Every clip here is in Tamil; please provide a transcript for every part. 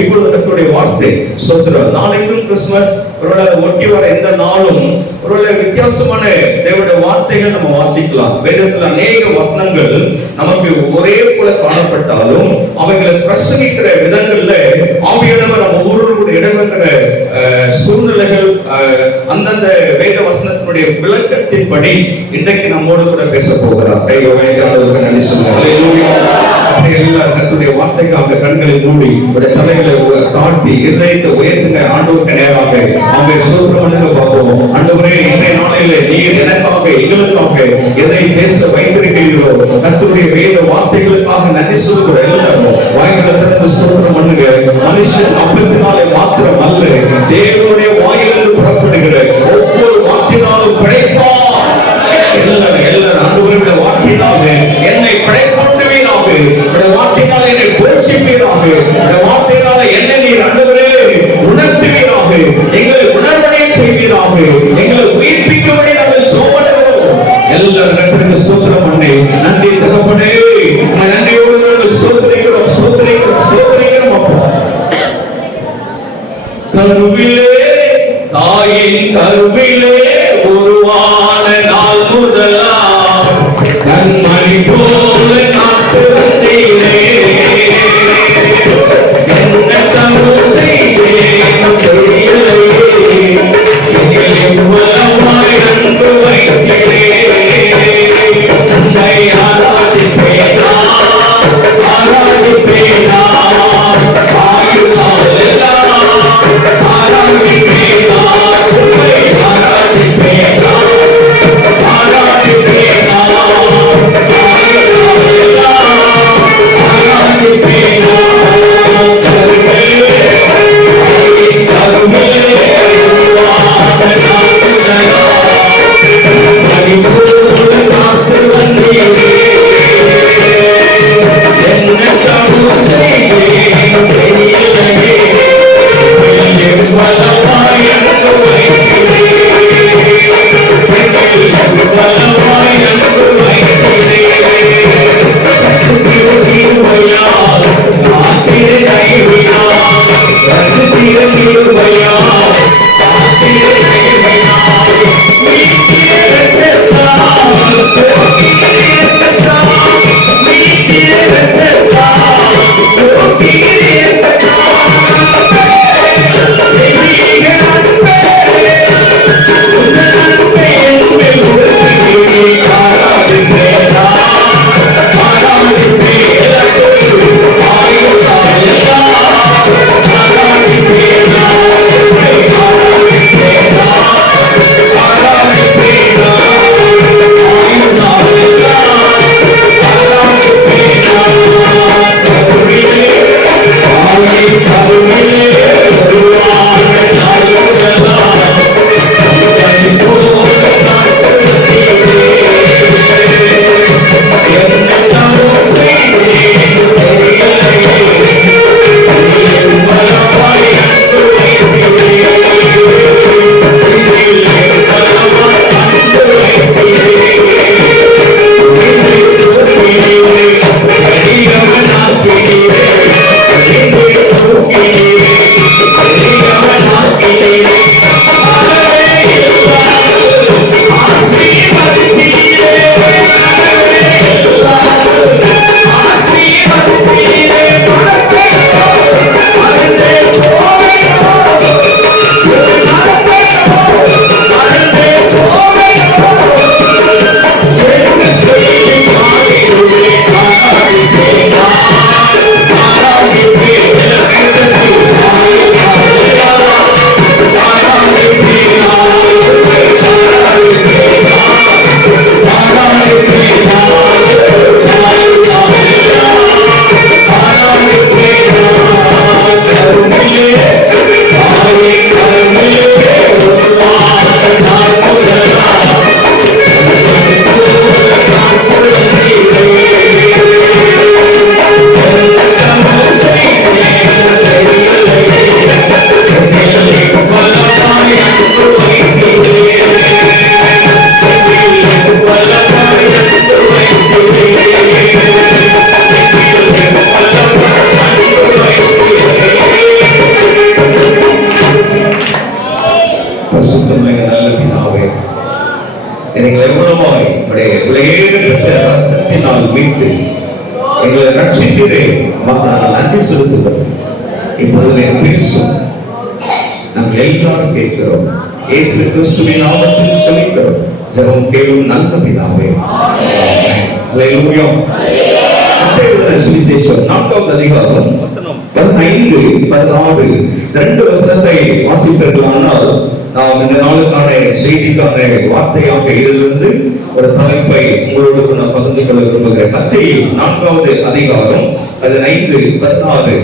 இப்பொழுது கர்த்தருடைய வார்த்தை சொல்கிறார். நாளைக்கும் கிறிஸ்துமஸ், ஒருவேளை ஒட்டி வர எந்த நாளும் ஒருவேளை வித்தியாசமான தேவனுடைய வார்த்தைகள் நம்ம வாசிக்கலாம். வேதத்தில் அநேக வசனங்கள் நமக்கு ஒரே போல காணப்பட்டாலும் அவைகளை பிரசங்கிக்கிற விதங்கள்ல ஆவியானவர் நம்ம ஒவ்வொருவருடைய இடம்பெற்ற சூழ்நிலைகள் அந்தந்த வேத வசனத்தினுடைய விளக்கத்தின்படி இன்றைக்கு நம்மோடு கூட பேச போகிறார். நன்றி சொல்லுங்க. கர்த்தருடைய வார்த்தைக்காக கண்களை மூடி தலைகளை தாழ்த்தி இருதயத்தை உயர்த்துங்க. ஆண்டவருக்கு நேராக அவங்க சொல்றவனுக்கு பார்ப்போம். ஆண்டவரே, இன்றைய நாளையில நீர் எனக்காக எங்களுக்காக எதை பேச வைத்திருக்கிறீர்களோ கர்த்தருடைய வேத வார்த்தைகளுக்காக நன்றி சொல்லுகிற எல்லாரும் வாய்களை திறந்து ஸ்தோத்திரம் பண்ணுங்க. மனுஷன் அப்பத்தினாலே மாத்திரம் அல்ல, தேவனுடைய வாயிலிருந்து புறப்படுகிற ஒவ்வொரு வாக்கினாலும் படைப்பார். எல்லாரும் ஆண்டவருடைய வாக்கினால என்னை படைப்போண்டுவீராக, வார்த்தையினால என்னை போஷிப்பீராக, வார்த்தையினால என்னை நீர் ஆண்டவரே உணர்த்துவீராக, எங்களை உணர்வடைய செய்வீராக, எங்களை உயிர்ப்பிக்கும்படி நாங்கள் சோமனோம். எல்லாரும் கர்த்தருக்கு ஸ்தோத்திரம் பண்ணி நன்றி தகப்பனே, நன்றியோடு நாங்கள் ஸ்தோத்திரிக்கிறோம் ஸ்தோத்திரிக்கிறோம் ஸ்தோத்திரிக்கிறோம். அப்பா, கருவிலே தாயின் கருவிலே உருவான நாள் முதலா கண்மணி போல காத்து வந்தீரே, என்ன தவறு செய்தேன் தெரியலையே, எங்களை ரட்சித்தீரே உமக்கு நாங்கள் நன்றி செலுத்துகிறோம். இப்பொழுது பேசும் நாங்கள் எல்லாரும் கேட்கிறோம். இயேசு கிறிஸ்துவின் நாமத்தில் ஜெபிக்கிறோம். ஜெபம் கேளும் நல்ல பிதாவே. அல்லேலூயா. மத்தேயு சுவிசேஷம் 4வது அதிகாரம் வசனம் 15, 16 2 வசனத்தை வாசிப்பீர்களானால் நாம் இந்த நாளுக்கான செய்திக்கான வார்த்தையாக இதிலிருந்து ஒரு தலைப்பை உங்களோடு நான் பகிர்ந்து கொள்ள விரும்புகிறேன். மத்தேயு 4வது அதிகாரம் 15, 16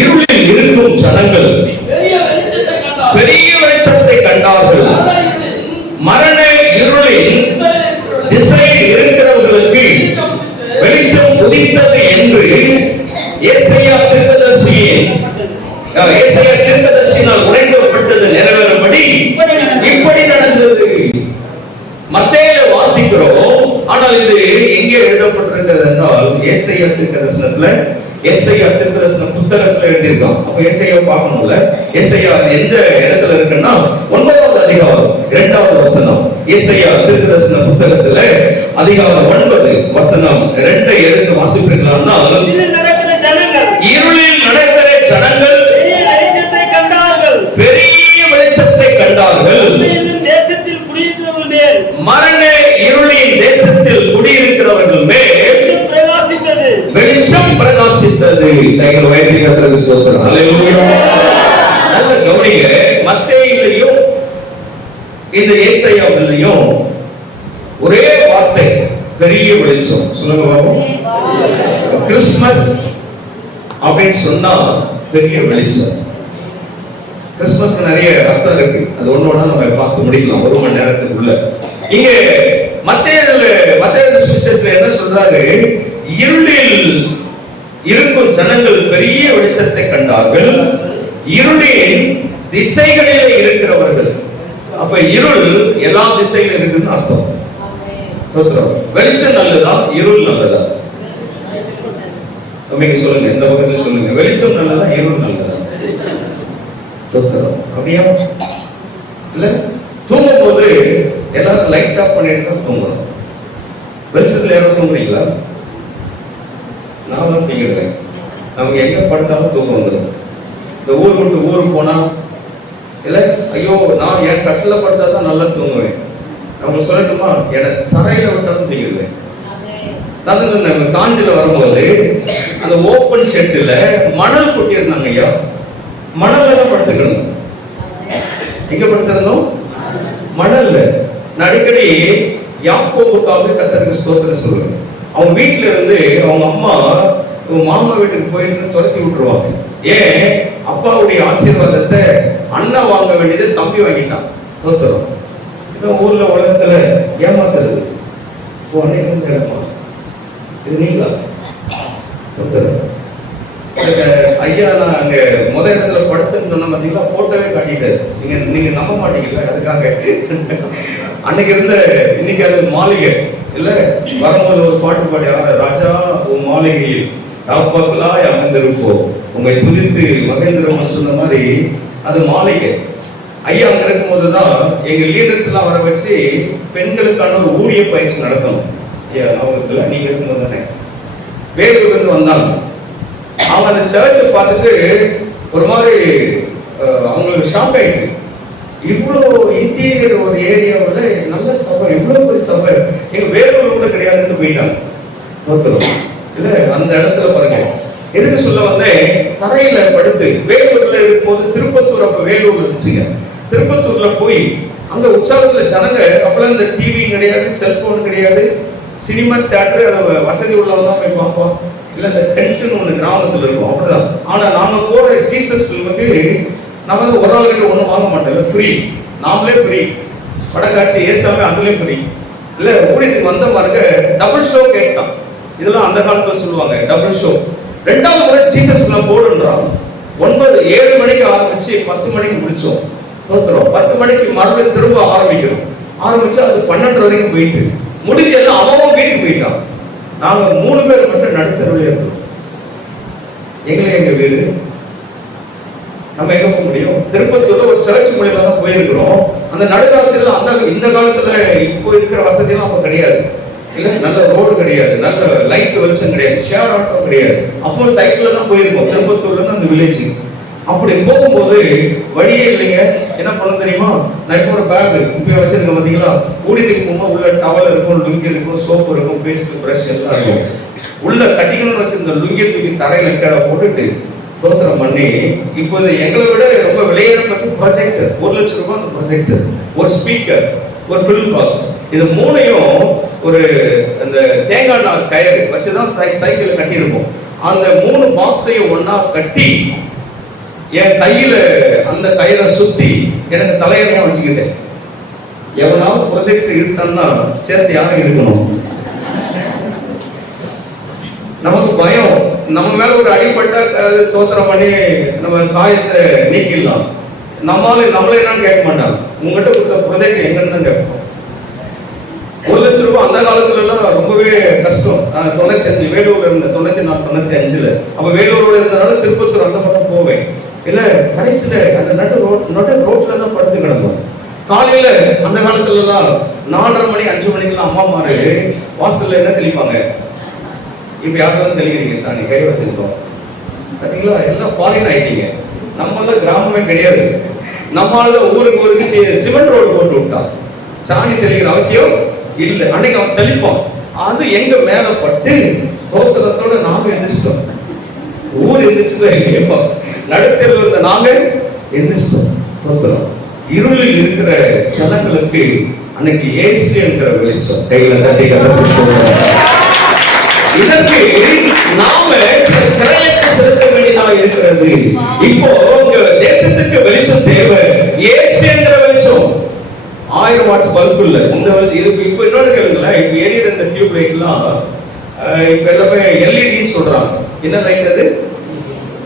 இருளில் இருக்கும் ஜனங்கள் பெரிய வெளிச்சத்தை கண்டார்கள். மரண இருளின் திசையில் இருக்கிறவர்களுக்கு வெளிச்சம் உதித்தது என்று ஏசாயா தீர்க்கதரிசியினால் உரைக்கப்பட்டது நிறைவேறும்படி இப்படி நடந்தது. மத்தேயுல வாசிக்கிறோம். ஆனால் இது எங்கே எழுதப்பட்டிருக்கிறது என்றால் ஏசாயா தீர்க்கதரிசனத்துல, ஏசாயா தீர்க்கதரிசன புத்தகத்துல எழுதியிருக்கான். அப்ப ஏசாயா பார்க்கணும்ல. ஏசாயா எந்த இடத்துல இருக்குன்னா 9வது அதிகாரம் 2வது வசனம். ஏசாயா தீர்க்கதரிசன புத்தகத்துல அதிகாரம் 9 வசனம் 2 எடுத்து வாசிப்பீர்களானா, இருளில் நடக்கிற ஜனங்கள் பெரிய வெளிச்சத்தை கண்டார்கள். மரண இருளின் தேசத்தில் குடியிருக்கிறவர்கள் மேல் வெளிச்சம் பிரகாசித்தது. சைக்கிள் வைத்தியத்திற்கு ஸ்தோத்திரம். அல்லேலூயா. நல்ல கவனிங்க. மத்தேயுவிலும் இந்த ஏசாயாவிலும் ஒரே வார்த்தை, பெரிய வெளிச்சம். சொல்லுங்க பாப்போம். கிறிஸ்மஸ் அப்படின்னு சொன்னா பெரிய வெளிச்சம். கிறிஸ்மஸ் நிறைய அர்த்தம் இருக்கு. அது ஒன்னோட நம்ம பார்த்து முடிக்கலாம் ஒரு மணி நேரத்துக்குள்ள. இங்க மத்தேயு சுவிசேஷத்துல என்ன சொல்றாரு? இருளில் இருக்கும் ஜனங்கள் பெரிய வெளிச்சத்தை கண்டார்கள். இருளின் திசைகளிலே இருக்கிறவர்கள். அப்ப இருள் எல்லா திசையிலும் இருக்குன்னு அர்த்தம். வெளிச்சம் நல்லதா, இருள் நல்லதா? தம்பிக்கு சொல்லுங்க, எந்த பக்கத்துல சொல்லுங்க. வெளிச்சம் நல்லதா, இருள் நல்லதா? அப்படியா? இல்ல, தூங்கும் போது எல்லாரும் லைட் ஆஃப் பண்ணிட்டு தான் தூங்கணும். வெளிச்சத்துல யாரும் தூங்குறீங்களா? நான் தான் தூங்கிடுவேன். நமக்கு எங்க படுத்தாலும் தூக்கம் வந்துடும். இந்த ஊர் விட்டு ஊருக்கு போனா இல்ல, ஐயோ நான் என் கட்டில படுத்தா தான் நல்லா தூங்குவேன். அவங்க சொல்லட்டுமா, எனக்கு தரையில விட்டாலும் தூங்கிடுவேன். நான் காஞ்சில வரும்போது அந்த ஓப்பன் ஷெட்ல மணல் கொட்டி இருந்தாங்க ஐயா. மணல்ல தான் படுத்துக்கணும். எங்க படுத்திருந்தோம்? மணல்ல. நான் அடிக்கடி யாக்கோபுக்காக கர்த்தருக்கு ஸ்தோத்திரம் சொல்லுவேன். அவங்க வீட்டுல இருந்து அவங்க அம்மா மாமா வீட்டுக்கு போயிட்டு துரத்தி விட்டுருவாங்க. ஏன்? அப்பாவுடைய ஆசீர்வாதத்தை அண்ணன் வாங்க வேண்டியதை தம்பி வாங்கிட்டான். ஸ்தோத்திரம். இதான் ஊர்ல உலகத்துல ஏமாத்துறது. இடமா இது நீங்களா? ஸ்தோத்திரம். ஐயா நான் அங்க முத இடத்துல படுத்துன்னு சொன்ன பாத்தீங்களா, போட்டோவே காட்டிட்டாரு. நீங்க நம்ப மாட்டீங்கல்ல. அதுக்காக அன்னைக்கு இருந்த, இன்னைக்கு அது மாளிகை இல்ல. வரும்போது ஒரு பாட்டு பாடி, ராஜா உன் மாளிகையில் ராப்பகலாய் அமர்ந்திருப்போம் உங்களை துதித்து மகிழ்ந்திருப்போம் சொன்ன மாதிரி அது மாளிகை. ஐயா அங்க இருக்கும் போதுதான் எங்க லீடர்ஸ் எல்லாம் வர வச்சு பெண்களுக்கான ஒரு ஊழிய பயிற்சி நடத்தணும். ஐயா அவங்க நீங்க இருக்கும்போது தானே வேலூர்ல இருந்து வந்தாங்க. அவங்க அந்த சர்ச்சை பார்த்துட்டு ஒரு மாதிரி அவங்களுக்கு ஷாக் ஆயிடுச்சு. இவ்வளோ இன்டீரியர் ஒரு ஏரியாவில் நல்ல சபை, இவ்வளோ பெரிய சபை எங்க வேலூர் கூட கிடையாதுன்னு போயிட்டாங்க. இல்ல அந்த இடத்துல பாருங்க. எதுக்கு சொல்ல வந்தேன்? தரையில படுத்து வேலூர்ல இருக்கும்போது திருப்பத்தூர், அப்ப வேலூர்ல இருந்துச்சுங்க. திருப்பத்தூர்ல போய் அங்க உற்சாகத்துல ஜனங்க, அப்பெல்லாம் இந்த டிவி கிடையாது, செல்போன் கிடையாது, சினிமா தியேட்டர் அதை வசதி உள்ளவங்க தான் போய் பார்ப்போம். இல்ல இந்த டென்ட்னு ஒண்ணு கிராமத்துல இருக்கும், அப்படிதான். ஆனா நாம போற ஜீசஸ் ஃபிலிமுக்கு நம்ம வந்து ஒரு ஆள் கிட்ட ஒண்ணும் வாங்க மாட்டோம், ஃப்ரீ. நாமளே ஃப்ரீ. படக்காட்சி ஏசாமே அதுலயும் ஃப்ரீ. இல்ல ஊழியத்துக்கு வந்த பாருங்க, டபுள் ஷோ கேட்டான். இதெல்லாம் அந்த காலத்துல சொல்லுவாங்க, டபுள் ஷோ. 2வது முறை ஜீசஸ் ஃபிலிம் போடுன்றான். 7 மணிக்கு ஆரம்பிச்சு 10 மணிக்கு முடிச்சோம். 10 மணிக்கு மறுபடியும் திரும்ப ஆரம்பிச்சு அது 12 வரைக்கும் போயிட்டு முடிஞ்சு எல்லாம் அவன் வீட்டுக்கு போயிட்டான். நாங்க 3 பேர் மட்டும் நடுத்தருவிலே இருக்கோம். எங்க வீடு நம்ம எங்க போக முடியும்? திருப்பத்தூர்ல ஒரு சர்ச் மூலியமா தான் போயிருக்கிறோம். அந்த நடுக்காலத்துல இந்த காலத்துல இப்போ இருக்கிற வசதியெல்லாம் அப்ப கிடையாது. இல்ல நல்ல ரோடு கிடையாது, நல்ல லைட் வெளிச்சம் கிடையாது, ஷேர் ஆட்டோ கிடையாது. அப்போ சைக்கிள்ல தான் போயிருக்கோம் திருப்பத்தூர்ல இருந்து அந்த வில்லேஜ். அப்படி போகும்போது வழியே இல்லைங்க. என்ன பண்ண தெரியுமா, நான் இப்போ ஒரு பேக் இப்போ வச்சிருக்கேன் பார்த்தீங்களா, ஊடிக்கு போகும்போது உள்ள டவல் இருக்கும், லுங்கி இருக்கும், சோப்பு இருக்கும், பேஸ்ட் பிரஷ் எல்லாம் இருக்கும். உள்ள கட்டிக்கணும்னு வச்சிருந்த லுங்கியை தூக்கி தரையில கீழே போட்டுட்டு தோத்திரம் பண்ணி, இப்போது எங்களை விட ரொம்ப விலையேறப்பட்ட ப்ரொஜெக்டர், 1 லட்சம் ரூபாய் அந்த ப்ரொஜெக்டர், ஒரு ஸ்பீக்கர், ஒரு ஃபில்ம் பாக்ஸ், இது மூணையும் ஒரு அந்த தேங்காய் நார் கயிறு வச்சுதான் சைக்கிள் கட்டியிருப்போம். அந்த 3 பாக்ஸையும் ஒன்னா கட்டி என் கையில அந்த கயிறை சுத்தி எனக்கு தலையணையா வச்சுக்கிட்டேன். எவனாவது ப்ரொஜெக்ட் இழுத்தா சேர்த்து யாரும் இருக்கணும். நமக்கு பயம், நம்ம மேல ஒரு அடிப்பட்ட தோத்திரம் பண்ணி நம்ம காயத்தை நீக்கிடலாம். நம்மளே என்னன்னு கேட்க மாட்டாங்க, உங்ககிட்ட கொடுத்த ப்ரொஜெக்ட் எங்கன்னு தான் கேட்போம். 1 லட்சம் ரூபாய் அந்த காலத்துல எல்லாம் ரொம்பவே கஷ்டம். 95 வேலூர்ல இருந்த 94 95ல அப்ப வேலூரோட இருந்தனால திருப்பத்தூர் அந்த பக்கம் போவேன். இல்ல கடைசியில அந்த ரோட்ல தான் படுத்து கிடந்தோம். காலையில அந்த காலத்துல எல்லாம் 4:30 மணி 5 மணிக்கெல்லாம் அம்மா மாரு வாசல்ல என்ன தெளிப்பாங்க. இப்ப யாரும் தெளிக்கிறீங்க சாணி கை வச்சிருக்கோம் பாத்தீங்களா, எல்லாம் ஃபாரின் ஆயிட்டீங்க. நம்மளால கிராமமே கிடையாது. நம்மளால ஊருக்கு சிமெண்ட் ரோடு போட்டு விட்டான், சாணி தெளிக்கிற அவசியம் இல்லை. அன்னைக்கு அவன் தெளிப்பான், அது எங்க மேல பட்டு தோத்திரத்தோட நாங்க எந்திரிச்சிட்டோம். ஊர் எந்திரிச்சுதான் இல்லையப்பா, நடுத்தரில் இருந்த நாங்க எந்திரிச்சிட்டோம். தோத்திரம் இருளில் இருக்கிற ஜனங்களுக்கு அன்னைக்கு இயேசு என்கிற வெளிச்சம் கையில தட்டி இதற்கு நாம சில கிரயத்தை செலுத்த வேண்டியதாக இருக்கிறது. இப்போ உங்க தேசத்துக்கு வெளிச்சம் தேவை, இயேசு என்கிற வெளிச்சம். 1000 வாட்ஸ் பல்பு இல்ல இந்த இதுக்கு. இப்போ இன்னொரு கேளுங்களேன், இப்ப எரியுற இந்த டியூப் லைட் எல்லாம் இப்ப எல்லாமே எல்இடின்னு சொல்றாங்க. என்ன லைட் அது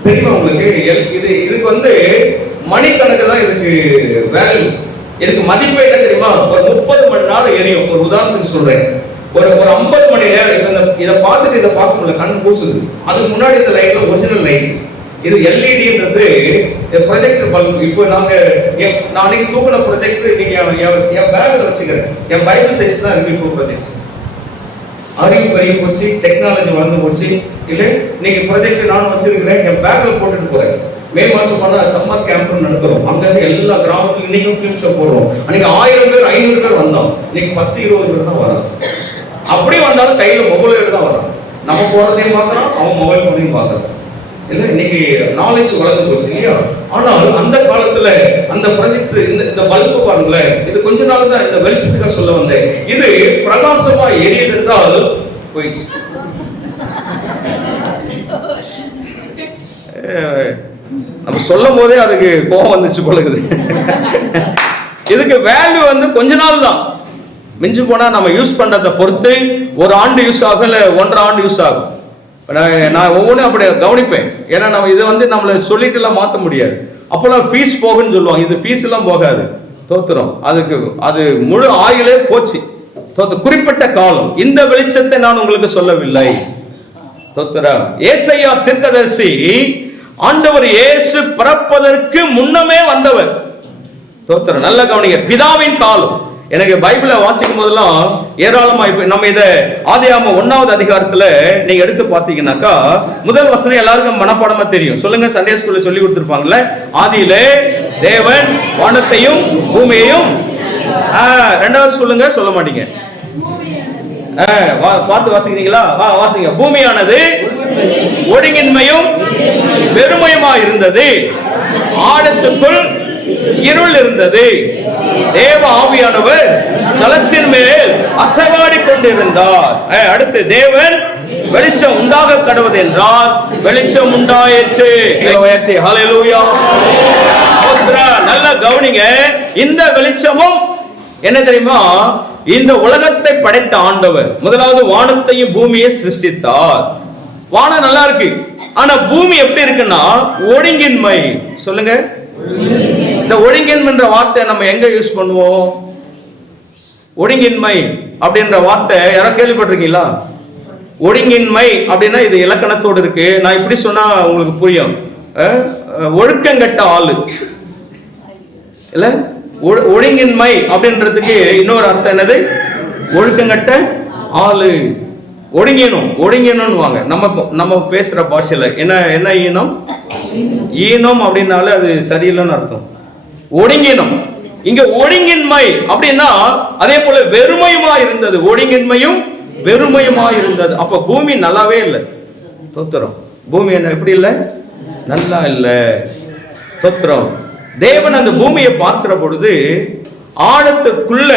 தெரியுமா உங்களுக்கு? இதுக்கு வந்து மணிக்கணக்கு தான் இதுக்கு வேல்யூ. இதுக்கு மதிப்பு என்ன தெரியுமா? ஒரு 30 மணி நேரம் எரியும். ஒரு உதாரணத்துக்கு சொல்றேன், ஒரு 50 மணி நேரம் இதை பார்த்துட்டு இதை பார்க்க முடியல, கண் கூசுது. அதுக்கு முன்னாடி இந்த லைட்ல ஒரிஜினல் லைட். இது எல்இடின்றது ப்ரொஜெக்டர் பல்பு. இப்போ நான் அன்னைக்கு தூக்கின ப்ரொஜெக்டர் நீங்க என் பேக்ல வச்சுக்கிறேன். என் பைபிள் சைஸ் தான் இருக்கு இப்போ ப்ரொஜெக்ட். அறிவு பெரிய போச்சு, டெக்னாலஜி வளர்ந்து போச்சு. இல்ல நீங்க ப்ரொஜெக்ட் நான் வச்சிருக்கிறேன், என் பேக்ல போட்டுட்டு போறேன். மே மாசம் பண்ண சம்மர் கேம்ப் நடத்துறோம். அங்க எல்லா கிராமத்துல இன்னைக்கும் ஃபிலிம் ஷோ போடுறோம். அன்னைக்கு 1000 பேர் 500 பேர் வந்தோம். இன்னைக்கு 10-20 பேர் தான் வராங்க. அப்படியே வந்தாலும் கையில மொபைல் எடுத்து தான் வரான். நம்ம போறதையும் பார்க்கறான், அவன் மொபைல் போனையும் பார்க்கறான். இல்ல இன்னைக்கு நாலேஜ் வளர்ந்து போச்சு இல்லையா? ஆனால் அந்த காலத்துல அந்த ப்ரொஜெக்ட் இந்த பல்பு பாருங்களேன், இது கொஞ்ச நாள் தான் இந்த வெளிச்சத்துக்காக சொல்ல வந்தேன். இது பிரகாசமா எரியுது என்றால் போயிடுச்சு. நம்ம சொல்லும் போதே அதுக்கு கோபம் வந்துச்சு போலக்குது. இதுக்கு வேல்யூ வந்து கொஞ்ச நாள் தான். மிஞ்சி போனா நம்ம யூஸ் பண்றதை பொறுத்து 1 ஆண்டு யூஸ் ஆகும், இல்ல 1.5 ஆண்டு யூஸ் ஆகும். நான் ஒவ்வொன்றும் அப்படி கவனிப்பேன். ஏன்னா நம்ம இதை வந்து நம்மளை சொல்லிட்டு எல்லாம் மாற்ற முடியாது. அப்போல்லாம் ஃபீஸ் போகுன்னு சொல்லுவாங்க, இது ஃபீஸ் எல்லாம் போகாது. தோத்துறோம், அது முழு ஆயுளே போச்சு. குறிப்பிட்ட காலம். இந்த வெளிச்சத்தை நான் உங்களுக்கு சொல்லவில்லை. தோத்துறோம். ஏசாயா தீர்க்கதரிசி ஆண்டவர் இயேசு பிறப்பதற்கு முன்னமே வந்தவர். தோத்துறோம், நல்ல கவனிங்க. பிதாவின் காலம். எனக்கு பைபிளை வாசிக்கும் போதெல்லாம் ஏராளமா, இப்ப நம்ம இதை ஆதியாகமம் 1வது அதிகாரத்துல நீங்க எடுத்து பார்த்தீங்கன்னாக்கா முதல் வசனம் எல்லாருக்கும் மனப்பாடமா தெரியும். சொல்லுங்க, சண்டே ஸ்கூல்ல சொல்லி கொடுத்துருப்பாங்கல்ல. ஆதியிலே தேவன் வானத்தையும் பூமியையும். 2வது சொல்லுங்க, சொல்ல மாட்டீங்க. பார்த்து வாசிக்கிறீங்களா? வாசிங்க. பூமியானது ஒழுங்கின்மையும் வெறுமையுமா இருந்தது, ஆழத்துக்குள் இருள் இருந்தது, தேவ ஆவியானவர் ஜலத்தின் மேல் அசைவாடி கொண்டிருந்தார். அடுத்து தேவன் வெளிச்சம் உண்டாக கடவுது என்றால் வெளிச்சம் உண்டாயிற்று. ஹல்லேலூயா. நல்ல கவனிங்க. இந்த வெளிச்சமும் என்ன தெரியுமா? இந்த உலகத்தை படைத்த ஆண்டவர் முதலாவது வானத்தையும் பூமியை சிருஷ்டித்தார். வானம் நல்லா இருக்கு, ஆனா பூமி எப்படி இருக்குன்னா ஒழுங்கின்மை. சொல்லுங்க, இந்த ஒழுங்கின்மை என்ற வார்த்தை நம்ம எங்க யூஸ் பண்ணுவோம்? ஒழுங்கின்மை அப்படின்ற வார்த்தை யாரோ கேள்விப்பட்டிருக்கீங்களா? ஒழுங்கின்மை அப்படின்னா இது இலக்கணத்தோடு இருக்கு. நான் இப்படி சொன்னா உங்களுக்கு புரியும். ஒழுக்கங்கட்ட ஆளு இல்ல. ஒழுங்கின்மை அப்படின்றதுக்கு இன்னொரு அர்த்தம் என்னது? ஒழுக்கங்கட்ட ஆளு. ஒடுங்கினும் ஒடுங்கினும் வாங்க. நம்ம பேசுற பாஷையில என்ன ஈனம்? ஈனம் அப்படின்னாலே அது சரியில்லைன்னு அர்த்தம். ஒடுங்கினம். இங்க ஒழுங்கின்மை அப்படின்னா அதே போல வெறுமையுமா இருந்தது. ஒழுங்கின்மையும் வெறுமையுமா இருந்தது. அப்ப பூமி நல்லாவே இல்லை. தோத்திரம். பூமி என்ன எப்படி இல்லை? நல்லா இல்லை. தோத்திரம். தேவன் அந்த பூமியை பார்க்கிற பொழுது ஆழத்துக்குள்ள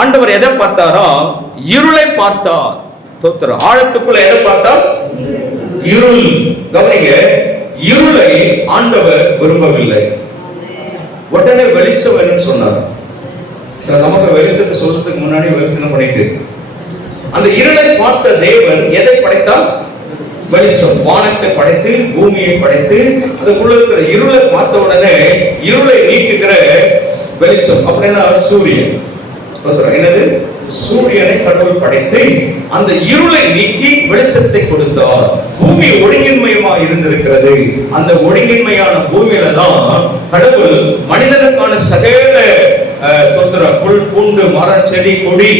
ஆண்டவர் எதை பார்த்தாரா? இருளை பார்த்தார். தோத்திரம். ஆழத்துக்குள்ள எதை பார்த்தார்? இருள். கவனிங்க, இருளை ஆண்டவர் விரும்பவில்லை. உடனே வெளிச்சம் வேணும்னு சொன்னார். நமக்கு வெளிச்சத்தை சொல்றதுக்கு முன்னாடி வெளிச்சம் பண்ணிட்டு அந்த இருளை பார்த்த தேவன் எதை படைத்தார்? வெளிச்சம். வானத்தை படைத்து பூமியை படைத்து அதுக்குள்ள இருக்கிற இருளை பார்த்த உடனே இருளை நீக்குகிற வெளிச்சம் அப்படின்னா சூரியன். என்னது? சூரியனை கடவுள் படைத்து அந்த இருளை நீக்கி வெளிச்சத்தை கொடுத்தார். பூமி ஒழுங்கின்மையுமா இருந்திருக்கிறது. அந்த ஒழுங்கின்மையான பூமியில தான் கடவுள் மனிதனுக்கான சகல புல் பூண்டு மரம் செடி கொடி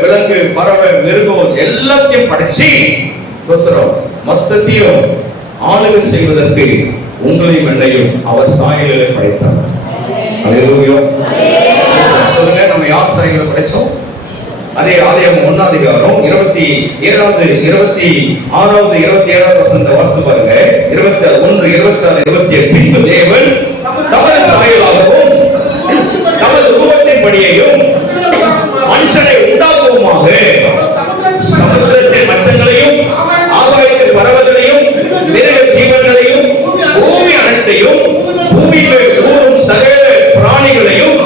விலங்கு பறவை மிருகம் எல்லாத்தையும் படைச்சு மொத்தத்தையும் ஆளுகை செய்வதற்கு உங்களையும் என்னையும் அவர் சாயலிலே படைத்தார். சொல்லுங்க, நம்ம யார் சாயலில் படைச்சோம்? அதே ஆதியாகமம் 1 27 27 வசனத்தை வாசித்து பாருங்க. 21 26 27. பின்பு தேவன் தமது சாயலாகவும் தமது ரூபத்தின்படியையும் மனுஷனை உண்டாக்குவோமாக சமுத்திரத்தின் மச்சங்களையும் ஆகாயத்தின் பறவைகளையும் மிருக ஜீவன்களையும் பூமி அனைத்தையும் பூமிக்கு ஊறும் சகல பிராணிகளையும்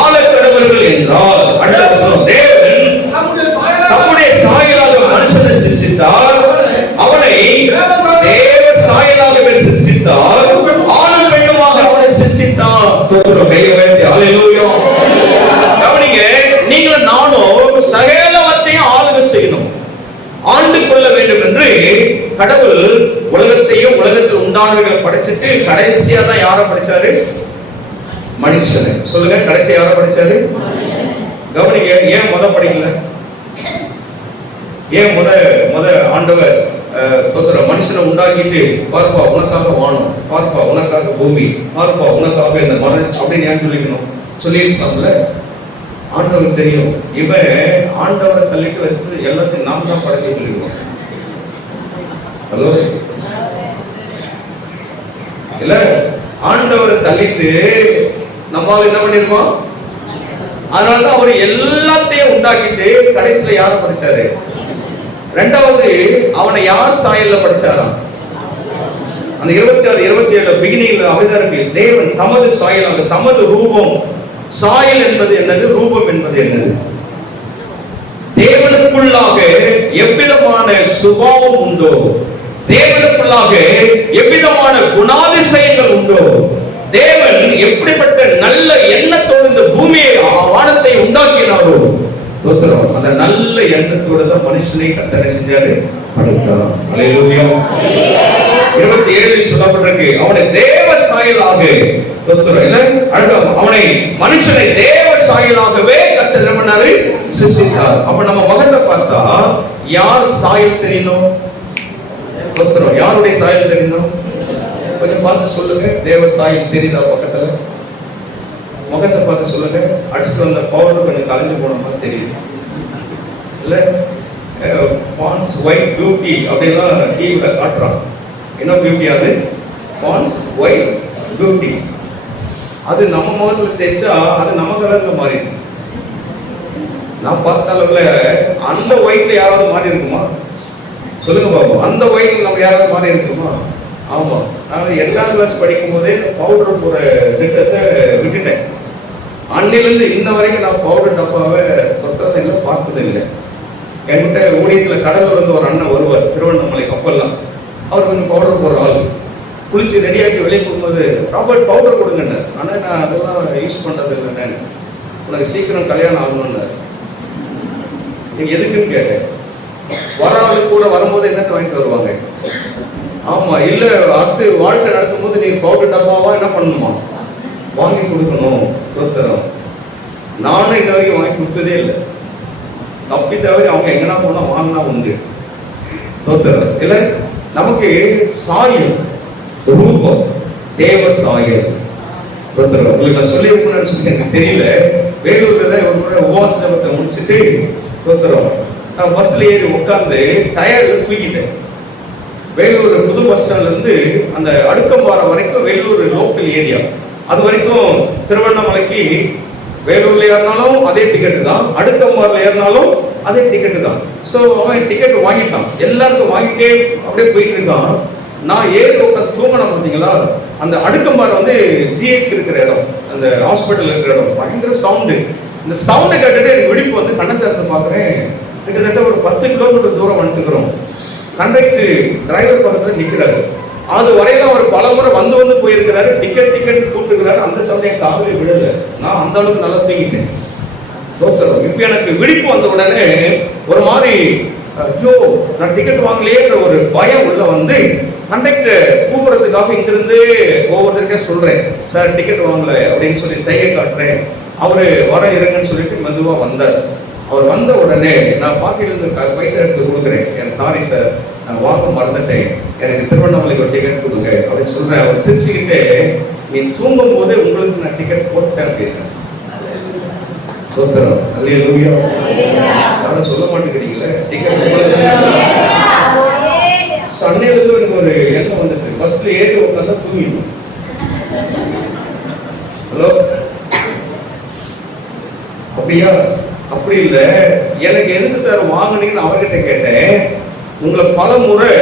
ஆழக்கடவர்கள் என்றார். அடுத்த வசனம், தேவன் தம்முடைய சாயலாக மனுஷனை சிருஷ்டித்தார். அவனை தேவ சாயலாகவே சிருஷ்டித்தார். ஆணும் பெண்ணுமாக அவனை சிருஷ்டித்தார். கவனிங்க, நீங்களும் நானும் சகலவற்றையும் ஆளுகை செய்யணும், ஆண்டு கொள்ள வேண்டும் என்று கடவுள் உலகத்தையும் உலகத்தில் உண்டானவர்களை படைச்சிட்டு கடைசியா தான் யாரை படைச்சாரு? மனுஷனை. சொல்லுங்க, கடைசியா யாரை படைச்சாரு? கவனிங்க, ஏன் படிக்கல? ஏன் முத ஆண்டவர் மனுஷனை உண்டாக்கிட்டு பார்ப்பா உனக்காக வானம், பார்ப்பா உனக்காக பூமி, பார்ப்பா உனக்காக இந்த மரம் அப்படின்னு ஏன் சொல்லிக்கணும்? சொல்லியிருக்கலாம்ல. ஆண்டவருக்கு தெரியும் இவன் ஆண்டவரை தள்ளிட்டு வைத்து எல்லாத்தையும் நாம் தான் படைச்சு சொல்லிடுவோம். ஹலோ, இல்ல ஆண்டவரை தள்ளிட்டு நம்மால் என்ன பண்ணிருக்கோம்? அதனாலதான் அவர் எல்லாத்தையும் உண்டாக்கிட்டு கடைசியில யார படிச்சாரு? ரெண்டாவது, அவனை யார் சாயல்ல படிச்சாராம்? அந்த 26 27 பிகினிங்ல அப்படிதான் இருக்கு. தேவன் தமது சாயலாக, தமது ரூபம். சாயல் என்பது என்னது? ரூபம் என்பது என்னது? தேவனுக்குள்ளாக எவ்விதமான சுபாவம் உண்டோ, தேவனுக்குள்ளாக எவ்விதமான குணாதிசயங்கள் உண்டோ, தேவன் எப்படிப்பட்ட நல்ல எண்ணத்தோடு இந்த பூமியை வானத்தை உண்டாக்கினாரோ, அந்த நல்ல எண்ணத்தோடு தான் மனுஷனை கர்த்தர் செஞ்சாரு, படைத்தார். அல்லேலூயா. 27 சொல்லப்பட்டிருக்கு, அவனை தேவ சாயலாக, அவனை மனுஷனை தேவ சாயலாகவே கர்த்தர் என்ன பண்ணாரு? சிருஷ்டித்தார். அப்ப நம்ம மகத்தை பார்த்தா யார் சாயல் தெரியணும்? யாருடைய சாயல் தெரியணும்? கொஞ்சம் பார்த்து சொல்லுங்க. தேவ சாயல் தெரியுதா? பக்கத்துல முகத்தை பார்த்து சொல்லுங்க. அடிச்சுட்டு வந்த பவுடர் கொஞ்சம் கலைஞ்சு போன மாதிரி தெரியுது இல்ல? பான்ஸ் ஒயிட் பியூட்டி அப்படின்லாம் டிவில காட்டுறான். என்ன பியூட்டி அது? பான்ஸ் ஒயிட் பியூட்டி. அது நம்ம முகத்துல தேய்ச்சா அது நம்ம கலர்ல மாறிடும். நான் பார்த்த அளவுல அந்த ஒயிட்ல யாராவது மாறி இருக்குமா? சொல்லுங்க பாப்போம். அந்த ஒயிட்ல நம்ம யாராவது மாறி இருக்குமா? ஆமா. நான் 8ஆம் கிளாஸ் படிக்கும் போதே பவுடர் போற திட்டத்தை விட்டுட்டேன். அன்னிலிருந்து இன்ன வரைக்கும் நான் பவுடர் டப்பாவை தொட்டதை இல்லை, பார்த்தது இல்லை. என்கிட்ட ஊழியத்தில் கடல்ல இருந்து ஒரு அண்ணன் வருவார், திருவண்ணாமலை கப்பல்லாம். அவர் கொஞ்சம் பவுடர் போடுற ஆள். குளிச்சு ரெடியாக்கி வெளியே போகும்போது, ராபர்ட் பவுடர் கொடுங்கன்னு. ஆனால் நான் அதெல்லாம் யூஸ் பண்ணுறது இல்லைன்னு. உனக்கு சீக்கிரம் கல்யாணம் ஆகணும்னு. நீங்க எதுக்குன்னு கேட்டேன். வர ஆளு கூட வரும்போது என்னத்தை வாங்கிட்டு வருவாங்க? ஆமா, இல்ல அடுத்து வாழ்க்கை நடத்தும் போது நீ பவுடர் டப்பாவா என்ன பண்ணணுமா? வாங்கி கொடுக்கணும். சொத்தரம் நானும் இன்ன வரைக்கும் வாங்கி கொடுத்ததே இல்லை. தப்பி தவிர அவங்க எங்கன்னா போனா வாங்கினா உண்டு. தோத்திரம் இல்ல, நமக்கு சாயல், ரூபம், தேவ சாயல். தோத்திரம். உங்களுக்கு நான் சொல்லியிருப்பேன்னு சொல்லி எனக்கு தெரியல. வேலூர்ல தான் ஒரு முறை உபவாச ஜெபத்தை முடிச்சுட்டு தோத்திரம் நான் பஸ்ல ஏறி உட்கார்ந்து டயர்ல தூக்கிட்டேன். வேலூர் புது பஸ் ஸ்டாண்ட்ல இருந்து அந்த அடுக்கம்பாறை வரைக்கும் வேலூர் லோக்கல் ஏரியா, அது வரைக்கும் திருவண்ணாமலைக்கு வேலூர்ல ஏறினாலும் அதே டிக்கெட்டு தான், அடுக்கம்பாறையில் ஏறினாலும் அதே டிக்கெட்டு தான். ஸோ அவன் டிக்கெட் வாங்கிட்டான், எல்லாருக்கும் வாங்கிட்டே அப்படியே போயிட்டு இருக்கான். நான் ஏறி உட்காந்து தூங்கினேன். பார்த்தீங்களா, அந்த அடுக்கம்பாறை வந்து ஜிஹெச் இருக்கிற இடம், அந்த ஹாஸ்பிட்டல் இருக்கிற இடம், பயங்கர சவுண்டு. இந்த சவுண்டை கேட்டுட்டு எனக்கு விழிப்பு வந்து கண்ணை திறந்து பார்க்குறேன். கிட்டத்தட்ட ஒரு 10 கிலோமீட்டர் தூரம் வந்துட்டுக்கிறோம். கண்டக்டர் டிரைவர் பக்கத்தில் நிற்கிறாரு. அது வரையில அவர் பல முறை வந்து போயிருக்கிறாரு. டிக்கெட் கூப்பிட்டுக்கிறாரு. அந்த சமயம் காவலே விடல. நான் அந்த அளவுக்கு நல்லா தூங்கிட்டேன். தோத்திரம். இப்ப எனக்கு விழிப்பு வந்த உடனே ஒரு மாதிரி ஐயோ நான் டிக்கெட் வாங்கலையேன்ற ஒரு பயம் உள்ள வந்து கண்டக்டர் கூப்பிடுறதுக்காக இங்கிருந்து ஒவ்வொருத்தருக்கே சொல்றேன், சார் டிக்கெட் வாங்கல அப்படின்னு சொல்லி செய்ய காட்டுறேன். அவரு வர இருங்கன்னு சொல்லிட்டு மெதுவா வந்தார். அவர் வந்த உடனே நான் பாக்கெட்ல பைசா எடுத்து கொடுக்குறேன். எனக்கு சாரி சார், நான் வாங்க மறந்துட்டேன், எனக்கு திருவண்ணாமலைக்கு ஒரு டிக்கெட் கொடுங்க அப்படின்னு சொல்றேன். அவர் சிரிச்சுக்கிட்டே, நீ தூங்கும் போதே உங்களுக்கு நான் டிக்கெட் போட்டேன் அப்படின்னு. தோத்திரம். அல்லேலூயா. யாரும் சொல்ல மாட்டேங்கிறீங்களே டிக்கெட். சன்னையிலிருந்து எனக்கு ஒரு எண்ணம் வந்துட்டு, பஸ்ல ஏறி உட்காந்தா தூங்கிடும். ஹலோ, அப்படியா? அப்படி இல்லை, எனக்கு எதுக்கு சார் வாங்கினீங்கன்னு அவர்கிட்ட கேட்டேன். உங்களை பல முறை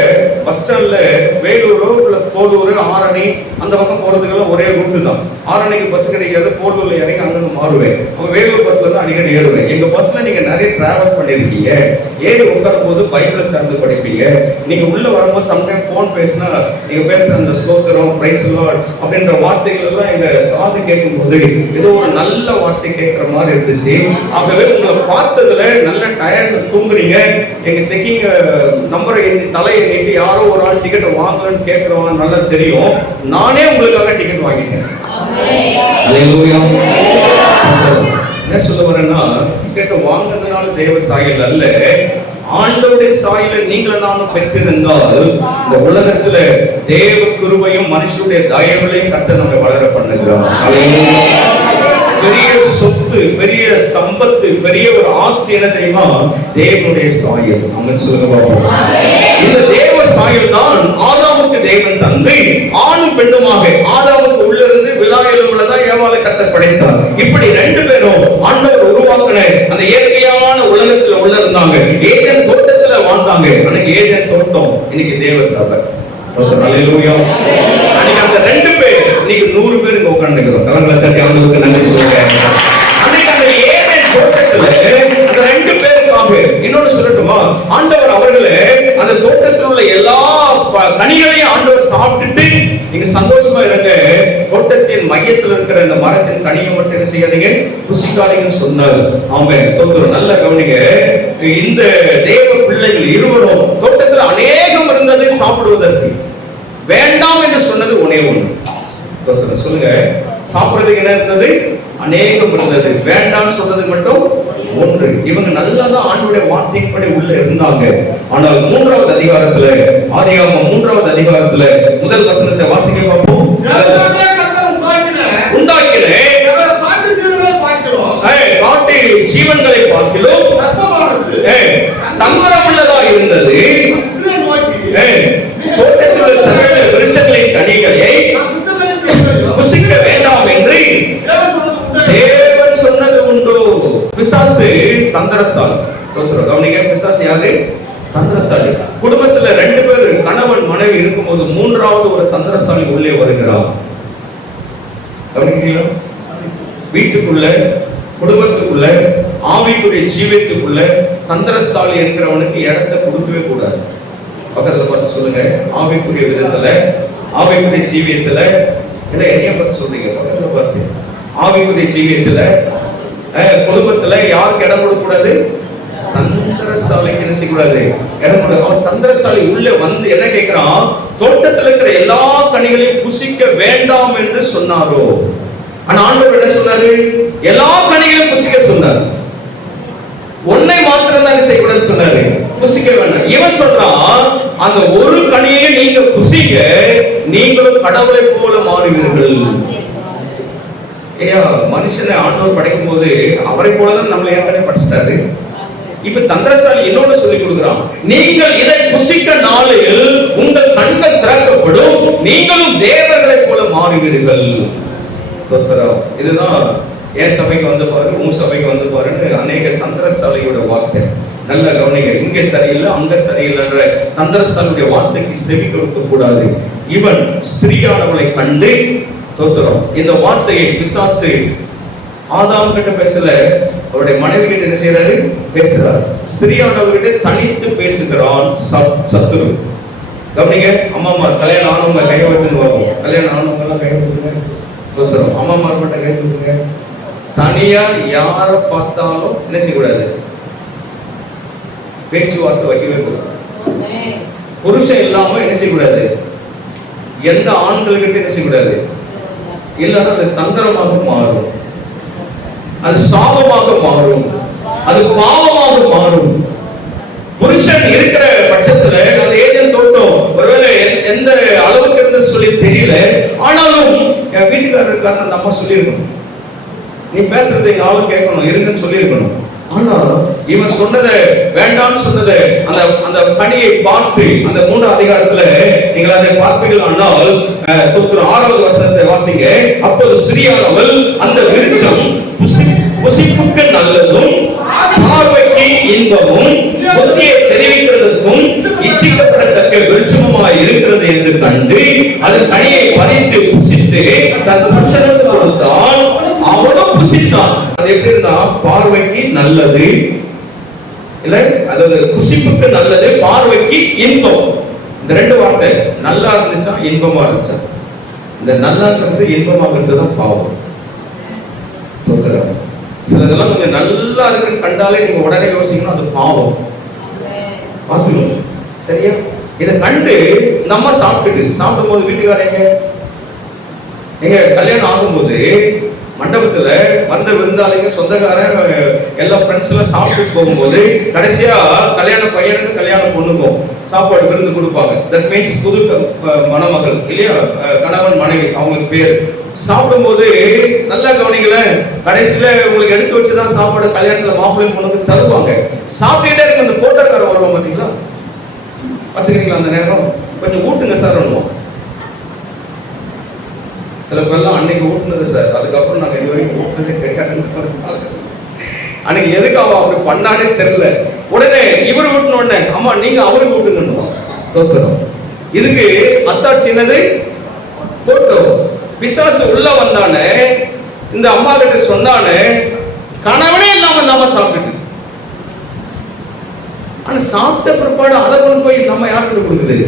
பஸ் ஸ்டாண்ட்ல வேலூரோ இல்லை போலூர், ஆரணி அந்த பக்கம் போறதுக்கெல்லாம் ஒரே ரூட்டு தான். ஆரணிக்கு பஸ் கிடைக்காது, போலூர்ல இறங்கி அங்கே மாறுவேன். அப்போ வேலூர் பஸ்ல தான் அடிக்கடி ஏறுவேன். எங்க பஸ்ல நீங்க நிறைய டிராவல் பண்ணிருக்கீங்க. ஏறி உட்காரும் போது பைபிளை திறந்து படிப்பீங்க. நீங்க உள்ள வரும்போது சம்டைம் போன் பேசினா நீங்க பேசுற அந்த ஸ்தோத்திரம், பிரைஸ் லார்ட் அப்படின்ற வார்த்தைகள் எல்லாம் எங்க காது கேட்கும் போது ஏதோ ஒரு நல்ல வார்த்தை கேட்கிற மாதிரி இருந்துச்சு. ஆகவே உங்களை பார்த்ததுல நல்ல டயர்ல தூங்குறீங்க. எங்க செக்கிங் நம்பரை தலையை நீட்டி யாரோ ஒரு ஆள் டிக்கெட் வாங்கலன்னு கேட்கிறவங்க நல்லா தெரியும். நானே உங்களுக்காக டிக்கெட் வாங்கிட்டேன். என்ன சொல்ல வரேன்னா, டிக்கெட் வாங்கினதுனால தேவ சாயல் அல்ல, ஆண்டவருடைய சாயலை நீங்களும் நானும் பெற்றிருந்தால் இந்த உலகத்துல தேவ கிருபையும் மனுஷனுடைய தயவுகளையும் கர்த்தர் நம்மை வளர பண்ணுகிறார். பெரிய சொத்து, பெரிய சம்பத்து, பெரிய ஒரு ஆஸ்தி என்ன தெரியுமா? தேவனுடைய சாயல். அவங்க சொல்லுங்க, இந்த தேவ சாயல் தான் ஆதாமுக்கு தேவன் தந்து ஆணும் பெண்ணுமாக ஆதாமுக்கு உள்ள இருந்து விலாயலுள்ளதான் ஏவாளை கர்த்தர் படைத்தார். இப்படி ரெண்டு பேரும் ஆண்டவர் உருவாக்கின அந்த இயற்கையான உலகத்துல உள்ள இருந்தாங்க. ஏதேன் தோட்டத்துல வாழ்ந்தாங்க. அன்னைக்கு ஏதேன் தோட்டம், இன்னைக்கு தேவ சபை. அல்லேலூயா. அன்னைக்கு அந்த ரெண்டு பேர், இன்னைக்கு 100 பேர் இங்க உட்கார்ந்துக்கிறோம். தலைங்களை தட்டி ஆண்டவருக்கு நன்றி சொல்லுங்க. அன்னைக்கு அந்த ஏதேன் தோட்டத்துல அந்த ரெண்டு பேருக்காக இன்னொன்னு சொல்லட்டுமா, ஆண்டவர் அவர்களை அந்த தோட்டத்தில் உள்ள எல்லா கனிகளையும் ஆண்டவர் சாப்பிட்டுட்டு நீங்க சந்தோஷமா இருங்க, தோட்டத்தின் மையத்தில் இருக்கிற இந்த மரத்தின் கனியை மட்டும் என்ன செய்யாதீங்க, ருசிக்காதீங்கன்னு சொன்னார். ஆமென். தோத்திரம். நல்ல கவனிங்க. இந்த தேவ பிள்ளைகள் இருவரும் தோட்டத்தில் அநேகம் இருந்தது சாப்பிடுவதற்கு, வேண்டாம் என்று சொன்னது ஒன்னே ஒன்று. தோத்திரம். சொல்லுங்க, சாப்பிடுறதுக்கு என்ன இருந்தது? அநேகம் இருந்தது. வேண்டாம்னு சொல்றது மட்டும் ஒன்று. இவங்க நல்லதான் ஆண்டவருடைய வார்த்தைப்படி உள்ள இருந்தாங்க. ஆனால் 3வது அதிகாரத்துல, ஆதியாகமம் 3வது அதிகாரத்துல முதல் வசனத்தை வாசிக்க பார்ப்போம். காட்டு ஜீவன்களை பார்க்கிலும் தந்திரமுள்ளதா இருந்தது. தோட்டத்தில் சகல விருட்சங்களின் கனிகளை புசிக்க வேண்டாம் என்று தேவன் சொன்னது உண்டு. பிசாசு தந்திரசாலி. கவனிங்க, பிசாசு யாரு? தந்திரசாலி. குடும்பத்துல 2 பேர் கணவன் மனைவி இருக்கும்போது 3வது ஒரு தந்திரசாலி உள்ளே வருகிறார். கவனிக்கிறீங்களா? வீட்டுக்குள்ள, குடும்பத்துக்குள்ள, ஆவிக்குரிய ஜீவியத்துக்குள்ள தந்திரசாலி என்கிறவனுக்கு இடத்தை கொடுக்கவே கூடாது. பக்கத்துல பார்த்து சொல்லுங்க, ஆவிக்குரிய விதத்துல, ஆவிக்குரிய ஜீவியத்துல, இல்ல என்னைய பார்த்து சொல்றீங்க, பக்கத்துல பார்த்து, ஆவிக்குரிய ஜீவியத்துல, குடும்பத்துல யாருக்கு இடம் கொடுக்க கூடாது? தந்திரசாலிக்கு என்ன செய்யக்கூடாது? இடம் கொடுக்க. அவன் தந்திரசாலி உள்ள வந்து என்ன கேட்கிறான்? தோட்டத்தில் இருக்கிற எல்லா கனிகளையும் புசிக்க வேண்டாம் என்று சொன்னாரோ? ஆனா ஆண்டவர் என்ன சொன்னாரு? எல்லா கனிகளையும் புசிக்க சொன்னார். ஒன்னை மாத்திரம் தான் செய்யக்கூடாதுன்னு சொன்னாரு, புசிக்க வேண்டாம். இவன் சொல்றான், அந்த ஒரு கனியை நீங்க புசிக்க நீங்களும் கடவுளை போல மாறுவீர்கள். ஐயா, மனுஷனை ஆண்டவர் படைக்கும் போது அவரை போலதான் நம்மளை ஏற்கனவே படிச்சிட்டாரு. இப்ப தந்திரசாலி இன்னொன்னு சொல்லி கொடுக்கிறான், நீங்கள் இதை புசிக்க நாளில் உங்கள் கண்கள் திறக்கப்படும், நீங்களும் தேவர்களை போல மாறுவீர்கள். இதுதான் என் சபைக்கு வந்து பாரு, உன் சபைக்கு வந்து பாருன்னு அநேக தந்திரசாலியோட வார்த்தை. நல்ல கவனிங்க, இங்க சரியில்லை அங்க சரியில்லைன்ற தந்திரசாலியுடைய வார்த்தைக்கு செவி கொடுக்க கூடாது. இவன் ஸ்திரீயானவளை கண்டு தோத்துறோம். இந்த வார்த்தையை பிசாசு ஆதாம் கிட்ட பேசல, அவருடைய மனைவி கிட்ட என்ன செய்யறாரு, பேசுறாரு. ஸ்திரீயானவர்கிட்ட தனித்து பேசுகிறான் சத்துரு. கவனிங்க, அம்மாமா கல்யாணம் ஆனவங்க கை வைத்துருவாங்க, கல்யாணம் ஆனவங்க எல்லாம் கை வைத்துருங்க. தோத்துறோம். அம்மாமா மட்டும் கை வைத்துருங்க. தனியா யார பார்த்தாலும் என்ன செய்யக்கூடாது, பேச்சுவார்த்தை வைக்கவே கூடாது. புருஷன் இல்லாம என்ன செய்யக்கூடாது, எந்த ஆண்கள்கிட்ட என்ன செய்யக்கூடாது, இல்லைன்னா அது தந்திரமாக மாறும், அது சாபமாக மாறும், அது பாவமாக மாறும். புருஷன் இருக்கிற பட்சத்துல அந்த ஏதேன் தோட்டம் ஒருவேளை எந்த அளவுக்கு இருந்து சொல்லி தெரியல, ஆனாலும் என் வீட்டுக்காரர் இருக்காருன்னு அந்த அம்மா சொல்லியிருக்கணும், நீ பேசுறதை எங்க ஆளும் கேட்கணும், இருக்குன்னு சொல்லியிருக்கணும். ஆனா இவன் சொன்னதை வேண்டாம்னு சொன்னதை அந்த அந்த கனியை பார்த்து அந்த 3ஆம் அதிகாரத்துல நீங்கள் அதை பார்ப்பீர்கள். ஆனால் 6வது வசனத்தை வாசிங்க. அப்போது ஸ்திரீயானவள் அந்த விருட்சம் புசிப்புக்கு நல்லதும் பார்வைக்கு இன்பமும் புத்தியை தெரிவிக்கிறதுக்கும் இச்சிக்கப்படத்தக்க விருட்சமாய் இருக்கிறது என்று கண்டு அதன் கனியை பறித்து புசித்து தன் புருஷனுக்கு கொடுத்தான், அவனும் புசித்தான். அது எப்படி இருந்தா, பார்வைக்கு நல்லது இல்ல, அதாவது புசிப்புக்கு நல்லது, பார்வைக்கு இன்பம். இந்த 2 வார்த்தை நல்லா இருந்துச்சா இன்பமா இருந்துச்சா? இந்த நல்லா இருக்கிறது இன்பமாக இருந்ததுதான் பாவம். சிலதெல்லாம் நீங்க நல்லா இருக்குன்னு கண்டாலே நீங்க உடனே யோசிக்கணும், அது பாவம். பாத்துக்கணும் சரியா? இதை கண்டு நம்ம சாப்பிடும் போது வீட்டுக்காரங்க எங்க கல்யாணம் ஆகும்போது மண்டபத்துல வந்த விருந்தாளிங்க சொந்தக்காரன் எல்லா ஃப்ரெண்ட்ஸ் எல்லாம் சாப்பிட்டு போகும்போது கடைசியா கல்யாண பையனுக்கு கல்யாண பொண்ணுக்கும் சாப்பாடு விருந்து கொடுப்பாங்க. தட் மீன்ஸ் புது மணமகள் இல்லையா, கணவன் மனைவி அவங்களுக்கு பேர். சாப்பிடும்போது நல்லா கவனிக்கல, கடைசியில உங்களுக்கு எடுத்து வச்சுதான் சாப்பாடு கல்யாணத்துல மாப்பிள்ளை பொண்ணுக்கு தருவாங்க. சாப்பிட்டுட்டே இருக்கு அந்த போட்டோக்காரன் வருவாங்க, பாத்தீங்களா பாத்துக்கிறீங்களா? அந்த நேரம் கொஞ்சம் ஊட்டுங்க சார் பண்ணுவோம். சில பேர்லாம் அன்னைக்கு ஊட்டுனது சார், அதுக்கப்புறம் நாங்கள் இது வரைக்கும் ஊட்டுனதே கிடையாது. அன்னைக்கு எதுக்கு அவன் அப்படி பண்ணானே தெரியல. உடனே இவர் ஊட்டின உடனே அம்மா நீங்க அவருக்கு ஊட்டுங்கன்னு தோத்துறோம். இதுக்கு அத்தாட்சி என்னது, போட்டோ. பிசாசு உள்ள வந்தானே, இந்த அம்மா கிட்ட சொன்னானே, கணவனே இல்லாம நாம சாப்பிட்டு, ஆனா சாப்பிட்ட பிற்பாடு அதை கொண்டு போய் நம்ம யாருக்கு கொடுக்குது?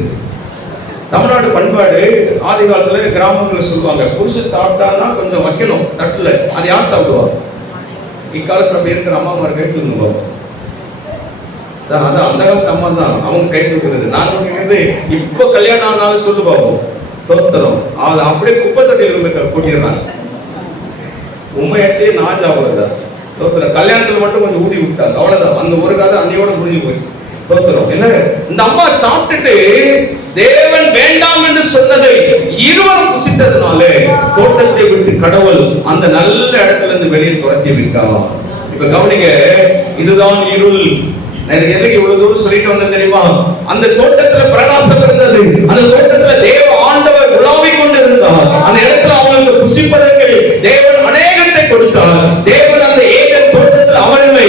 தமிழ்நாடு பண்பாடு ஆதி காலத்துல கிராமத்துல சொல்லுவாங்க, புருஷன் சாப்பிட்டான்னா கொஞ்சம் வைக்கணும் தட்டுல. அது யார் சாப்பிடுவா? இக்காலத்துல அப்படி இருக்கிற அம்மாமார் கை தூங்குவாங்க. அதான் அந்த காலத்து அம்மா தான் அவங்க கை தூக்குறது. நாங்க கேட்கறது இப்ப கல்யாணம் ஆனாலும் சொல்லு பார்ப்போம், தோத்திரம் அது அப்படியே குப்பை தொட்டியில் கூட்டிடுறாங்க. உண்மையாச்சே நான் சாப்பிடுறதா தோத்திரம். கல்யாணத்துல மட்டும் கொஞ்சம் ஊட்டி விட்டாங்க, அவ்வளவுதான். அந்த ஒரு கதை அன்னையோட முடிஞ்சு போச்சு. தோத்திரம் என்ன, இந்த அம்மா சாப்பிட்டுட்டு தேவன் வேண்டாம் என்று சொன்னதை இருவரும் புசித்ததுனால தோட்டத்தை விட்டு கடவுள் அந்த நல்ல இடத்துல இருந்து வெளியே துரத்தி விட்டான். இப்ப கவனிங்க, இதுதான் இருள். எதுக்கு இவ்வளவு தூரம் சொல்லிட்டு வந்தது தெரியுமா? அந்த தோட்டத்துல பிரகாசம் இருந்தது, அந்த தோட்டத்துல தேவ ஆண்டவர் உலாவிக் கொண்டு இருந்தார். அந்த இடத்துல அவங்களுக்கு புசிப்பதற்கு தேவன் அநேகத்தை கொடுத்தார். தேவன் அந்த ஏதேன் தோட்டத்தில் அவர்களை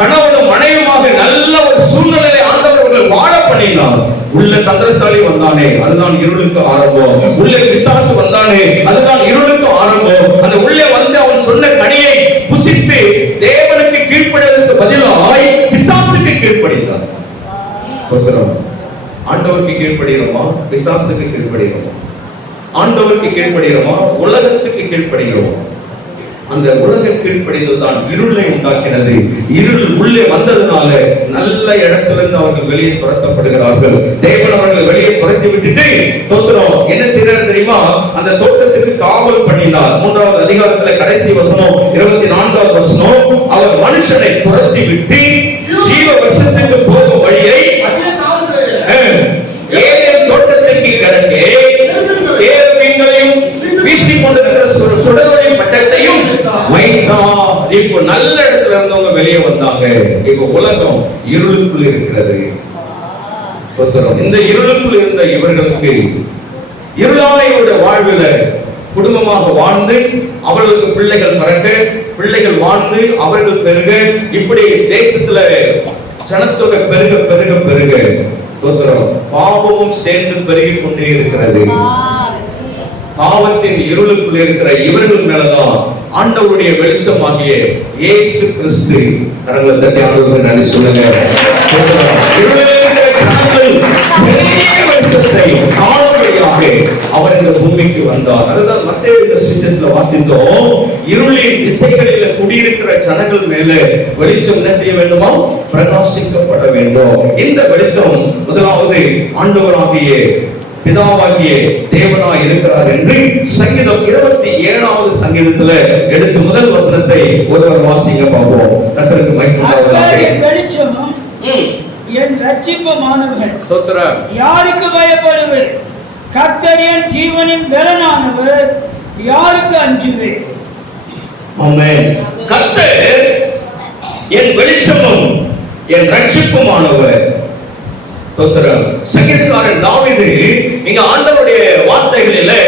கணவனும் மனைவியுமாக நல்ல ஒரு சூழ்நிலையை ஆண்டவர்கள் வாழ பண்ணினார். உள்ள தந்திரசாலி வந்தானே, அதுதான் இருளுக்கு ஆரம்பம். உள்ளே பிசாசு வந்தானே, அதுதான் இருளுக்கு ஆரம்பம். அந்த உள்ளே வந்து அவன் சொன்ன கனியை புசித்து தேவனுக்கு கீழ்ப்படிவதற்கு பதிலாய் பிசாசுக்கு கீழ்ப்படிந்தார். ஆண்டவருக்கு கீழ்ப்படுகிறோமா, பிசாசுக்கு கீழ்ப்படுகிறோமா? ஆண்டவருக்கு கீழ்ப்படுகிறோமா, உலகத்துக்கு கீழ்ப்படுகிறோமா? அந்த உலக கீழ்ப்படிதல் தான் இருளை உண்டாக்கினது. இருள் உள்ளே வந்ததுனால நல்ல இடத்திலிருந்து அவர்கள் வெளியே துரத்தப்படுகிறார்கள். தேவன் அவர்களை வெளியே துரத்தி விட்டுட்டு தோத்திரம் என்ன செய்யறாரு தெரியுமா? அந்த தோட்டத்துக்கு காவல் பண்ணினார். 3வது அதிகாரத்துல கடைசி வசனம் 24வது வசனம், அவர் மனுஷனை துரத்தி விட்டு ஜீவ வருஷத்துக்கு போகும் வழியை ஏதேன் தோட்டத்திற்கு கிடக்கே தேவீங்களையும் வீசி கொண்டிருக்கிற சுடரொளி பட்டத்தையும் வைத்தான். இப்போ நல்ல இடத்துல இருந்தவங்க வெளியே வந்தாங்க. இப்போ உலகம் இருளுக்குள் இருக்கிறது. இந்த இருளுக்குள் இருந்த இவர்களுக்கு இருளாலையோட வாழ்வில் குடும்பமாக வாழ்ந்து அவர்களுக்கு பிள்ளைகள் பிறக்க, பிள்ளைகள் வாழ்ந்து அவர்கள் பெருக, இப்படி தேசத்துல ஜனத்தொகை பெருக பெருக பெருக பாவமும் சேர்ந்து பெருகிக் கொண்டே இருக்கிறது. பாவத்தின் இருளுக்குள் இருக்கிற இவர்கள் மேலதான் ஆண்டவருடைய வெளிச்சமாகிய இயேசு கிறிஸ்து கரங்களை தட்டி ஆண்டவருக்கு நன்றி சொல்லுங்க. அவர் இந்த பூமிக்கு வந்தார். அதுதான் மத்தேயு சுவிசேஷத்துல வாசித்தோம். இருளின் திசைகளில் குடியிருக்கிற ஜனங்கள் மேல வெளிச்சம் என்ன செய்ய வேண்டுமா? பிரகாசிக்கப்பட வேண்டும். இந்த வெளிச்சம் முதலாவது ஆண்டவராகிய பிதாவாகிய தேவனாய் இருக்கிறார் என்று சங்கீதம் 27வது சங்கீதத்துல எடுத்து முதல் வசனத்தை ஒருவர் வாசிங்க பார்ப்போம். கர்த்தருக்கு மகிமை உண்டாவதாக. வெளிச்சமும் என் ரட்சிப்புமானவர், யாருக்கு பயப்படுவர்? கர்த்தர் என் ஜீவனின் பலனானவர், யாருக்கு அஞ்சுவேன்? ஆமென். கர்த்தர் என் வெளிச்சமும் என் ரட்சிப்புமானவர். சங்கீதக்காரன் தாவீது இங்க ஆண்டவருடைய வார்த்தைகளிலே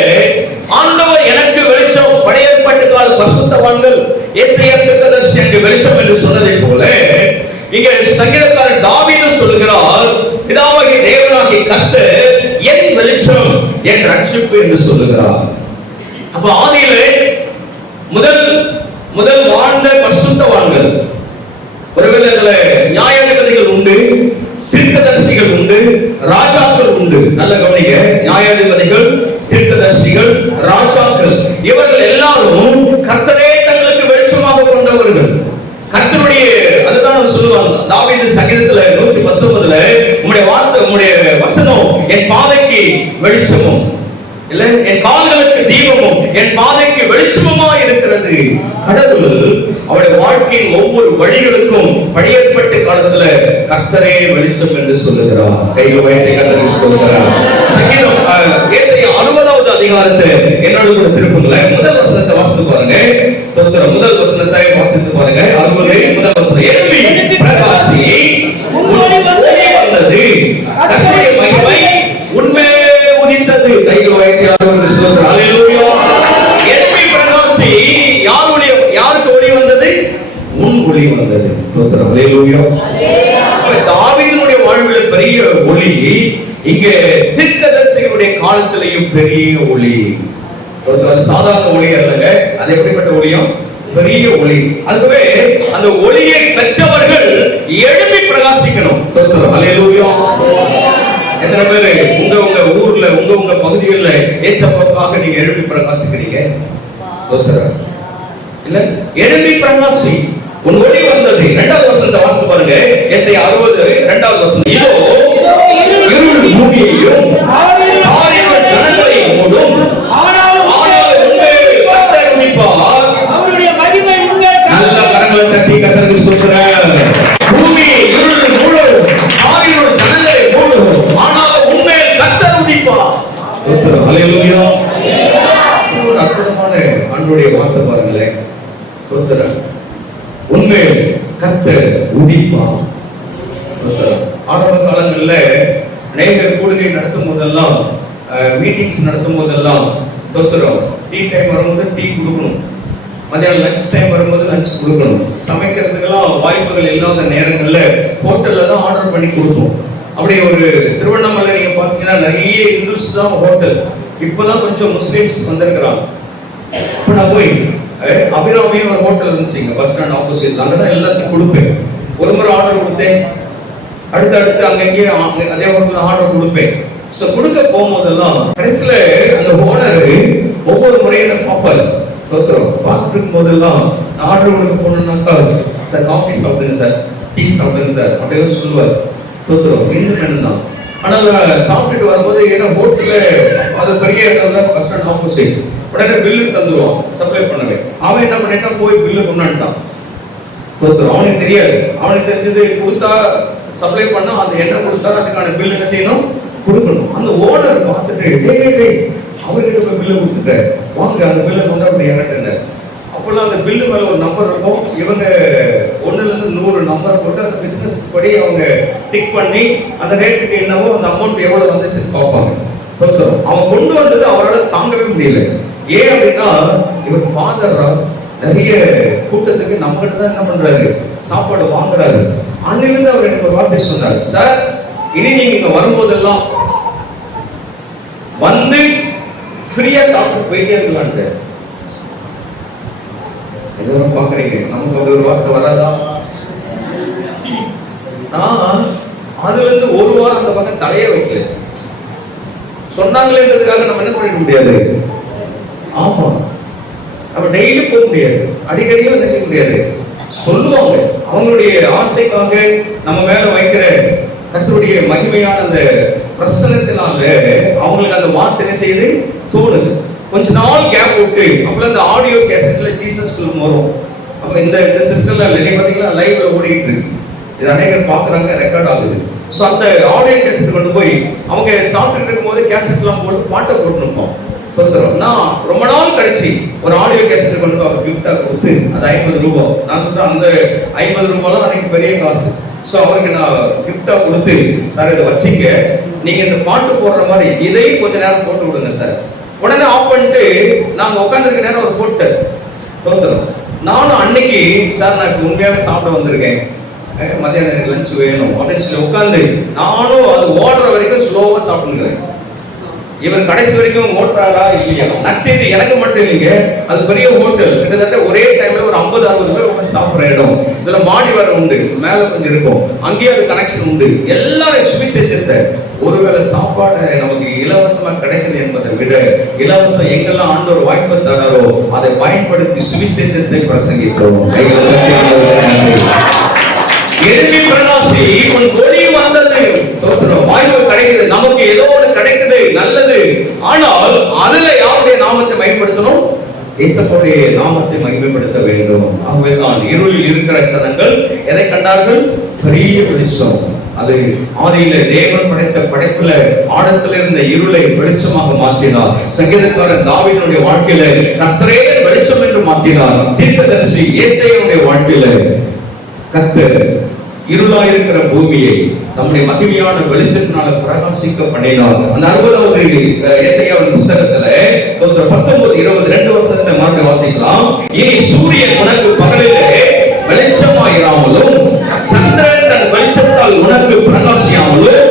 ஆண்டவர் எனக்கு வெளிச்சம், பழைய ஏற்பாட்டு கால பரிசுத்தவான்கள் ஏசாயா தீர்க்கதரிசி எனக்கு வெளிச்சம் என்று சொன்னதை போல இங்க சங்கீதக்காரன் தாவீது சொல்லுகிறார், பிதாவாகிய தேவனாகிய கர்த்தர் என் வெளிச்சம் என் ரட்சிப்பு என்று சொல்லுகிறார். அப்ப ஆதியிலே முதல் வாழ்ந்த பரிசுத்தவான்கள், ஒருவேளை நியாயாதிபதிகள் உண்டு, தீர்க்கதரிசிகள் உண்டு, ராஜாக்கள் உண்டு. நல்ல கவனிங்க, நியாயாதிபதிகள், தீர்க்கதரிசிகள், ராஜாக்கள், இவர்கள் எல்லாரும் கர்த்தரே தங்களுக்கு வெளிச்சமாக கொண்டவர்கள். கர்த்தருடைய அதுதான் சொல்லுவாங்க. தாவீது சங்கீதத்துல 119ல உம்முடைய வார்த்தை, உம்முடைய வசனம் என் பாதைக்கு வெளிச்சமும் இல்ல என் கால்களுக்கு தீபமும் என் பாதைக்கு வெளிச்சமுமா இருக்கிறது. கடவுள் அவருடைய வாழ்க்கையின் ஒவ்வொரு வழிகளுக்கும் பழைய ஏற்பாட்டு காலத்துல கர்த்தரே வெளிச்சம் என்று சொல்லுகிறார். கையை வைத்து கர்த்தரை சொல்லுகிறார். சங்கீதம் ஏசாயா 60வது அதிகாரத்தை என்னோட கூட திருப்புங்களேன். முதல் வசனத்தை வாசித்து பாருங்க. முதல் வசனத்தை வாசித்து பாருங்க. 60 முதல் வசனம், எழும்பி பிரகாசி, உன்னுடைய வந்தது, கர்த்தருடைய மகிமை உண்மை உதித்தது. கைகள் வைத்து ஆண்டவருக்கு சொல்லுகிறார். அல்லேலூயா. எழும்பி பிரகாசி, யாருக்கு ஒளி வந்தது? உன் ஒளி வந்தது. ஸ்தோத்திரம். அல்லேலூயா. தாவீதுடைய வாழ்வில் பெரிய ஒளி, இங்கே தீர்க்கதரிசிகளுடைய காலத்திலேயும் பெரிய ஒளி. சாதாரண ஒளி அல்லங்க, அது எப்படிப்பட்ட ஒளியும்? பெரிய ஒளி. அதுவே அந்த ஒளியை பெற்றவர்கள் எழுப்பி பிரகாசிக்கணும். ஸ்தோத்திரம். அல்லேலூயா. எத்தனை பேரு உங்க ஊர்ல உங்க பகுதிகளில் ஏசப்பாவுக்காக நீங்க எழுப்பி பிரகாசிக்கிறீங்க? இல்ல, எழுப்பி பிரகாசி, உன் ஒளி வந்தது. 2வது வசனத்தை வாசித்து பாருங்க. ஏசாயா 60 2வது வசனம், இதோ இருள் மூடியையும் ஆரிருள் ஜனங்களை மூடும், ஆனாலும் கர்த்தர் உதிப்பார், அவருடைய மகிமை உங்கள். நல்ல கரங்களை தட்டி கர்த்தருக்கு சொல்லுங்க. பூமி இருள் மூடும், ஆரிருள் ஜனங்களை மூடும், ஆனாலும் உண்மையில் கர்த்தர் உதிப்பார். அல்லேலூயா. ஒரு அற்புதமான ஆண்டவருடைய வார்த்தை பாருங்களேன். உண்மையில் கர்த்தர் உதிப்பார். ஆரம்ப காலங்கள்ல அநேக கூடுகை நடத்தும் போதெல்லாம், மீட்டிங்ஸ் நடத்தும் போதெல்லாம் டீ டைம் வரும்போது டீ கொடுக்கணும், மதியானம் லஞ்ச் டைம் வரும்போது லஞ்ச் கொடுக்கணும். சமைக்கிறதுக்கெல்லாம் வாய்ப்புகள் இல்லாத நேரங்கள்ல ஹோட்டல்ல தான் ஆர்டர் பண்ணி கொடுப்போம். அப்படி ஒரு திருவண்ணாமலை நீங்க பாத்தீங்கன்னா நிறைய இந்துஸ் தான் ஹோட்டல். இப்பதான் கொஞ்சம் முஸ்லிம்ஸ் வந்திருக்கிறாங்க. இப்ப நான் போய் அபிராமின்னு ஒரு ஹோட்டல் இருந்துச்சுங்க, பஸ் ஸ்டாண்ட் ஆப்போசிட்ல, அங்கதான் எல்லாத்தையும் கொடுப்பேன். ஒரு முறை ஆர்டர் கொடுத்தேன், அடுத்து அங்கேயே அதே ஹோட்டல் ஆர்டர் கொடுப்பேன். ஸோ கொடுக்க போகும்போதெல்லாம் கடைசியில அந்த ஓனர் ஒவ்வொரு முறையும் பார்ப்பாரு, தோத்துறோம். பார்த்துட்டு இருக்கும் போதெல்லாம் ஆர்டர் கொடுக்க போனோம்னாக்கா, சார் காஃபி சாப்பிடுங்க சார், டீ சாப்பிடுங்க சார் அப்படின்னு சொல்லுவார். தோத்துறோம். இண்டிபெண்டன்ட் தான். ஆனால் சாப்பிட்டுட்டு வரும்போது ஏன்னா ஹோட்டல்ல அது பெரிய இடத்துல ஃபர்ஸ்ட் அண்ட் ஆப்போசிட் உடனே பில்லு தந்துருவான் சப்ளை பண்ணவே. அவன் என்ன பண்ணிட்டான், போய் பில்லு கொண்டாண்டான். தோத்துறோம். அவனுக்கு தெரியாது. அவனுக்கு தெரிஞ்சது கொடுத்தா சப்ளை பண்ணா அந்த என்ன கொடுத்தா அதுக்கான பில் என்ன செய்யணும், கொடுக்கணும். அந்த ஓனர் பார்த்துட்டு அவர்கிட்ட போய் பில்லு கொடுத்துட்டாரு, வாங்க அந்த பில்லை கொண்டா அப்படி இறட்டுங்க. அப்பெல்லாம் அந்த பில்லு மேல ஒரு நம்பர் இருக்கும். இவங்க 1ல இருந்து 100 நம்பர் போட்டு அந்த பிசினஸ் படி அவங்க டிக் பண்ணி அந்த ரேட்டுக்கு என்னவோ அந்த அமௌண்ட் எவ்வளவு வந்துச்சுன்னு பார்ப்பாங்க. தோத்துறோம். அவன் கொண்டு வந்தது அவரால் தாங்கவே முடியல. ஏன் அப்படின்னா இவர் ஃபாதரா நிறைய கூட்டத்துக்கு நம்ம கிட்ட தான் என்ன பண்றாரு, சாப்பாடு வாங்குறாரு. அன்னிலிருந்து அவர் எனக்கு ஒரு வார்த்தை சொன்னார், சார் இனி நீங்க இங்க வரும்போதெல்லாம் வந்து ஃப்ரீயா சாப்பிட்டு போயிட்டே இருக்கலான்ட்டு. எல்லோரும் பாக்குறீங்க, நமக்கு ஒரு வார்த்தை வராதா? நான் அதுல இருந்து ஒரு வாரம் அந்த பக்கம் தலையே வைக்கல. சொன்னாங்களேன்றதுக்காக நம்ம என்ன பண்ணிட முடியாது. ஆமா, நம்ம டெய்லி போக முடியாது, அடிக்கடியும் என்ன செய்ய முடியாது. சொல்லுவாங்க அவங்களுடைய ஆசைக்காக நம்ம மேல வைக்கிற கர்த்தருடைய மகிமையான அந்த பிரசன்னத்தினால அவங்களுக்கு அந்த வார்த்தை என்ன செய்யுது, தோணுது. கொஞ்ச நாள் கேப் விட்டு அப்பல இந்த ஆடியோ கேசட்ல ஜீசஸ் ஃபிலிம் வரும். அப்ப இந்த சிஸ்டம்ல இல்லை பாத்தீங்களா, லைவ்ல ஓடிட்டு இருக்கு. இது அநேகர் பாக்குறாங்க, ரெக்கார்ட் ஆகுது. ஸோ அந்த ஆடியோ கேசட் கொண்டு போய் அவங்க சாப்பிட்டு இருக்கும் போது கேசட்லாம் போட்டு பாட்டை போட்டு நிற்போம். தோத்துறோம். நான் ரொம்ப நாள் கழிச்சு ஒரு ஆடியோ கேசட் கொண்டு போய் அவர் கிஃப்டா கொடுத்து அது 50 ரூபாய். நான் சொல்றேன் அந்த 50 ரூபாய்லாம் அன்னைக்கு பெரிய காசு. ஸோ அவருக்கு நான் கிஃப்டா கொடுத்து, சார் இதை வச்சிங்க, நீங்க இந்த பாட்டு போடுற மாதிரி இதையும் கொஞ்ச நேரம் போட்டு விடுங்க சார். உடனே ஆஃப் பண்ணிட்டு நாங்க உட்காந்துருக்க நேரம் ஒரு போட்டு தோத்துறோம். நானும் அன்னைக்கு சார் நான் உண்மையாவே சாப்பிட வந்திருக்கேன், மத்தியானம் எனக்கு லஞ்ச் வேணும் அப்படின்னு சொல்லி உட்காந்து நானும் அது ஓடுற வரைக்கும் ஸ்லோவா சாப்பிட்டுக்கிறேன். இவர் கடைசி வரைக்கும் ஓட்டுறாரா இல்லையா? நச்செய்தி எனக்கு மட்டும் இல்லைங்க, அது பெரிய ஹோட்டல். கிட்டத்தட்ட ஒரே டைம்ல ஒரு 50-60 பேர் உட்காந்து சாப்பிடுற இடம். இதுல மாடி வர உண்டு, மேல கொஞ்சம் இருக்கும், அங்கேயே அது கனெக்ஷன் உண்டு. எல்லாரும் சுவிசேஷத்தை, ஒருவேளை சாப்பாடு நமக்கு இலவசமா கிடைக்குது என்பதை விட இலவசம் எங்கெல்லாம் ஆண்டவர் வாய்ப்பு தராரோ அதை பயன்படுத்தி சுவிசேஷத்தை பிரசங்கிக்கிறோம். எழுப்பி பிரகாசி, உன் ஒளி வந்தது. வாய்ப்பு கிடைக்குது, நமக்கு ஏதோ ஒன்று கிடைக்குது, நல்லது. ஆனால் அதுல யாருடைய நாமத்தை மகிமைப்படுத்தணும்? இயேசுவுடைய நாமத்தை மகிமைப்படுத்த வேண்டும். ஆகவேதான் இருளில் இருக்கிற ஜனங்கள் எதை கண்டார்கள்? பெரிய வெளிச்சம். அது ஆதியில தேவன் படைத்த படைப்புல ஆழத்துல இருந்த இருளை வெளிச்சமாக மாற்றினார். சங்கீதக்காரன் தாவீதுடைய வாழ்க்கையில கர்த்தரே வெளிச்சம் என்று மாற்றினார். தீர்க்கதரிசி ஏசாயாவுடைய வாழ்க்கையில கர்த்தர் இருளாயிருக்கிற பூமியை நம்முடைய மகிமையான வெளிச்சத்தினால பிரகாசிக்க பண்ணினார். அந்த 60வது ஏசாயாவின் புத்தகத்துல 19:20 வசனத்தை மாற்றி வாசிக்கலாம். இனி சூரியன் உனக்கு பகலிலே வெளிச்சமாயிராமலும் சந்திரன் தன் வெளிச்சத்தால் உனக்கு பிரகாசியாமலும்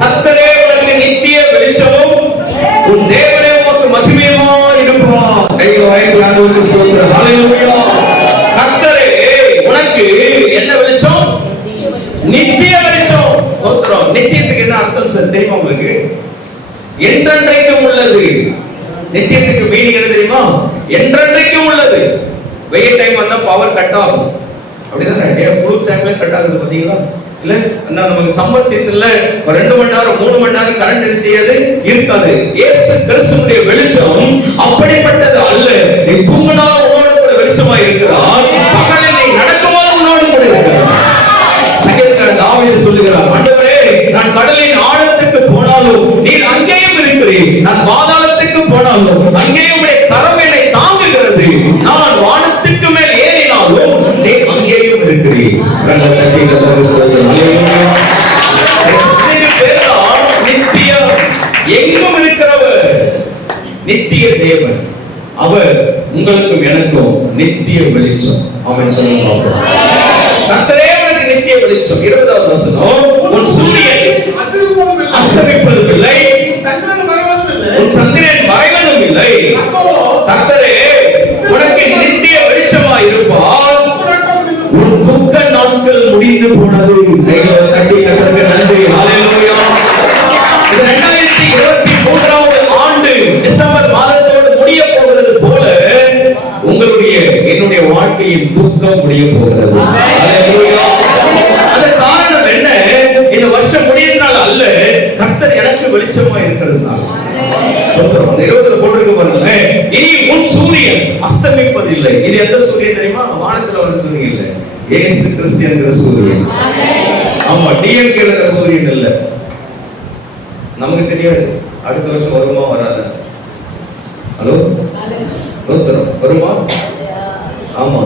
கர்த்தரே உனக்கு நித்திய வெளிச்சமும் உன் தேவனே உனக்கு மகிமையுமாய் இருப்பார். ஆண்டவருக்கு ஸ்தோத்திரம். ஹல்லேலூயா. கர்த்தரே உனக்கு என்ன வெளிச்சம்? நித்திய வெளிச்சம். ஸ்தோத்திரம். நித்தியத்துக்கு என்ன அர்த்தம் சார் தெரியுமா உங்களுக்கு? என்றென்றைக்கும் உள்ளது. நித்தியத்துக்கு மீனிங் என்ன தெரியுமா? என்றென்றைக்கும் உள்ளது. வெயில் டைம் வந்தா பவர் கட் ஆகும், அப்படிதானே? குளிர் டைம்ல கட் ஆகுது பாத்தீங்களா? இல்ல நமக்கு சம்மர் சீசன்ல 2 மணி நேரம் 3 மணி நேரம் கரண்ட் என்ன செய்யாது, இருக்காது. இயேசு கிறிஸ்துவுடைய வெளிச்சம் அப்படிப்பட்டது அல்ல. நீ தூங்கினா உன்னோடு கூட வெளிச்சமா இருக்கிறார், பகலில் நீ நடக்கும்போது உன்னோடு கூட இருக்கிறார். சங்கீதக்காரன் தாவீது சொல்லுகிறார், ஆண்டவரே நான் கடலின் ஆழத்துக்கு போனாலும் நீர் அங்கேயும் இருக்கிறீர், நான் பாதாளத்துக்கு போனாலும் அங்கேயும் உடைய கரம் என்னை தாங்குகிறது, நான் வானத்துக்கு மேல் ஏறினாலும் நீர் அங்கேயும் இருக்கிறீர். நித்திய எங்கும் இருக்கிறவர் நித்திய தேவன், அவர் உங்களுக்கும் எனக்கும் நித்திய வெளிச்சம். அவன் சொல்லுங்க, கர்த்தரே உனக்கு நித்திய வெளிச்சம். 20வது வசனம், உன் சூரியன் அஸ்தமிப்பதும் இல்லை, உன் சந்திரன் மறைவதும் இல்லை, கர்த்தரே உனக்கு நித்திய வெளிச்சமாய் இருப்பார், உன் துக்க நாட்கள் முடிந்து போனது. தட்டி கர்த்தருக்கு நன்றி. ஹல்லேலூயா. இது 2023வது ஆண்டு டிசம்பர் மாதத்தோடு முடிய போகிறது போல செய்ய போகிறது. ஹalleluya. அது காரணம் என்ன? இந்த வருஷம் முடியறதுனால அல்ல, கர்த்தர் எனக்கு வெளிச்சமா இருக்கிறதுனால. 20 போட்டிருக்கு பாருங்க, இனி உன் சூரியன் அஸ்தமிப்பதில்லை. இது எந்த சூரியன் தெரியுமா? வானத்துல வர சூரியன் இல்ல, இயேசு கிறிஸ்து என்கிற சூரியன். ஆமா, டிஎம்கே இருக்கிற சூரியன் இல்ல. நமக்கு தெரியாது அடுத்த வருஷம் வருமா வராது. ஹலோ, தோத்திரம் வருமா? ஆமா,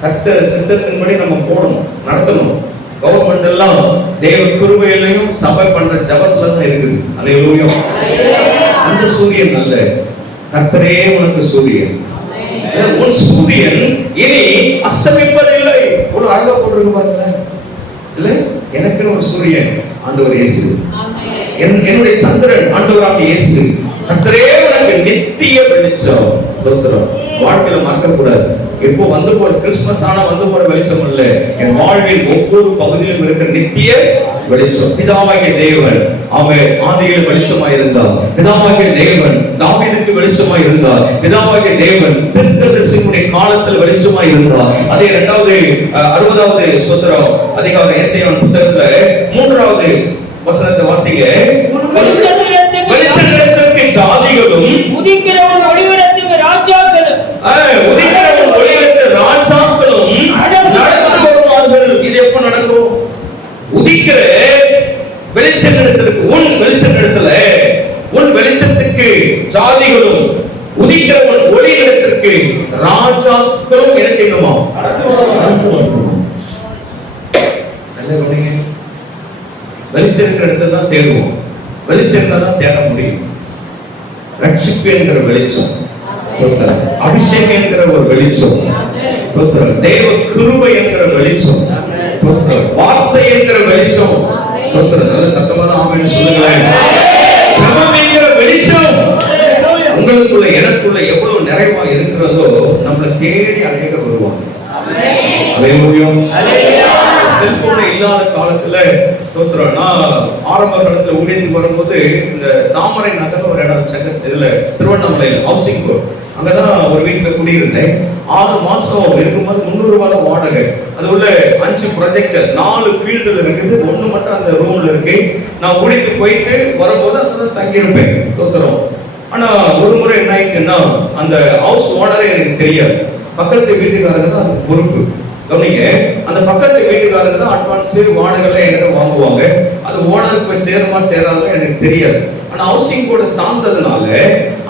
கர்த்தர் சித்தத்தின்படி நம்ம போடணும், நடத்தணும். கவர்மெண்ட் எல்லாம் தேவ கிருபையிலையும் சபை பண்ற ஜபத்துல தான் இருக்குது. அல்லேலூயா. அந்த சூரியன் அல்ல, கர்த்தரே உனக்கு சூரியன். உன் சூரியன் இனி அஸ்தமிப்பதில்லை. ஒரு அழகா போட்டிருக்கு பாருங்க. இல்ல, எனக்கு ஒரு சூரியன் ஆண்டவர் இயேசு, என்னுடைய சந்திரன் ஆண்டவராகிய இயேசு. கர்த்தரே உனக்கு நித்திய வெளிச்சம். தோத்திரம். வாழ்க்கையில மறக்க கூடாது. எப்போ வந்து போற கிறிஸ்துமஸ் ஆனா வந்து போற வெளிச்சம் அல்ல, என் வாழ்வில் ஒவ்வொரு பகுதியிலும் இருக்கிற நித்திய வெளிச்சம். பிதாவாகிய தேவன் அவன் ஆதியில் வெளிச்சமா இருந்தார். பிதாவாகிய தேவன் தாவீதுக்கு வெளிச்சமா இருந்தார். பிதாவாகிய தேவன் தீர்க்கதரிசியுடைய காலத்தில் வெளிச்சமா இருந்தார். அதே 60வது சூத்திரம் அதிகாரம் ஏசாயா புத்தகத்துல 3வது வசனத்தை வாசிங்க. வெளிச்சத்திற்கு ஜாதிகளும் உதிக்கிறவன் ஒளிவிடத்துக்கு ராஜாக்களும், உதிக்கிறவன் ஒளிவிடத்து ராஜாக்களும் நடந்து வருவார்கள். இது எப்ப நடக்கும்? உதிக்கிற வெளிச்சத்திற்கு, உன் வெளிச்சத்திடத்துல, உன் வெளிச்சத்துக்கு ஜாதிகளும், உதிக்கிறவன் ஒளிவிடத்திற்கு ராஜாக்களும் என்ன செய்யணுமா? நல்ல கவனிங்க. வெளிச்சம் இருக்கிற இடத்துல தான் தேடுவோம். வெளிச்சம் தான் தேட முடியும். ரட்சிப்பு என்கிற வெளிச்சம், அபிஷேகம் என்கிற ஒரு வெளிச்சம், தேவ கிருபை என்கிற வெளிச்சம், வார்த்தை என்கிற வெளிச்சம். நல்ல சத்தமா தான் ஆமென் சொல்லுங்களேன். ஜெபம் என்கிற வெளிச்சம் உங்களுக்குள்ள எனக்குள்ள எவ்வளவு நிறைவா இருக்கிறதோ நம்மளை தேடி அநேகர் வருவாங்க. செல்போன் இல்லாத காலத்துல நான் ஆரம்ப காலத்துல ஊழியத்துக்கு வரும்போது இந்த தாமரை நகர் ஒரு இடம் இதுல திருவண்ணாமலையில் ஹவுசிங் போர்ட், அங்கதான் ஒரு வீட்டுல குடியிருந்தேன். 6 மாசம் இருக்கும்போது 300 ரூபாய் வாடகை. அது உள்ள 5 ப்ரொஜெக்டர் 4 ஃபீல்டுல இருக்குது, 1 மட்டும் அந்த ரூம்ல இருக்கு. நான் ஊழியத்துக்கு போயிட்டு வரும்போது அங்கதான் தங்கியிருப்பேன். தோத்திரம். ஆனா ஒரு முறை என்ன ஆயிடுச்சுன்னா, அந்த ஹவுஸ் ஓனரே எனக்கு தெரியாது. பக்கத்து வீட்டுக்காரங்க தான் அதுக்கு பொறுப்பு. கவனிங்க, அந்த பக்கத்து வீட்டுக்காரங்க தான் அட்வான்ஸ் வாடகை என்கிட்ட வாங்குவாங்க. அது ஓனருக்கு போய் சேருமா சேராதோ எனக்கு தெரியாது. ஆனா ஹவுசிங் போர்டு சார்ந்ததுனால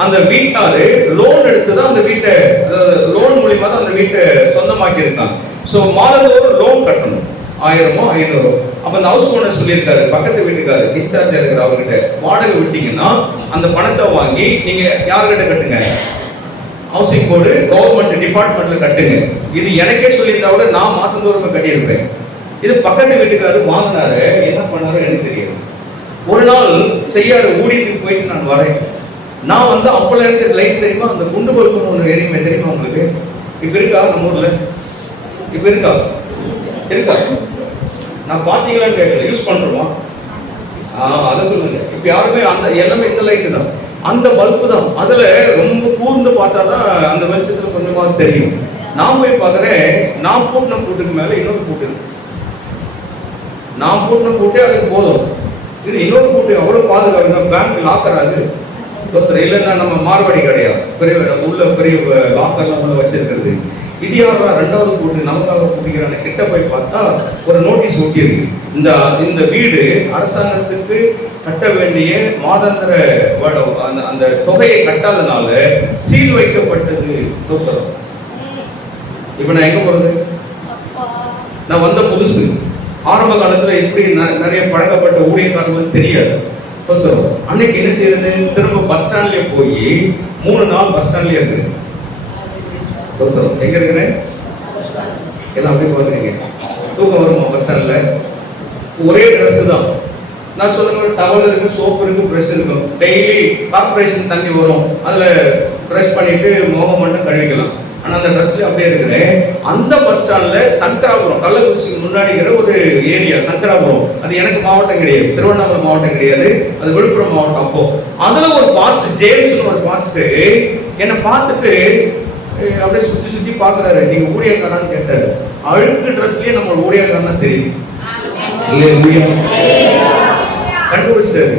அந்த வீட்டாரு லோன் எடுத்துதான் அந்த வீட்டை, அதாவது லோன் மூலியமா தான் அந்த வீட்டை சொந்தமாக்கி இருக்காங்க. சோ மாதந்தோறும் லோன் கட்டணும், 1000 500. அப்ப அந்த ஹவுஸ் ஓனர் சொல்லியிருக்காரு, பக்கத்து வீட்டுக்காரு இன்சார்ஜ் இருக்கிற அவர்கிட்ட, வாடகை விட்டீங்கன்னா அந்த பணத்தை வாங்கி நீங்க யார்கிட்ட கட்டுங்க, ஹவுசிங் போர்டு கவர்மெண்ட் டிபார்ட்மெண்ட்ல கட்டுங்க. இது எனக்கே சொல்லியிருந்தா கூட நான் மாசந்தோறும் கட்டியிருப்பேன். இது பக்கத்து வீட்டுக்காரு வாங்கினாரு, என்ன பண்ணாரு எனக்கு தெரியாது. ஒரு நாள் செய்யாறு ஊழியத்துக்கு போயிட்டு நான் வரேன். நான் வந்து அப்பல இருக்கிற லைட் தெரியுமா, அந்த குண்டு பல்புன்னு ஒன்று எரியுமே தெரியுமா உங்களுக்கு? இப்ப இருக்கா நம்ம ஊர்ல? இப்ப இருக்கா? இருக்கா? நான் பாத்தீங்களான்னு கேட்கல, யூஸ் பண்றோமா? அதை சொல்லுங்க. இப்ப யாருமே அந்த எல்லாமே இந்த லைட்டு தான், அந்த பல்பு தான். அதுல ரொம்ப கூர்ந்து பார்த்தா தான் அந்த வெளிச்சத்துல கொஞ்சமா தெரியும். நான் போய் பார்க்கறேன், நான் பூட்டின பூட்டுக்கு மேல இன்னொரு பூட்டு இருக்கு. நான் பூட்டின பூட்டே அதுக்கு போதும், இது இன்னொரு பூட்டு அவ்வளவு பாதுகாப்பு. பேங்க் லாக்கர் அது தொத்தரை இல்லைன்னா நம்ம மார்வாடி கிடையாது, பெரிய உள்ள பெரிய லாக்கர்லாம் உள்ள வச்சிருக்கிறது. இது யாரா 2வது பூட்டு நமக்காக பூட்டிக்கிறான. கிட்ட போய் பார்த்தா ஒரு நோட்டீஸ் ஒட்டி இருக்கு, இந்த வீடு அரசாங்கத்துக்கு கட்ட வேண்டிய மாதாந்திர அந்த தொகையை கட்டாதனால சீல் வைக்கப்பட்டது. தோத்திரம். இப்ப நான் எங்க போறது? நான் வந்த புதுசு, ஆரம்ப காலத்துல எப்படி நிறைய பழக்கப்பட்ட ஊழியக்காரர்கள் தெரியாது. தோத்திரம். அன்னைக்கு என்ன செய்யறது, திரும்ப பஸ் ஸ்டாண்ட்லயே போய் 3 நாள் பஸ் ஸ்டாண்ட்லயே இருக்கு. தோத்திரம். எங்க இருக்கிறேன் எல்லாம் அப்படி பாக்குறீங்க. தூக்கம் வருமா பஸ் ஸ்டாண்ட்ல? ஒரே ட்ரெஸ் தான். நான் சொல்லுங்க, டவல் இருக்கு, சோப்பு இருக்கு, பிரஷ் இருக்கும். டெய்லி கார்பரேஷன் தண்ணி வரும், அதுல பிரஷ் பண்ணிட்டு முகம் மட்டும் கழுவிக்கலாம். ஆனா அந்த ட்ரெஸ்ல அப்படியே இருக்கிறேன். அந்த பஸ் ஸ்டாண்ட்ல சங்கராபுரம், கள்ளக்குறிச்சிக்கு முன்னாடி இருக்கிற ஒரு ஏரியா சங்கராபுரம். அது எனக்கு மாவட்டம் கிடையாது, திருவண்ணாமலை மாவட்டம் கிடையாது, அது விழுப்புரம் மாவட்டம். அப்போ அதுல ஒரு பாஸ்டர் ஜேம்ஸ்னு ஒரு பாஸ்டர் என்னை பார்த்துட்டு அப்படியே சுத்தி சுத்தி பாக்குறாரு. நீங்க ஊழியக்காரன்னு கேட்டாரு. அழுக்கு ட்ரெஸ்லயே நம்ம ஊழியக்காரனா தெரியுது. கண்டுபிடிச்சாரு.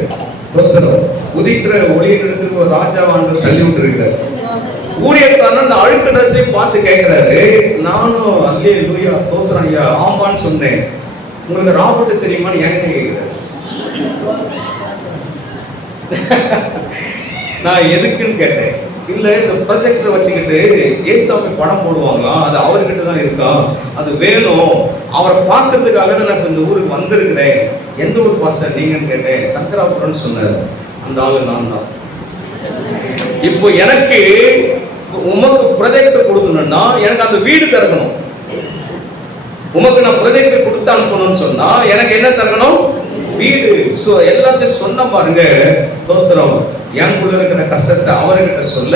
தோத்திரம். உதிக்கிற ஒளியிடத்துக்கு ஒரு ராஜாவாண்டு தள்ளி விட்டு இருக்கிறார். ஊழியக்காரன் அந்த அழுக்கு ட்ரெஸ்ஸையும் பார்த்து கேட்கிறாரு. நானும் அல்லேலூயா தோத்திரம் ஐயா ஆமான்னு சொன்னேன். உங்களுக்கு ராபர்ட் தெரியுமான்னு என்கிட்ட கேட்கிறாரு. நான் எதுக்குன்னு கேட்டேன். இல்ல இந்த ப்ரொஜெக்டர் வச்சுக்கிட்டு ஏசாமி படம் போடுவாங்களாம், அது அவர்கிட்ட தான் இருக்கா, அது வேணும், அவரை பார்க்கறதுக்காக தான் நான் இந்த ஊருக்கு வந்திருக்கிறேன். எந்த ஊர் பாஸ்டர் நீங்கன்னு கேட்டேன். சங்கராபுரம்னு சொன்னார். அந்த ஆளு நான் தான். இப்போ எனக்கு உமக்கு ப்ரொஜெக்டர் கொடுக்கணும்னா எனக்கு அந்த வீடு திறக்கணும். உமக்கு நான் ப்ரொஜெக்டர் கொடுத்து அனுப்பணும்னு சொன்னா எனக்கு என்ன திறக்கணும்? வீடு. சோ எல்லாத்தையும் சொன்ன பாருங்க. தோத்திரம். எனக்குள்ள இருக்கிற கஷ்டத்தை அவர்கிட்ட சொல்ல,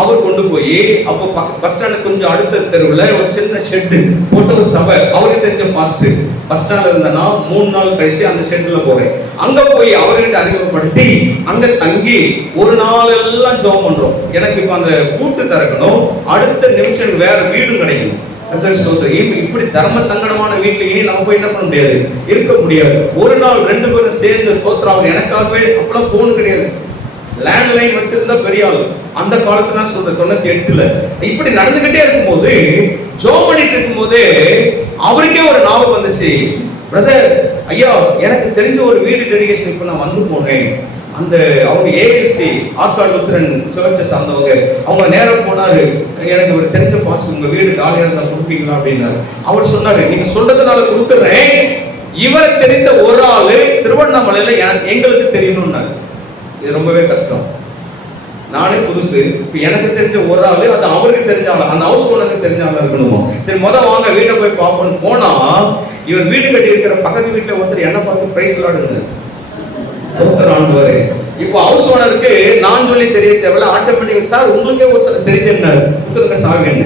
அவர் கொண்டு போய் அப்போ பஸ் ஸ்டாண்டுக்கு கொஞ்சம் அடுத்த தெருவுல ஒரு சின்ன ஷெட்டு போட்ட ஒரு சபை, அவருக்கு தெரிஞ்ச பாஸ்டர். பஸ் ஸ்டாண்ட்ல இருந்தனா 3 நாள் கழிச்சு அந்த ஷெட்ல போறேன். அங்க போய் அவர்கிட்ட அறிமுகப்படுத்தி அங்க தங்கி ஒரு நாள் எல்லாம் ஜெபம் பண்றோம். எனக்கு இப்ப அந்த கூட்டு திறக்கணும், அடுத்த நிமிஷம் வேற வீடு கிடைக்கணும். இப்படி தர்ம சங்கடமான வீட்டுல இனி நம்ம போய் என்ன பண்ண முடியாது, இருக்க முடியாது. ஒரு நாள் 2 பேரும் சேர்ந்து தோத்திரம். எனக்காகவே அப்பெல்லாம் போன் கிடையாது, லேண்ட்லைன் வச்சிருந்தா பெரிய ஆள். அந்த காலத்துல நான் சொல்றேன் 98ல இப்படி நடந்துகிட்டே இருக்கும்போது ஜோம் பண்ணிட்டு இருக்கும்போதே அவருக்கே ஒரு ஞாபகம் வந்துச்சு. பிரதர் ஐயா, எனக்கு தெரிஞ்ச ஒரு வீடு டெடிகேஷன் இப்ப நான் வந்து போனேன். அந்த அவங்க ஏஎல்சி ஆற்காடு உத்திரன் சர்ச்சை சார்ந்தவங்க, அவங்க நேரம் போனாரு. எனக்கு ஒரு தெரிஞ்ச பாஸ், உங்க வீடு காலியா இருந்தா கொடுப்பீங்களா அப்படின்னாரு. அவர் சொன்னாரு, நீங்க சொல்றதுனால கொடுத்துறேன், இவரை தெரிந்த ஒரு ஆளு திருவண்ணாமலையில எங்களுக்கு தெரியணும்னாரு. இது ரொம்பவே கஷ்டம். நானே புதுசு, இப்ப எனக்கு தெரிஞ்ச ஒரு ஆளு, அது அவருக்கு தெரிஞ்ச ஆளு, அந்த ஹவுஸ் ஓனருக்கு தெரிஞ்ச ஆளா இருக்கணுமா? சரி வாங்க வீட்டை போய் பார்ப்போம்னு போனா, இவர் வீடு கட்டி இருக்கிற பக்கத்து வீட்டுல ஒருத்தர் என்ன பார்த்து பிரைஸ் லாடுங்க ஆண்டுவாரு. இப்போ ஹவுஸ் ஓனருக்கு நான் சொல்லி தெரிய தேவையில்ல, ஆட்டோமேட்டிக் சார் உங்களுக்கே ஒருத்தர் தெரியுது என்ன ஒருத்தருக்கு சாவி என்ன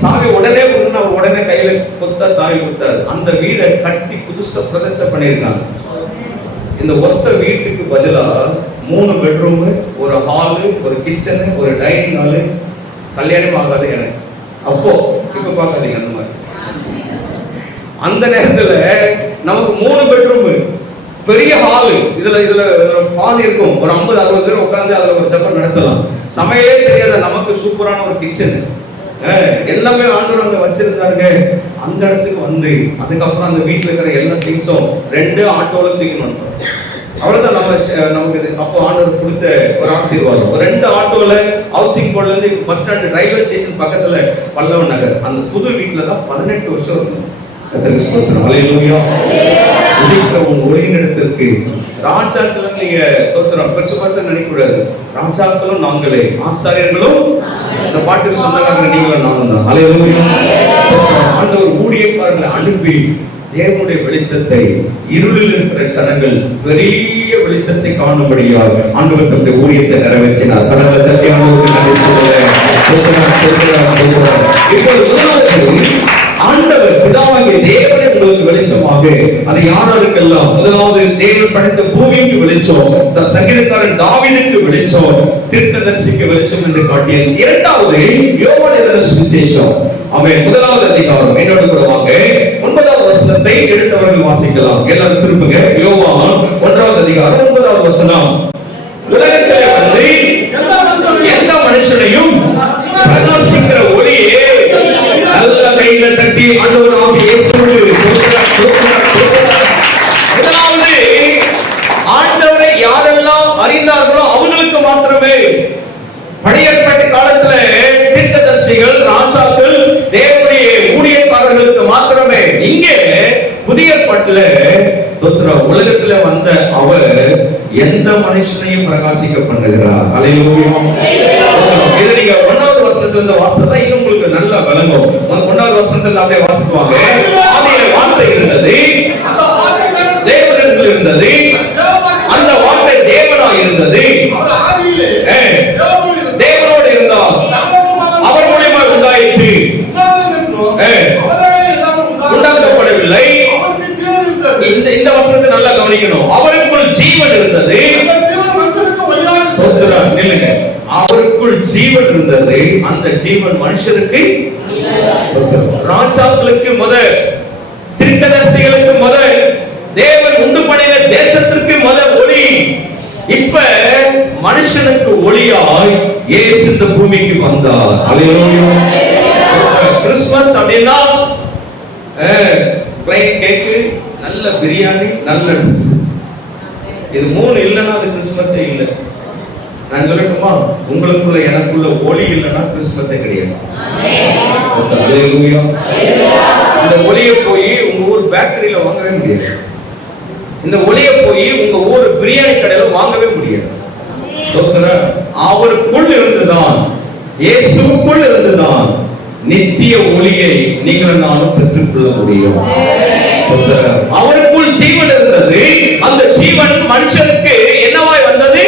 சாவி உடனே அவர் உடனே கையில கொத்தா சாவி கொடுத்தாரு. அந்த வீடை கட்டி புதுசா பிரதிஷ்டை பண்ணியிருக்காங்க. இந்த ஒத்த வீட்டுக்கு பதிலா 3 பெட்ரூம், ஒரு ஹாலு, ஒரு கிச்சனு, ஒரு டைனிங் ஹாலு. கல்யாணம் ஆகாது எனக்கு அப்போ, இப்ப பார்க்காதீங்க அந்த மாதிரி. அந்த நேரத்துல நமக்கு 3 பெட்ரூம், பெரிய ஹாலு, இதுல பாதி இருக்கும், ஒரு 50-60 பேர் உட்கார்ந்து அதுல ஒரு சப்பர் நடத்தலாம். சமையலே தெரியாத நமக்கு சூப்பரான ஒரு கிச்சன், எல்லாமே ஆண்டவர் அங்க வச்சிருந்தாருங்க. அந்த இடத்துக்கு வந்து அதுக்கப்புறம் அந்த வீட்டுல இருக்கிற எல்லா திங்ஸும் 2 ஆட்டோல தூக்கணும். அவ்வளவுதான் நமக்கு அப்போ ஆண்டவர் கொடுத்த ஒரு ஆசீர்வாதம். 2 ஆட்டோல ஹவுசிங் போர்ட்ல இருந்து பஸ் ஸ்டாண்ட் ரயில்வே ஸ்டேஷன் பக்கத்துல பல்லவன் நகர், அந்த புது வீட்டுல தான் 18 வருஷம் இருக்கும். ஒளியிடத்திற்கு ராஜாக்களும் நீங்க பெருசு பெருசா நினைக்கூடாது. ராஜாக்களும் நாங்களே, ஆசாரியர்களும் இந்த பாட்டுக்கு சொந்தக்காரங்க நீங்களும் நானும் தான். ஆண்டவர் ஊழியக்காரர்களை அனுப்பி தேவனுடைய வெளிச்சத்தை, இருளில் இருக்கிற ஜனங்கள் பெரிய வெளிச்சத்தை காணும்படியாக ஆண்டவர் தன்னுடைய ஊழியத்தை நிறைவேற்றினார். கடவுளை தட்டி ஆண்டவர் பிதாவாகிய தேவனே உங்களுக்கு வெளிச்சமாக, அது யாருக்கெல்லாம்? முதலாவது தேவன் படைத்த பூமிக்கு வெளிச்சம், சங்கீதக்காரன் தாவீதுக்கு வெளிச்சம், தீர்க்கதரிசிக்கு வெளிச்சம் என்று காட்டியது. இரண்டாவது யோவான் எழுதின சுவிசேஷம், அவன் 1வது அதிகாரம், என்னோட கூட வாங்க, 9வது வசனத்தை எடுத்தவர்கள் வாசிக்கலாம். எல்லாரும் திருப்புங்க. யோவான் 1வது அதிகாரம் 9வது வசனம். உலகத்திலே வந்து எந்த மனுஷனையும் பிரகாசிக்கிற ஒளியே, நல்ல கையில தட்டி ஆண்டவராகிய இயேசுவே முதலாவது ஆண்டவரை யாரெல்லாம் அறிந்தார்களோ அவங்களுக்கு மாத்திரமே. பழைய ஏற்பாட்டு காலத்துல தீர்க்கதரிசிகள், ராஜாக்கள், தேவனுடைய ஊழியக்காரர்களுக்கு மாத்திரமே. இங்கே புதிய ஏற்பாட்டுல உலகத்துல வந்த அவர் எந்த மனுஷனையும் பிரகாசிக்க பண்ணுகிறார். அல்லேலூயா. இதை நீங்க 1வது வசனத்துல இருந்து வாசித்தா இன்னும் உங்களுக்கு நல்லா விளங்கும். 1வது வசனத்துல அப்படியே வாசிக்குவாங்க. ஆதியிலே வார்த்தை இருந்தது, தேவனிடத்தில் இருந்தது, அந்த வார்த்தை தேவனாய் இருந்தது, தேவனோடு இருந்தார், அவர் மூலமாக உண்டாயிற்று, உண்டாக்கப்படவில்லை. இந்த வசனத்தை நல்லா கவனிக்கணும். அவருக்குள் ஜீவன் இருந்தது. நில்லுங்க. அவருக்குள் ஜீவன் இருந்தது, அந்த ஜீவன் மனுஷருக்கு, ராஜாக்களுக்கு முதல், தீர்க்கதரிசிகளுக்கு முதல், தேவன் உண்டு பண்ணின தேசத்திற்கு முதல் ஒளி. இப்ப மனுஷனுக்கு ஒளியாய் இயேசு இந்த பூமிக்கு வந்தார். அல்லேலூயா. கிறிஸ்துமஸ் அப்படின்னா பிளைன் கேக்கு, நல்ல பிரியாணி, நல்ல ட்ரெஸ். இது மூணு இல்லைன்னா அது கிறிஸ்துமஸே இல்லை. நான் சொல்லட்டுமா, உங்களுக்குள்ள எனக்குள்ள ஒளி இல்லைன்னா கிறிஸ்துமஸே கிடையாது. அல்லேலூயா. இந்த ஒளியை போய் உங்க ஊர் பேக்கரியில வாங்கவே முடியாது. இந்த ஒளியை போய் உங்க ஊர் பிரியாணி கடையில வாங்கவே முடியாது. அவருக்குள் இருந்துதான், இயேசுக்குள் இருந்துதான் நித்திய ஒளியை நீங்கள் நானும் பெற்றுக்கொள்ள முடியும். அவருக்குள் ஜீவன் இருந்தது, அந்த ஜீவன் மனுஷனுக்கு என்னவாய் வந்தது?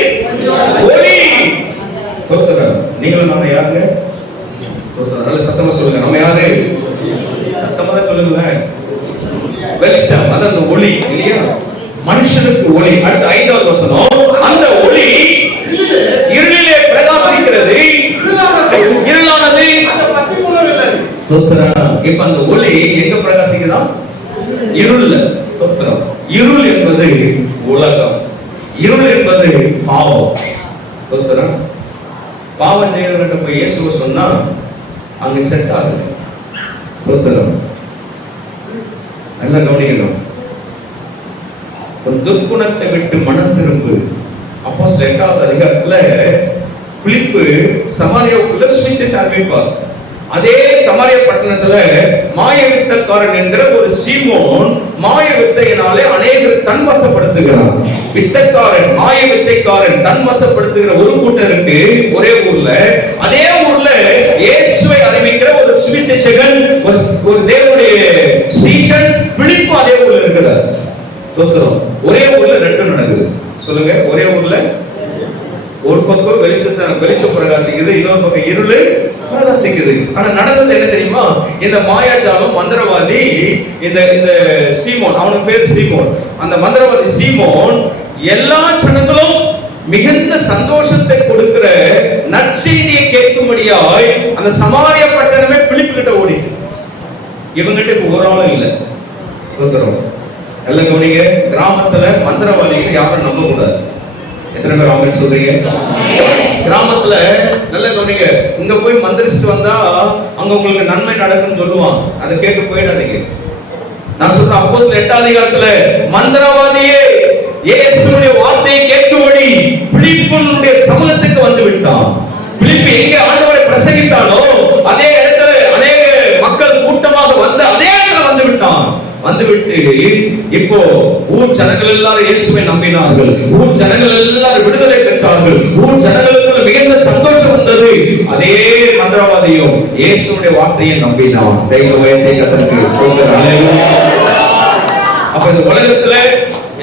ஒளி. நீங்களும் நானும் யாருங்க? நல்ல சத்தமா சொல்லுங்க, நம்ம யாரு? சத்தமா தான் சொல்லுங்க. வெளிச்சம், அதான் ஒளி இல்லையா? மனுஷனுக்கு ஒளி. அடுத்த 5வது வசனம், அந்த ஒளி இருளிலே பிரகாசிக்கிறது, இருளானது. இப்ப அந்த ஒளி எங்க பிரகாசிக்குதா? இருள்ல. இருள் என்பது உலகம், இருள் என்பது பாவம். பாவம் செய்யறவங்க போய் இயேசுவை சொன்னா அங்க செட் ஆகுது. நல்லா கவனிக்கணும். துர்க்குணத்தை விட்டு மனம் திரும்பு. அப்போஸ்தலர் 8வது அதிகாரத்துல பிலிப்பு சமாரியாவுக்குள்ள சுவிசேஷம் அறிவிப்பார். அதே சமாரிய பட்டணத்துல மாயவித்தக்காரன் என்கிற ஒரு சீமோன் மாய வித்தையினாலே அநேகரை தன்வசப்படுத்துகிறான். வித்தைக்காரன், மாய வித்தைக்காரன் தன்வசப்படுத்துகிற ஒரு கூட்டருக்கு ஒரே ஊர்ல, அதே ஊர்ல இயேசுவை அறிவிக்கிற ஒரு சுவிசேஷகன், ஒரு தேவனுடைய சீஷன் பிலிப்பு அதே ஊர்ல இருக்கிறார். ஒரே ஊர்ல ரெண்டும் நடக்குது. சொல்லுங்க, ஒரே ஊர்ல ஒரு பக்கம் வெளிச்சம் பிரகாசிக்குது, இன்னொரு பக்கம் இருளு பிரகாசிக்குது. ஆனா நடந்தது என்ன தெரியுமா? இந்த மாயாஜாலம் மந்திரவாதி, இந்த சீமோன், அவனுக்கு பேர் சீமோன், அந்த மந்திரவாதி சீமோன் எல்லா ஜனங்களும் மிகுந்த சந்தோஷத்தை கொடுக்கிற நற்செய்தியை கேட்கும்படியாய் அந்த சமாரிய பட்டணமே பிலிப்பு கிட்ட ஓடிட்டு. இவங்கிட்ட இப்ப ஒரு ஆளும் இல்லை. எல்லாம் கவனிங்க, கிராமத்துல மந்திரவாதிகள் யாரும் நம்ப கூடாது. எத்தனை பேர் ஆமென் சொல்றீங்க? கிராமத்துல நல்ல கவனிங்க, இங்க போய் மந்திரிச்சுட்டு வந்தா அங்க உங்களுக்கு நன்மை நடக்கும்னு சொல்லுவான். அதை கேட்டு போயிடாதீங்க. நான் சொல்றேன், அப்போஸ்தலர் 8வது அதிகாரத்துல மந்திரவாதியே இயேசுவுடைய வார்த்தையை கேட்கும்படி பிலிப்புடைய சமூகத்துக்கு வந்து விட்டான். பிலிப்பு எங்க ஆண்டவரை பிரசங்கித்தானோ அதே இடத்துல அநேக மக்கள் கூட்டமாக வந்து அதே இடத்துல வந்து விட்டான். வந்துவிட்டு இப்போ ஊர் ஜனங்கள் எல்லாரும் இயேசுவை நம்பினார்கள். ஊர் ஜனங்கள் எல்லாரும் விடுதலை பெற்றார்கள். ஊர் ஜனங்களுக்குள்ள மிகுந்த சந்தோஷம் வந்தது. அதே மந்திரவாதியும் இயேசுவுடைய வார்த்தையை நம்பினான். தெய்வத்தை கர்த்தருக்கு ஸ்தோத்திரம். அல்லேலூயா. அப்ப இந்த உலகத்துல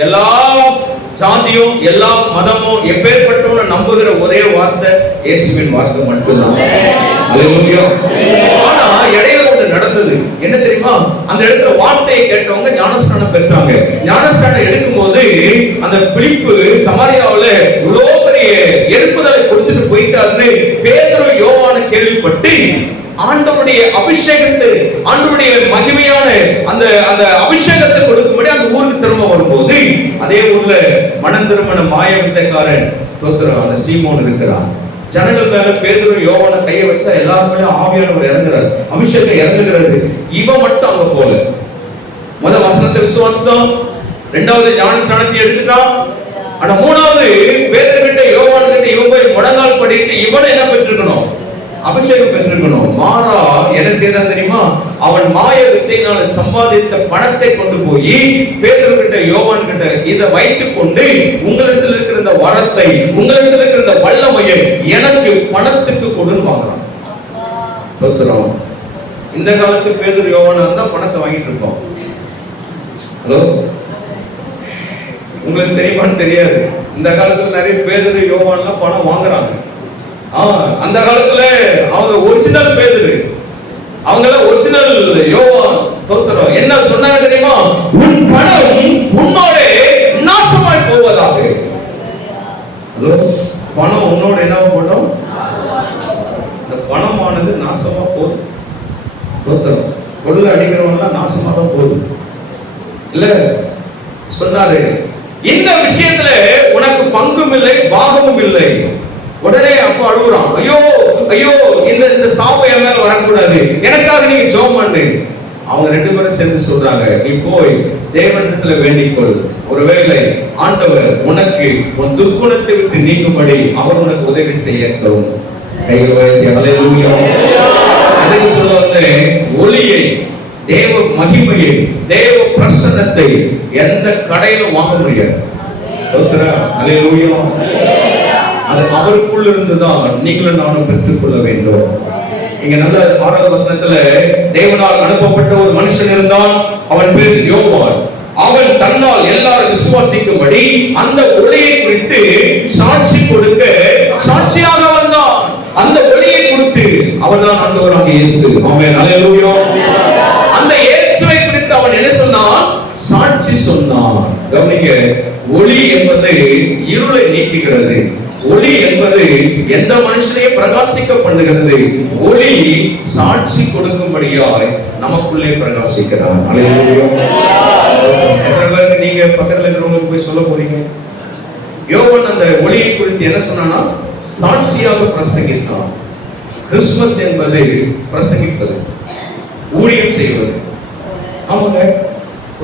எல்லா சாந்தியும் எல்லா மதமும் எப்பேற்பட்டவன நம்புகிற ஒரே வார்த்தை இயேசுவின் வார்த்தை மட்டும்தான். அல்லேலூயா. ஆனா இடையில ஒன்று நடந்தது. என்ன தெரியுமா? அந்த இடத்துல வார்த்தையை கேட்டவங்க ஞானஸ்நானம் பெற்றாங்க. ஞானஸ்நானம் எடுக்கும் போது அந்த பிலிப்பு சமாரியாவுல இவ்வளவு பெரிய எழுப்புதலை கொடுத்துட்டு போயிட்டாருன்னு பேதுரு யோவான கேள்விப்பட்டு ஆண்டவருடைய அபிஷேகத்தை, ஆண்டவருடைய மகிமையான அந்த அபிஷேகத்தை கொடுக்கும்படி அந்த ஊருக்கு திரும்ப வரும்போது அதே ஊர்ல மனம் திருமண மாய வித்தைக்காரன் அந்த சீமோன் இருக்கிறான். ஜனங்கள் மேல பேதுரு யோவான கையை வச்சா எல்லாருமே ஆவியானவர் இறங்குறாரு, அபிஷேகம் இறங்குகிறது. இவன் மட்டும் அங்க போல. முதல் வசனத்தை விசுவாசம், 2வது ஞானஸ்நானத்தை எடுத்துட்டான். ஆனா 3வது பேதுரு கிட்ட யோவான் கிட்ட இவன் போய் முழங்கால் படிட்டு இவனை என்ன பெற்றிருக்கணும்? அபிஷேகம் பெற்றிருக்கணும். மாறா என்ன செய்தான் தெரியுமா? அவன் மாய வித்தையினால சம்பாதித்த பணத்தை கொண்டு போய் பேதுரு கிட்ட யோவான் கிட்ட இதை வைத்துக் கொண்டு உங்களிடத்தில் இருக்கிற இந்த வரத்தை, உங்களிடத்தில் இருக்கிற இந்த வல்லமையை எனக்கு பணத்துக்கு கொடுன்னு வாங்குறான். சொல்றோம், இந்த காலத்து பேதுரு யோவானா இருந்தா பணத்தை வாங்கிட்டு இருக்கோம். ஹலோ, உங்களுக்கு தெரியுமான்னு தெரியாது. இந்த காலத்துல நிறைய பேதுரு யோவான்லாம் பணம் வாங்குறாங்க. அந்த காலத்துல அவங்க ஒரிஜினல் பேதுரு, அவங்க ஒரிஜினல் யோவான். தோத்திரம் என்ன சொன்னாங்க தெரியுமா? உன் பணம் உன்னோட நாசமாய் போவதாக. பணம் உன்னோட என்ன போட்டோம்? வனமானது நாசமா போகுது. தோத்திரம். கொள்ள அடிக்கிறவங்கலாம் நாசமா தான் போகுது. இல்ல சொன்னாரு, இந்த விஷயத்துல உனக்கு பங்கும் இல்லை பாகமும் இல்லை. உடனே அப்பா அழுகுறான், ஐயோ ஐயோ இந்த சாபம் என் மேல வரக்கூடாது, எனக்காக நீங்க ஜெபம் பண்ணு. அவங்க ரெண்டு பேரும் சேர்ந்து சொல்றாங்க, நீ போய் தேவனிடத்துல வேண்டிக்கொள், ஒருவேளை ஆண்டவர் உனக்கு உன் துர்க்குணத்தை விட்டு நீங்கும்படி அவர் உனக்கு உதவி செய்யட்டும். எதுக்கு சொல்ல வந்தேன்? ஒளியை, தேவ மகிமையை, தேவ பிரசன்னத்தை எந்த கடையிலும் வாங்க முடியாது. அது அவருக்குள் இருந்துதான் நீங்களும் நானும் பெற்றுக்கொள்ள வேண்டும். இங்க நல்ல 6வது வசனத்துல தேவனால் அனுப்பப்பட்ட ஒரு மனுஷன் இருந்தான், அவன் பேர் யோவான். அவன் தன்னால் எல்லாரும் விசுவாசிக்கும்படி அந்த ஒளியை குறித்து சாட்சி கொடுக்க சாட்சியாக வந்தான். அந்த ஒளியை கொடுத்து அவர்தான் ஆண்டவராகிய இயேசு. ஆமென், அல்லேலூயா. அந்த இயேசுவை குறித்து அவன் என்ன சொன்னான்? சாட்சி சொன்னான். கவனிங்க, ஒளி என்பது இருளை நீக்குகிறது. ஒளி என்பது எந்த மனுஷனையும் பிரகாசிக்க பண்ணுகிறது. ஒளி சாட்சி கொடுக்கும்படியாய் நமக்குள்ளே பிரகாசிக்கிறார். அல்லேலூயா. நீங்க பக்கத்துல இருக்கிறவங்களுக்கு போய் சொல்ல போறீங்க. யோவான் அந்த ஒளியை குறித்து என்ன சொன்னானா? சாட்சியாக பிரசங்கித்தான். கிறிஸ்துமஸ் என்பது பிரசங்கிப்பது, ஊழியம் செய்வது. ஆமாங்க,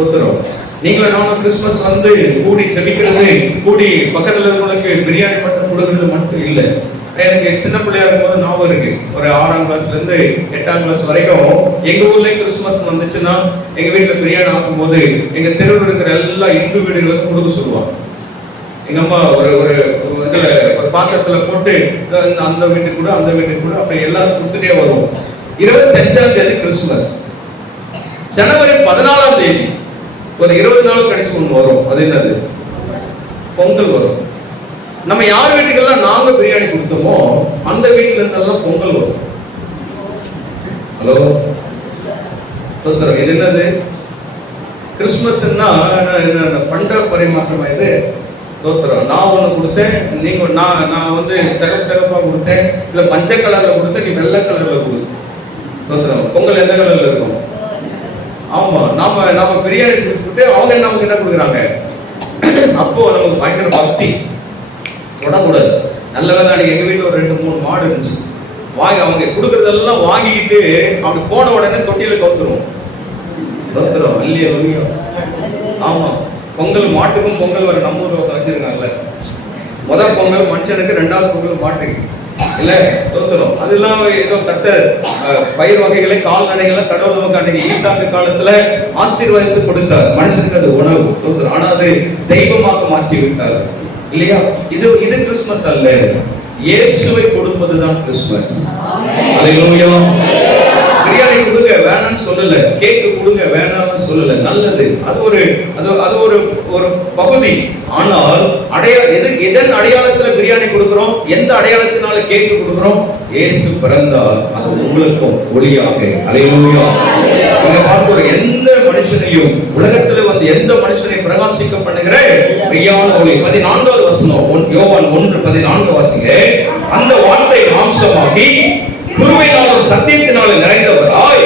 ஒத்துறோம். நீங்களும் நானும் கிறிஸ்துமஸ் வந்து கூடி செபிக்கிறது, கூடி பக்கத்துல இருக்கிறவங்களுக்கு பிரியாணி மட்டும் கொடுக்கறது மட்டும் இல்லை. எனக்கு சின்ன பிள்ளையா இருக்கும்போது ஞாபகம் இருக்கு, ஒரு 6ஆம் கிளாஸ்ல இருந்து 8ஆம் கிளாஸ் வரைக்கும் எங்க ஊர்ல கிறிஸ்துமஸ் வந்துச்சுன்னா எங்க வீட்டுல பிரியாணி ஆக்கும்போது எங்க தெருவில் இருக்கிற எல்லா இந்து வீடுகளுக்கும் கொடுக்க சொல்லுவாங்க. எங்க அம்மா ஒரு ஒரு இதுல ஒரு பாத்திரத்துல போட்டு அந்த வீட்டுக்கு கூட அந்த வீட்டுக்கு கூட அப்படி எல்லாரும் கொடுத்துட்டே வருவோம். 25ஆம் தேதி கிறிஸ்துமஸ், ஜனவரி 14ஆம் தேதி ஒரு 20 நாள் கழிச்சு ஒண்ணு வரும். அது என்னது? பொங்கல் வரும். நம்ம யார் வீட்டுக்கெல்லாம் நாங்க பிரியாணி கொடுத்தோமோ அந்த வீட்டுல இருந்தெல்லாம் பொங்கல் வரும். ஹலோ, இது என்னது? கிறிஸ்துமஸ்னா பண்ட பரிமாற்றம். இது தோத்திரம். நான் ஒண்ணு கொடுத்தேன், நீங்க நான் வந்து சிகப்பா கொடுத்தேன், இல்ல மஞ்சள் கலர்ல கொடுத்தேன், நீ வெள்ளை கலர்ல கொடு. தோத்திரம். பொங்கல் எந்த கலர்ல இருக்கும்? ஆமா, நாம பிரியாணி கொடுத்துட்டு அவங்க நமக்கு என்ன கொடுக்குறாங்க? அப்போ நமக்கு பயங்கர பக்தி, தொடக்கூடாது. நல்ல வேலை அன்னைக்கு எங்க வீட்டுல ஒரு 2-3 மாடு இருந்துச்சு. வாங்கி அவங்க கொடுக்கறதெல்லாம் வாங்கிக்கிட்டு அப்படி போன உடனே தொட்டியில கவுத்துரும். கவுத்துரும் இல்லையா? ஆமா, பொங்கல் மாட்டுக்கும் பொங்கல் வர நம்ம ஊர்ல வச்சிருக்காங்கல்ல. முதல் பொங்கல் மனுஷனுக்கு, 2வது பொங்கல் மாட்டுக்கு இல்ல, தோத்துரும். அதெல்லாம் ஏதோ பயிர் வகைகளை, கால்நடைகளை கடவுள் நமக்கு அன்னைக்கு ஈசாக்கு காலத்துல ஆசீர்வாதித்து கொடுத்தார். மனுஷனுக்கு அது உணவு, தோத்துரும். ஆனா அது தெய்வமாக மாற்றி விட்டார் இல்லையா? இது கிறிஸ்துமஸ் அல்ல. இயேசுவை கொடுப்பதுதான் கிறிஸ்துமஸ். அல்லேலூயா. பிரியாணி கொடுங்க வேணாம்னு சொல்லல, கேக் கொடுங்க வேணாம்னு சொல்லல, நல்லது. அது ஒரு பகுதி. ஆனால் எதன் அடையாளத்துல பிரியாணி கொடுக்கிறோம்? எந்த அடையாளத்தினால கேக் கொடுக்கிறோம்? இயேசு பிறந்தால் அது உங்களுக்கும் ஒளியாக. அல்லேலூயா. நீங்க பார்க்கிற எந்த மனுஷனையும் உலகத்துல வந்து எந்த மனுஷனை பிரகாசிக்க பண்ணுகிற மெய்யான ஒளி. 14வது வசனம், யோவான் 1:14 வாசிங்க. அந்த வார்த்தை மாம்சமாகி குருவினாலும் சத்தியத்தினாலும் நிறைந்தவராய்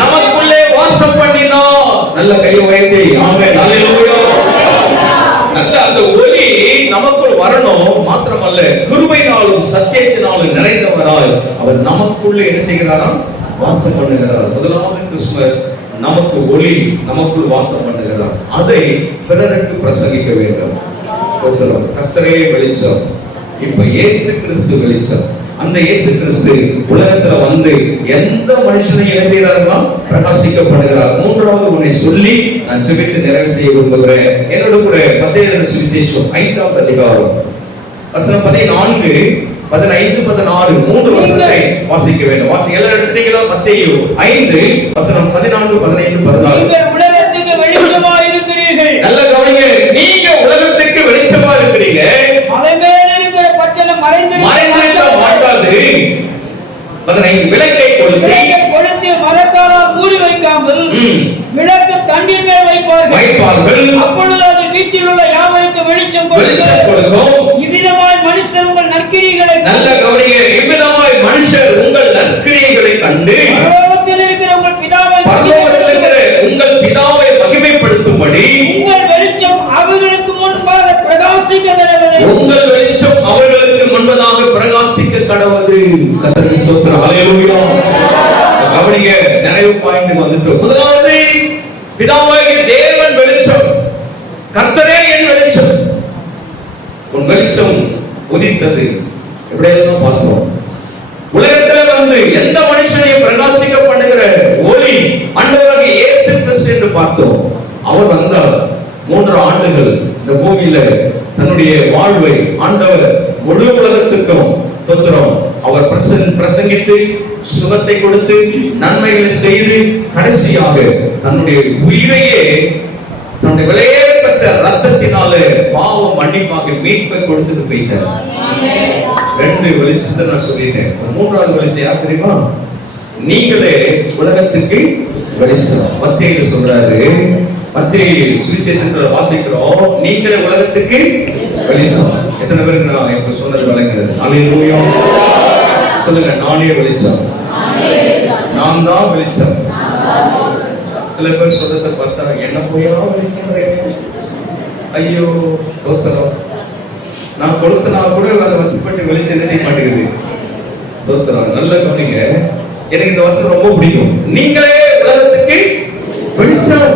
நமக்குள்ளே வாசம் பண்ணினார். நல்ல கை உயர்த்தி ஆமென், அல்லேலூயா. நல்ல அந்த ஒளி நமக்குள் வரணும். மாத்திரமல்ல, கிருபையினாலும் சத்தியத்தினாலும் நிறைந்தவராய் அவர் நமக்குள்ளே என்ன செய்கிறாராம்? வாசம் பண்ணுகிறார். முதலாவது கிறிஸ்துமஸ் நமக்கு ஒளி, நமக்குள் வாசம் பண்ணுகிறார். அதை பிறருக்கு பிரசங்கிக்க வேண்டும். கர்த்தரே வெளிச்சம், இப்ப இயேசு கிறிஸ்து வெளிச்சம். அந்த இயேசு கிறிஸ்து உலகத்துல வந்து எந்த மனுஷனையும் என்ன செய்யறாருன்னா பிரகாசிக்கப்படுகிறார். 3வது ஒன்றை சொல்லி நான் ஜெபித்து நிறைவு செய்ய விரும்புகிறேன். என்னோட கூட மத்தேயு சுவிசேஷம் 5ஆம் அதிகாரம் வசனம் 14, 15, 16 3 வசனத்தை வாசிக்க வேண்டும். வாசிக்க எல்லாரும் எடுத்துட்டீங்களா? மத்தேயு 5 வசனம் 14, 15, 16. நீங்கள் உலகத்துக்கு வெளிச்சமா இருக்கிறீர்கள். நல்ல கவனிங்க, நீங்க உலகத்துக்கு வெளிச்சமா இருக்கிறீங்க. மலை மேல் இருக்கிற பட்டணம் மறைந்திருக்க மாட்டாது. 15 விளக்கை கொளுத்தி மரத்தாலால் மூடி வைக்காமல் விளக்கு தண்ணீர் மேல் வைப்பார்கள். அப்பொழுது அது வீட்டில் உள்ள யாவருக்கு வெளிச்சம் கொடுக்கும். இவ்விதமாய் மனுஷர் உங்கள் நற்கிரிகளை, நல்ல கவனிங்க, இவ்விதமாய் மனுஷர் கொடுக்கும்படி உங்கள் வெளிச்சம் அவர்களுக்கு முன்பாக பிரகாசிக்க கடவுது. உங்கள் வெளிச்சம் அவர்களுக்கு முன்பதாக பிரகாசிக்க கடவுது. கர்த்தருக்கு ஸ்தோத்திரம். ஹல்லேலூயா. கவனிங்க, நிறைய பாயிண்ட் வந்துட்டோம். முதலாவது, பிதாவாகிய தேவன் வெளிச்சம், கர்த்தரே என் வெளிச்சம். உன் வெளிச்சம் உதித்தது. எப்படியெல்லாம் பார்த்தோம். உலகத்துல வந்து எந்த மனுஷனையும் பிரகாசிக்க பண்ணுகிற ஒளி ஆண்டவராகிய இயேசு கிறிஸ்து என்று பார்த்தோம். அவர் வந்தார். 3 ஆண்டுகள் இந்த பூமியில தன்னுடைய வாழ்வை ஆண்டவர் முழு உலகத்துக்கும் தோத்திரம் அவர் பிரசங்கித்து சுகத்தை கொடுத்து நன்மைகளை செய்து கடைசியாக தன்னுடைய உயிரையே தன்னுடைய விலையேறப்பட்ட ரத்தத்தினாலே பாவம் மன்னிப்பாக மீட்பை கொடுத்துட்டு போயிட்டார். 2 வெளிச்சத்தை நான் சொல்லிட்டேன். 3வது வெளிச்சம் யார் தெரியுமா? நீங்களே உலகத்துக்கு வெளிச்சம். மத்தேயு சொல்றாரு, மத்தேயு சுவிசேஷத்துல வாசிக்கிறோம், நீங்களே உலகத்துக்கு வெளிச்சம். எத்தனை பேருக்கு நான் இப்ப சொன்னது விளங்குறது? ஹல்லேலூயா. சொல்லுங்க, நானே வெளிச்சம், நான் தான் வெளிச்சம். சில பேர் சொல்றதை பார்த்தா என்ன போயா வெளிச்சம், ஐயோ தோத்தரம், நான் கொளுத்தனா கூட அதை வத்துப்பட்டு வெளிச்சம் என்ன செய்ய மாட்டேங்குது. தோத்தரம். நல்ல கவனிங்க, எனக்கு இந்த வசனம் ரொம்ப பிடிக்கும். நீங்களே உலகத்துக்கு வெளிச்சம்.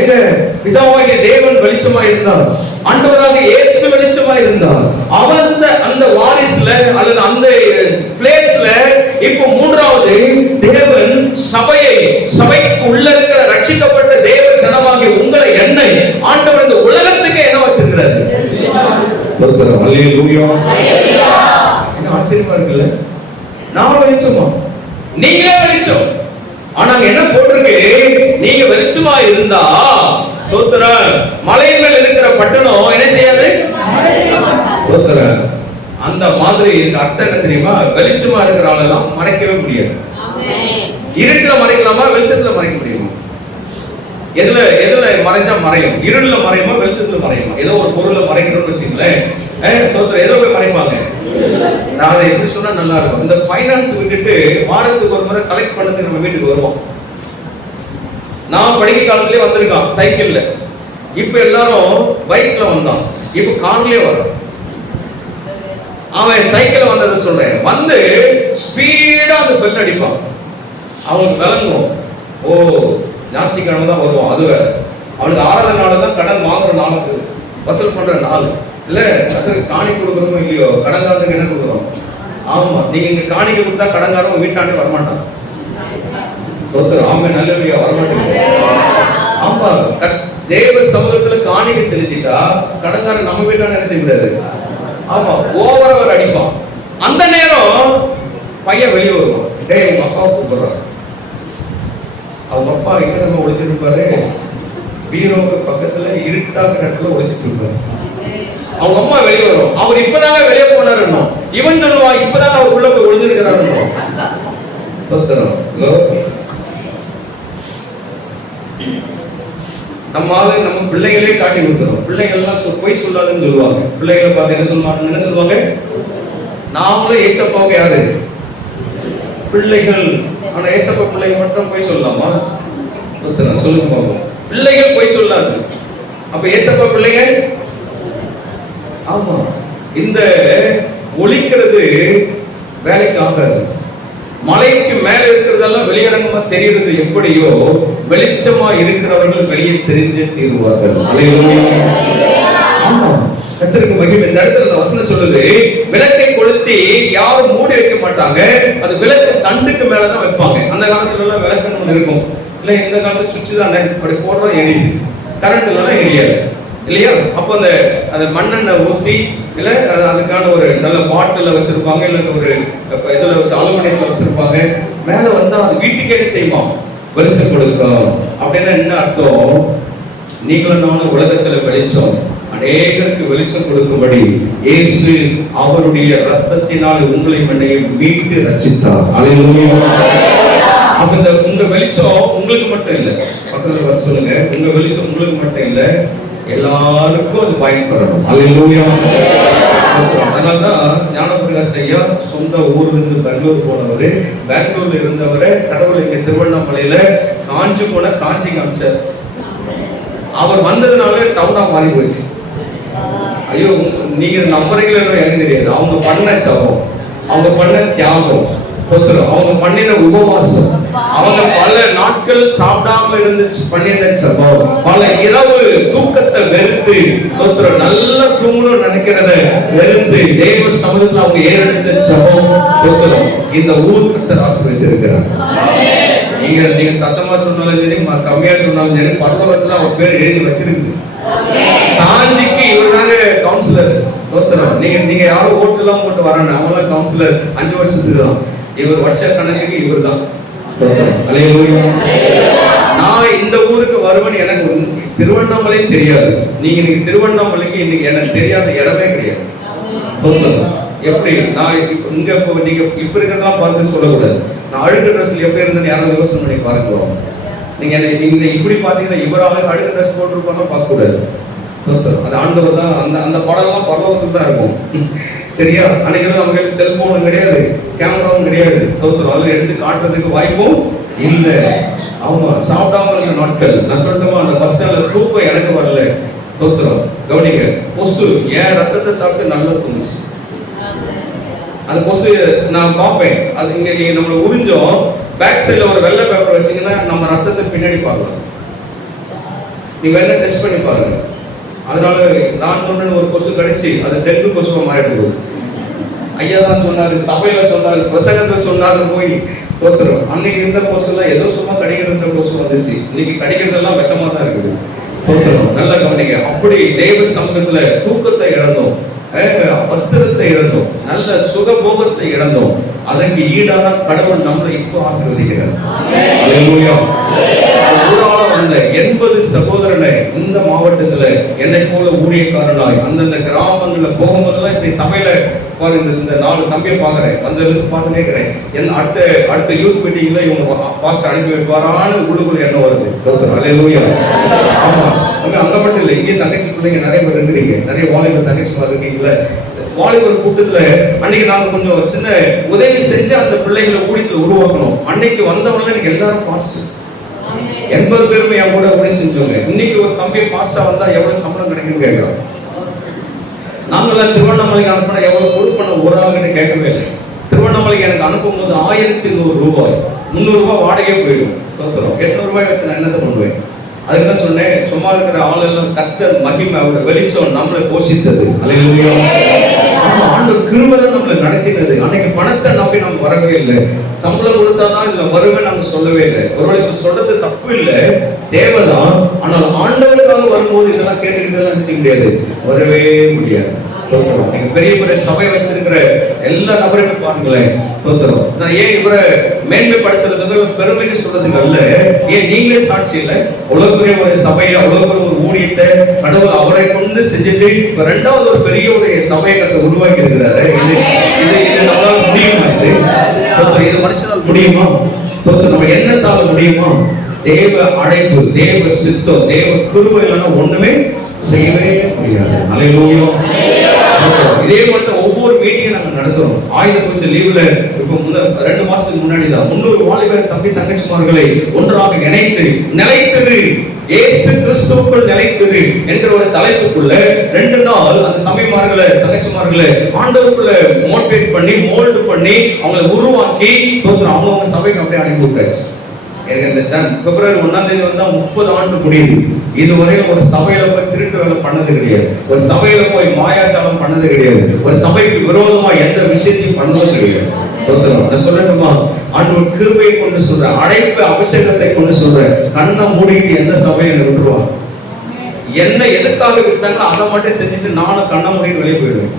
எங்க பிதாவாகிய தேவன் வெளிச்சமா இருந்தார், ஆண்டவராக இயேசு வெளிச்சமா இருந்தார். அவன் அந்த வாரிசுல அல்லது அந்த பிளேஸ்ல இப்போ 3வது தேவன் சபைக்கு உள்ள இருக்கிற ரட்சிக்கப்பட்ட தேவ ஜனமாகிய உங்களை என்னை ஆண்டவர் இந்த உலகத்துக்கு என்ன வச்சிருக்கிறாரு? ஹல்லேலூயா. என்ன ஆச்சரியமா இருக்குல்ல? நான் வெளிச்சமா, நீங்களே வெளிச்சம். ஆனா என்ன போட்டிருக்கு? நீங்க வெளிச்சமா இருந்தா மலையின் மேல் இருக்கிற பட்டணம் என்ன செய்யாது? அந்த மாதிரி அர்த்தம் என்ன தெரியுமா? வெளிச்சமா இருக்கிற ஆளெல்லாம் மறைக்கவே முடியாது. இருட்டுல மறைக்கலாமா? வெளிச்சத்துல மறைக்க முடியுமா? எதுல மறைஞ்சா மறையும்? இருள்ல மறையுமா? வெளிச்சத்துல மறையுமா? ஏதோ ஒரு பொருளை மறைக்கிறோம்னு வச்சுங்களேன், ஏதோ போய் மறைப்பாங்க. நான் அதை எப்படி சொன்னா நல்லா இருக்கும். இந்த பைனான்ஸ் விட்டுட்டு வாரத்துக்கு ஒரு முறை கலெக்ட் பண்ணதுக்கு நம்ம வீட்டுக்கு வருவோம். நான் படிக்க காலத்திலே வந்திருக்கான் சைக்கிள்ல, இப்ப எல்லாரும் பைக்ல வந்தான், இப்ப கார்லயே வரும். அவன் சைக்கிள் வந்ததை சொல்றேன், வந்து ஸ்பீடா அந்த பெல் அடிப்பான். அவனுக்கு விளங்கும், ஓ ஞாயிற்றுக்கிழமை தான் வருவான். அது வேற, அவனுக்கு 6வது நாள் தான் கடன் வாங்குற நாள், வசூல் பண்ற நாள். இல்ல அதற்கு காணி கொடுக்குறோமோ இல்லையோ, கடன்காரனுக்கு என்ன கொடுக்குறோம்? ஆமா, நீங்க இங்க காணிக்க கொடுத்தா கடன்காரன் வீட்டாண்டே வரமாட்டான். ஆமா, நல்ல வரமாட்டேங்க. ஆமா, தேவ சமூகத்துல காணிக்க செலுத்திட்டா கடன்காரன் நம்ம வீட்டாண்ட என்ன செய்யக்கூடாது. ஆமா, ஓவரவர் அடிப்பான். அந்த நேரம் பையன் வெளியே வருவான், டேய் உங்க அப்பாவை கூப்பிடுறான். அவங்க அப்பா எங்க நம்ம ஒழிச்சிருப்பாரு? பீரோவுக்கு பக்கத்துல இருட்டாக்குற இடத்துல ஒழிச்சிட்டு இருப்பாரு. அவங்க அம்மா வெளியே வரும், அவர் இப்பதாங்க வெளியே போனாரு. இவன் சொல்லுவா, இப்பதான் அவர் உள்ள போய் ஒழிஞ்சிருக்கிறாரு. நம்ம பிள்ளைகளே காட்டி கொடுத்துறோம். பிள்ளைகள் எல்லாம் போய் சொல்லாதுன்னு சொல்லுவாங்க. பிள்ளைகளை பார்த்து என்ன சொல்லுவாங்க? என்ன சொல்லுவாங்க? நாமளும் ஏசப்பாவுக்கு யாரு? பிள்ளைகள். ஆனா ஏசப்பா பிள்ளைங்க மட்டும் போய் சொல்லலாமா? சொல்லுங்க, பிள்ளைகள் போய் சொல்லாது. அப்ப ஏசப்பா பிள்ளைங்க. ஆமா, இந்த ஒளிக்கிறது வேலைக்கு ஆகாது. மலைக்கு மேல இருக்கிறதெல்லாம் வெளியரங்கமா தெரிகிறது எப்படியோ, வெளிச்சமா இருக்கிறவர்கள் வெளியே தெரிந்தே தீருவார்கள். ஆமா, கர்த்தருக்கு மகிமை. இந்த இடத்துல இந்த வசனம் சொல்லுது, விளக்கை கொளுத்தி யாரும் மூடி வைக்க மாட்டாங்க, அது விளக்கு தண்டுக்கு மேலதான் வைப்பாங்க. அந்த காலத்துல எல்லாம் விளக்குன்னு ஒண்ணு இருக்கும் இல்ல, இந்த காலத்துல சுவிட்ச் தான் அப்படி போடுறோம், எரியுது. கரண்ட் இல்லைன்னா எரியாது இல்லையா? அப்போ அந்த மண்ணெண்ணெய் ஊத்தி இல்ல அதுக்கான ஒரு நல்ல பாட்டில வச்சிருப்பாங்க, இல்ல ஒரு இதுல வச்சு அலுமினியத்துல வச்சிருப்பாங்க. மேல வந்தா அது வீட்டுக்கே செய்வோம், வெளிச்சம் கொடுக்கும். அப்படின்னா என்ன அர்த்தம்? நீங்களும் நானும் உலகத்துல வெளிச்சம், அநேகருக்கு வெளிச்சம் கொடுக்கும்படி இயேசு அவருடைய ரத்தத்தினால் உங்களை மண்ணையும் மீட்டு ரட்சித்தார். அல்லேலூயா. அப்ப இந்த உங்க வெளிச்சம் உங்களுக்கு மட்டும் இல்ல, பக்கத்துல வர சொல்லுங்க, உங்க வெளிச்சம் உங்களுக்கு மட்டும் இல்ல, எல்லாருக்கும் அது பயன்படணும். அல்லேலூயா. அதனால்தான் ஞானபிரகாஷ் ஐயா சொந்த ஊர்ல இருந்து பெங்களூர் போனவரு, பெங்களூர்ல இருந்தவரை கடவுள் இங்க திருவண்ணாமலையில காஞ்சி போன காஞ்சிக்கு அமைச்சார். அவர் வந்ததுனால டவுனா மாறி போச்சு. ஐயோ, நீங்க நம்புறீங்களோ எனக்கு தெரியாது. அவங்க பண்ண ஜபம், அவங்க பண்ண தியாகம், அவங்க பண்ணின உபவாசம், அவங்க பல நாட்கள் சாப்பிடாம இருந்து பண்ணின ஜபம், பல இரவு தூக்கத்தை வெறுத்து நல்ல தூங்கணும்னு நினைக்கிறத வெறுத்து தேவ சமூகத்தில் அவங்க ஏறெடுத்த ஜபம் இந்த ஊர் கர்த்தர் ஆசீர்வதித்திருக்கிறார். நீங்க சத்தமா சொன்னாலும் சரி, கம்மியா சொன்னாலும் சரி, பரலோகத்துல அவர் பேர் எழுதி வச்சிருக்கு. காஞ்சிக்கு இவர் தாங்க கவுன்சிலர். நீங்க யாரும் ஓட்டு எல்லாம் போட்டு வராங்க, அவங்களாம் கவுன்சிலர் 5 வருஷத்துக்கு தான். இவர் வருஷ கணக்குக்கு இவர் தான். நான் இந்த ஊருக்கு வருவேன், எனக்கு திருவண்ணாமலை தெரியாது. நீங்க திருவண்ணாமலைக்கு இன்னைக்கு எனக்கு தெரியாத இடமே கிடையாது. எப்படி நான் இங்க நீங்க இப்ப இருக்கிறதெல்லாம் பார்த்து சொல்லக்கூடாது. நான் அழுக்கு ட்ரெஸ்ல எப்படி இருந்தேன்னு யாராவது யோசனை பண்ணி பாருங்க. நீங்க நீங்க இப்படி பாத்தீங்கன்னா இவராக அழுக்கு ட்ரெஸ் போட்டுருப்பாங்க பார்க்க கூடாது. அது ஆண்டவர் தான். அந்த படம்லாம் பரலோகத்துக்கு தான் இருக்கும். சரியா? அன்னைக்கு நம்ம கிட்ட செல்போனும் கிடையாது, கேமராவும் கிடையாது. அதில் எடுத்து காட்டுறதுக்கு வாய்ப்பும் இல்லை. ஆமா, சாப்பிடாம இருந்த நாட்கள். நான் சொல்லட்டுமா, அந்த பஸ் ஸ்டாண்ட்ல தூக்கம் எனக்கு வரல. கவனிக்க, கொசு என் ரத்தத்தை சாப்பிட்டு நல்லா தூங்குச்சு. அந்த கொசு நான் பார்ப்பேன். அது இங்க நம்மள உறிஞ்சோம். பேக் சைட்ல ஒரு வெள்ளை பேப்பர் வச்சீங்கன்னா நம்ம ரத்தத்தை பின்னாடி பார்க்கலாம். நீங்க வேணா டெஸ்ட் பண்ணி பாருங்க. அதனால நான் சொன்ன ஒரு கொசு கிடைச்சி அது டெங்கு கொசுவா மாறிடுது. ஐயா தான் சொன்னாரு, சபையில சொன்னாரு, பிரசங்கத்துல சொன்னாரு, போய் தோத்துரும். அன்னைக்கு இருந்த கொசு எல்லாம் ஏதோ சும்மா கடிக்கிற கொசு வந்துச்சு. இன்னைக்கு கடிக்கிறதெல்லாம் விஷமா தான் இருக்குது. தோத்துரும். நல்லா கவனிங்க. அப்படி தேவ சமூகத்துல தூக்கத்தை இழந்தோம், வஸ்திரத்தை இழந்தோம், நல்ல சுகபோகத்தை இழந்தோம். அதற்கு ஈடான கடவுள் நம்மளை இப்போ ஆசீர்வதிக்கிறார். ஊரால வந்த 80 சகோதரனை இந்த மாவட்டத்துல என்னை போல ஊழியக்காரனாய் அந்தந்த கிராமங்கள்ல போகும்போதெல்லாம் இப்படி சபையில இந்த 4 தம்பியை பாக்குறேன், வந்ததுக்கு பார்த்துட்டே இருக்கிறேன். அடுத்த யூத் மீட்டிங்ல இவங்க பாஸ்டர் அனுப்பி வைப்பாரான்னு உள்ளுக்குள்ள என்ன வருது. ஆமா, அங்க மட்டும் இல்லை, இங்கே தங்கச்சி பிள்ளைங்க நிறைய பேர் இருக்கிறீங்க, நிறைய வாலிபர் தங்கச்சி இருக்கீங்களா. வாலிபர் கூட்டத்துல அன்னைக்கு நாங்க கொஞ்சம் சின்ன உதவி செஞ்சு அந்த பிள்ளைகளை ஊழியத்துல உருவாக்கணும். அன்னைக்கு வந்தவங்க எனக்கு எல்லாரும் பாஸ்டர். 80 பேருமே என் கூட ஊழியம் செஞ்சவங்க. இன்னைக்கு ஒரு தம்பி பாஸ்டா வந்தா எவ்வளவு சம்பளம் கிடைக்குன்னு கேட்கிறோம். நாங்களாம் திருவண்ணாமலைக்கு அனுப்பினா எவ்வளவு கொடுப்பன ஒரு ஆளுன்னு கேட்கவே இல்லை. திருவண்ணாமலைக்கு எனக்கு அனுப்பும் போது 1100 ரூபாய், 300 ரூபாய் வாடகையே போயிடும். 800 ரூபாய் வச்சு நான் என்னத்தை பண்ணுவேன்? அதுக்கு தான் சொன்னேன், சும்மா இருக்கிற ஆளெல்லாம் கர்த்தர் மகிமை அவர் வெளிச்சம் நம்மளை போஷித்தது. அல்லேலூயா. ஆண்டவர் கிருபை தான் நம்மளை நடத்தினது. அன்னைக்கு பணத்தை நம்பி நம்ம வரவே இல்லை. சம்பளம் கொடுத்தாதான் இதுல வருவேன் நம்ம சொல்லவே இல்லை. ஒருவேளை இப்ப சொல்றது தப்பு இல்லை, தேவைதான். ஆனால் ஆண்டவருக்காக வரும்போது இதெல்லாம் கேட்டுக்கிட்டு நினைச்ச முடியாது, வரவே முடியாது. நீங்க பெரிய பெரிய சபை வச்சிருக்கிற எல்லா நபரையும் பாருங்களேன். நான் ஏன் இவரை மேன்மைப்படுத்துறதுக்கு பெருமைக்கு சொல்றதுக்கு அல்ல, ஏன் நீங்களே சாட்சி இல்லை. அவ்வளவு பெரிய ஒரு சபையை, அவ்வளவு பெரிய ஒரு ஊழியத்தை கடவுள் அவரை கொண்டு செஞ்சுட்டு இப்ப 2வது ஒரு பெரிய ஒரு சபையை கத்த உருவாக்கி இருக்கிறாரு. இது நம்மளால முடியுமா? இது மனுஷனால் முடியுமா? நம்ம எண்ணத்தால முடியுமா? தேவ அழைப்பு, தேவ சித்தம், தேவ கிருபை இல்லைன்னா ஒண்ணுமே செய்யவே முடியாது. அல்லேலூயா. இதே மாதிரி ஒவ்வொரு மீட்டிங்கும் நாங்க நடத்துறோம். ஆயுத பூஜை லீவ்ல இப்ப 2 மாசத்துக்கு முன்னாடி தான் 300 வாலிபர் தம்பி தங்கச்சிமார்களை ஒன்றாக இணைத்து நிலைத்திரு, இயேசு கிறிஸ்துவுக்குள் நிலைத்திரு என்கிற ஒரு தலைப்புக்குள்ள 2 நாள் அந்த தம்பிமார்களை தங்கச்சிமார்களை ஆண்டவருக்குள்ள மோட்டிவேட் பண்ணி மோல்டு பண்ணி அவங்களை உருவாக்கி அவங்க சபைக்கு அப்படியே அனுப்பி விட்டாச்சு. எனக்கு இந்த பிப்ரவரி 1ஆம் தேதி வந்தா 30 ஆண்டு முடியுது. இதுவரையில் ஒரு சபையில போய் திருட்டு வேலை பண்ணது கிடையாது, ஒரு சபையில போய் மாயாஜாலம் பண்ணது கிடையாது, ஒரு சபைக்கு விரோதமா எந்த விஷயத்தையும் பண்ணது கிடையாது. நான் சொல்லட்டுமா, ஆண்டவர் கிருபையை கொண்டு சொல்றேன், அழைப்பு அபிஷேகத்தை கொண்டு சொல்றேன். கண்ணை மூடிட்டு எந்த சபையை விட்டுருவான்? என்ன எதுக்காக விட்டாங்களோ அதை மட்டும் செஞ்சுட்டு நானும் கண்ணை மூடிட்டு வெளியே போயிடுவேன்.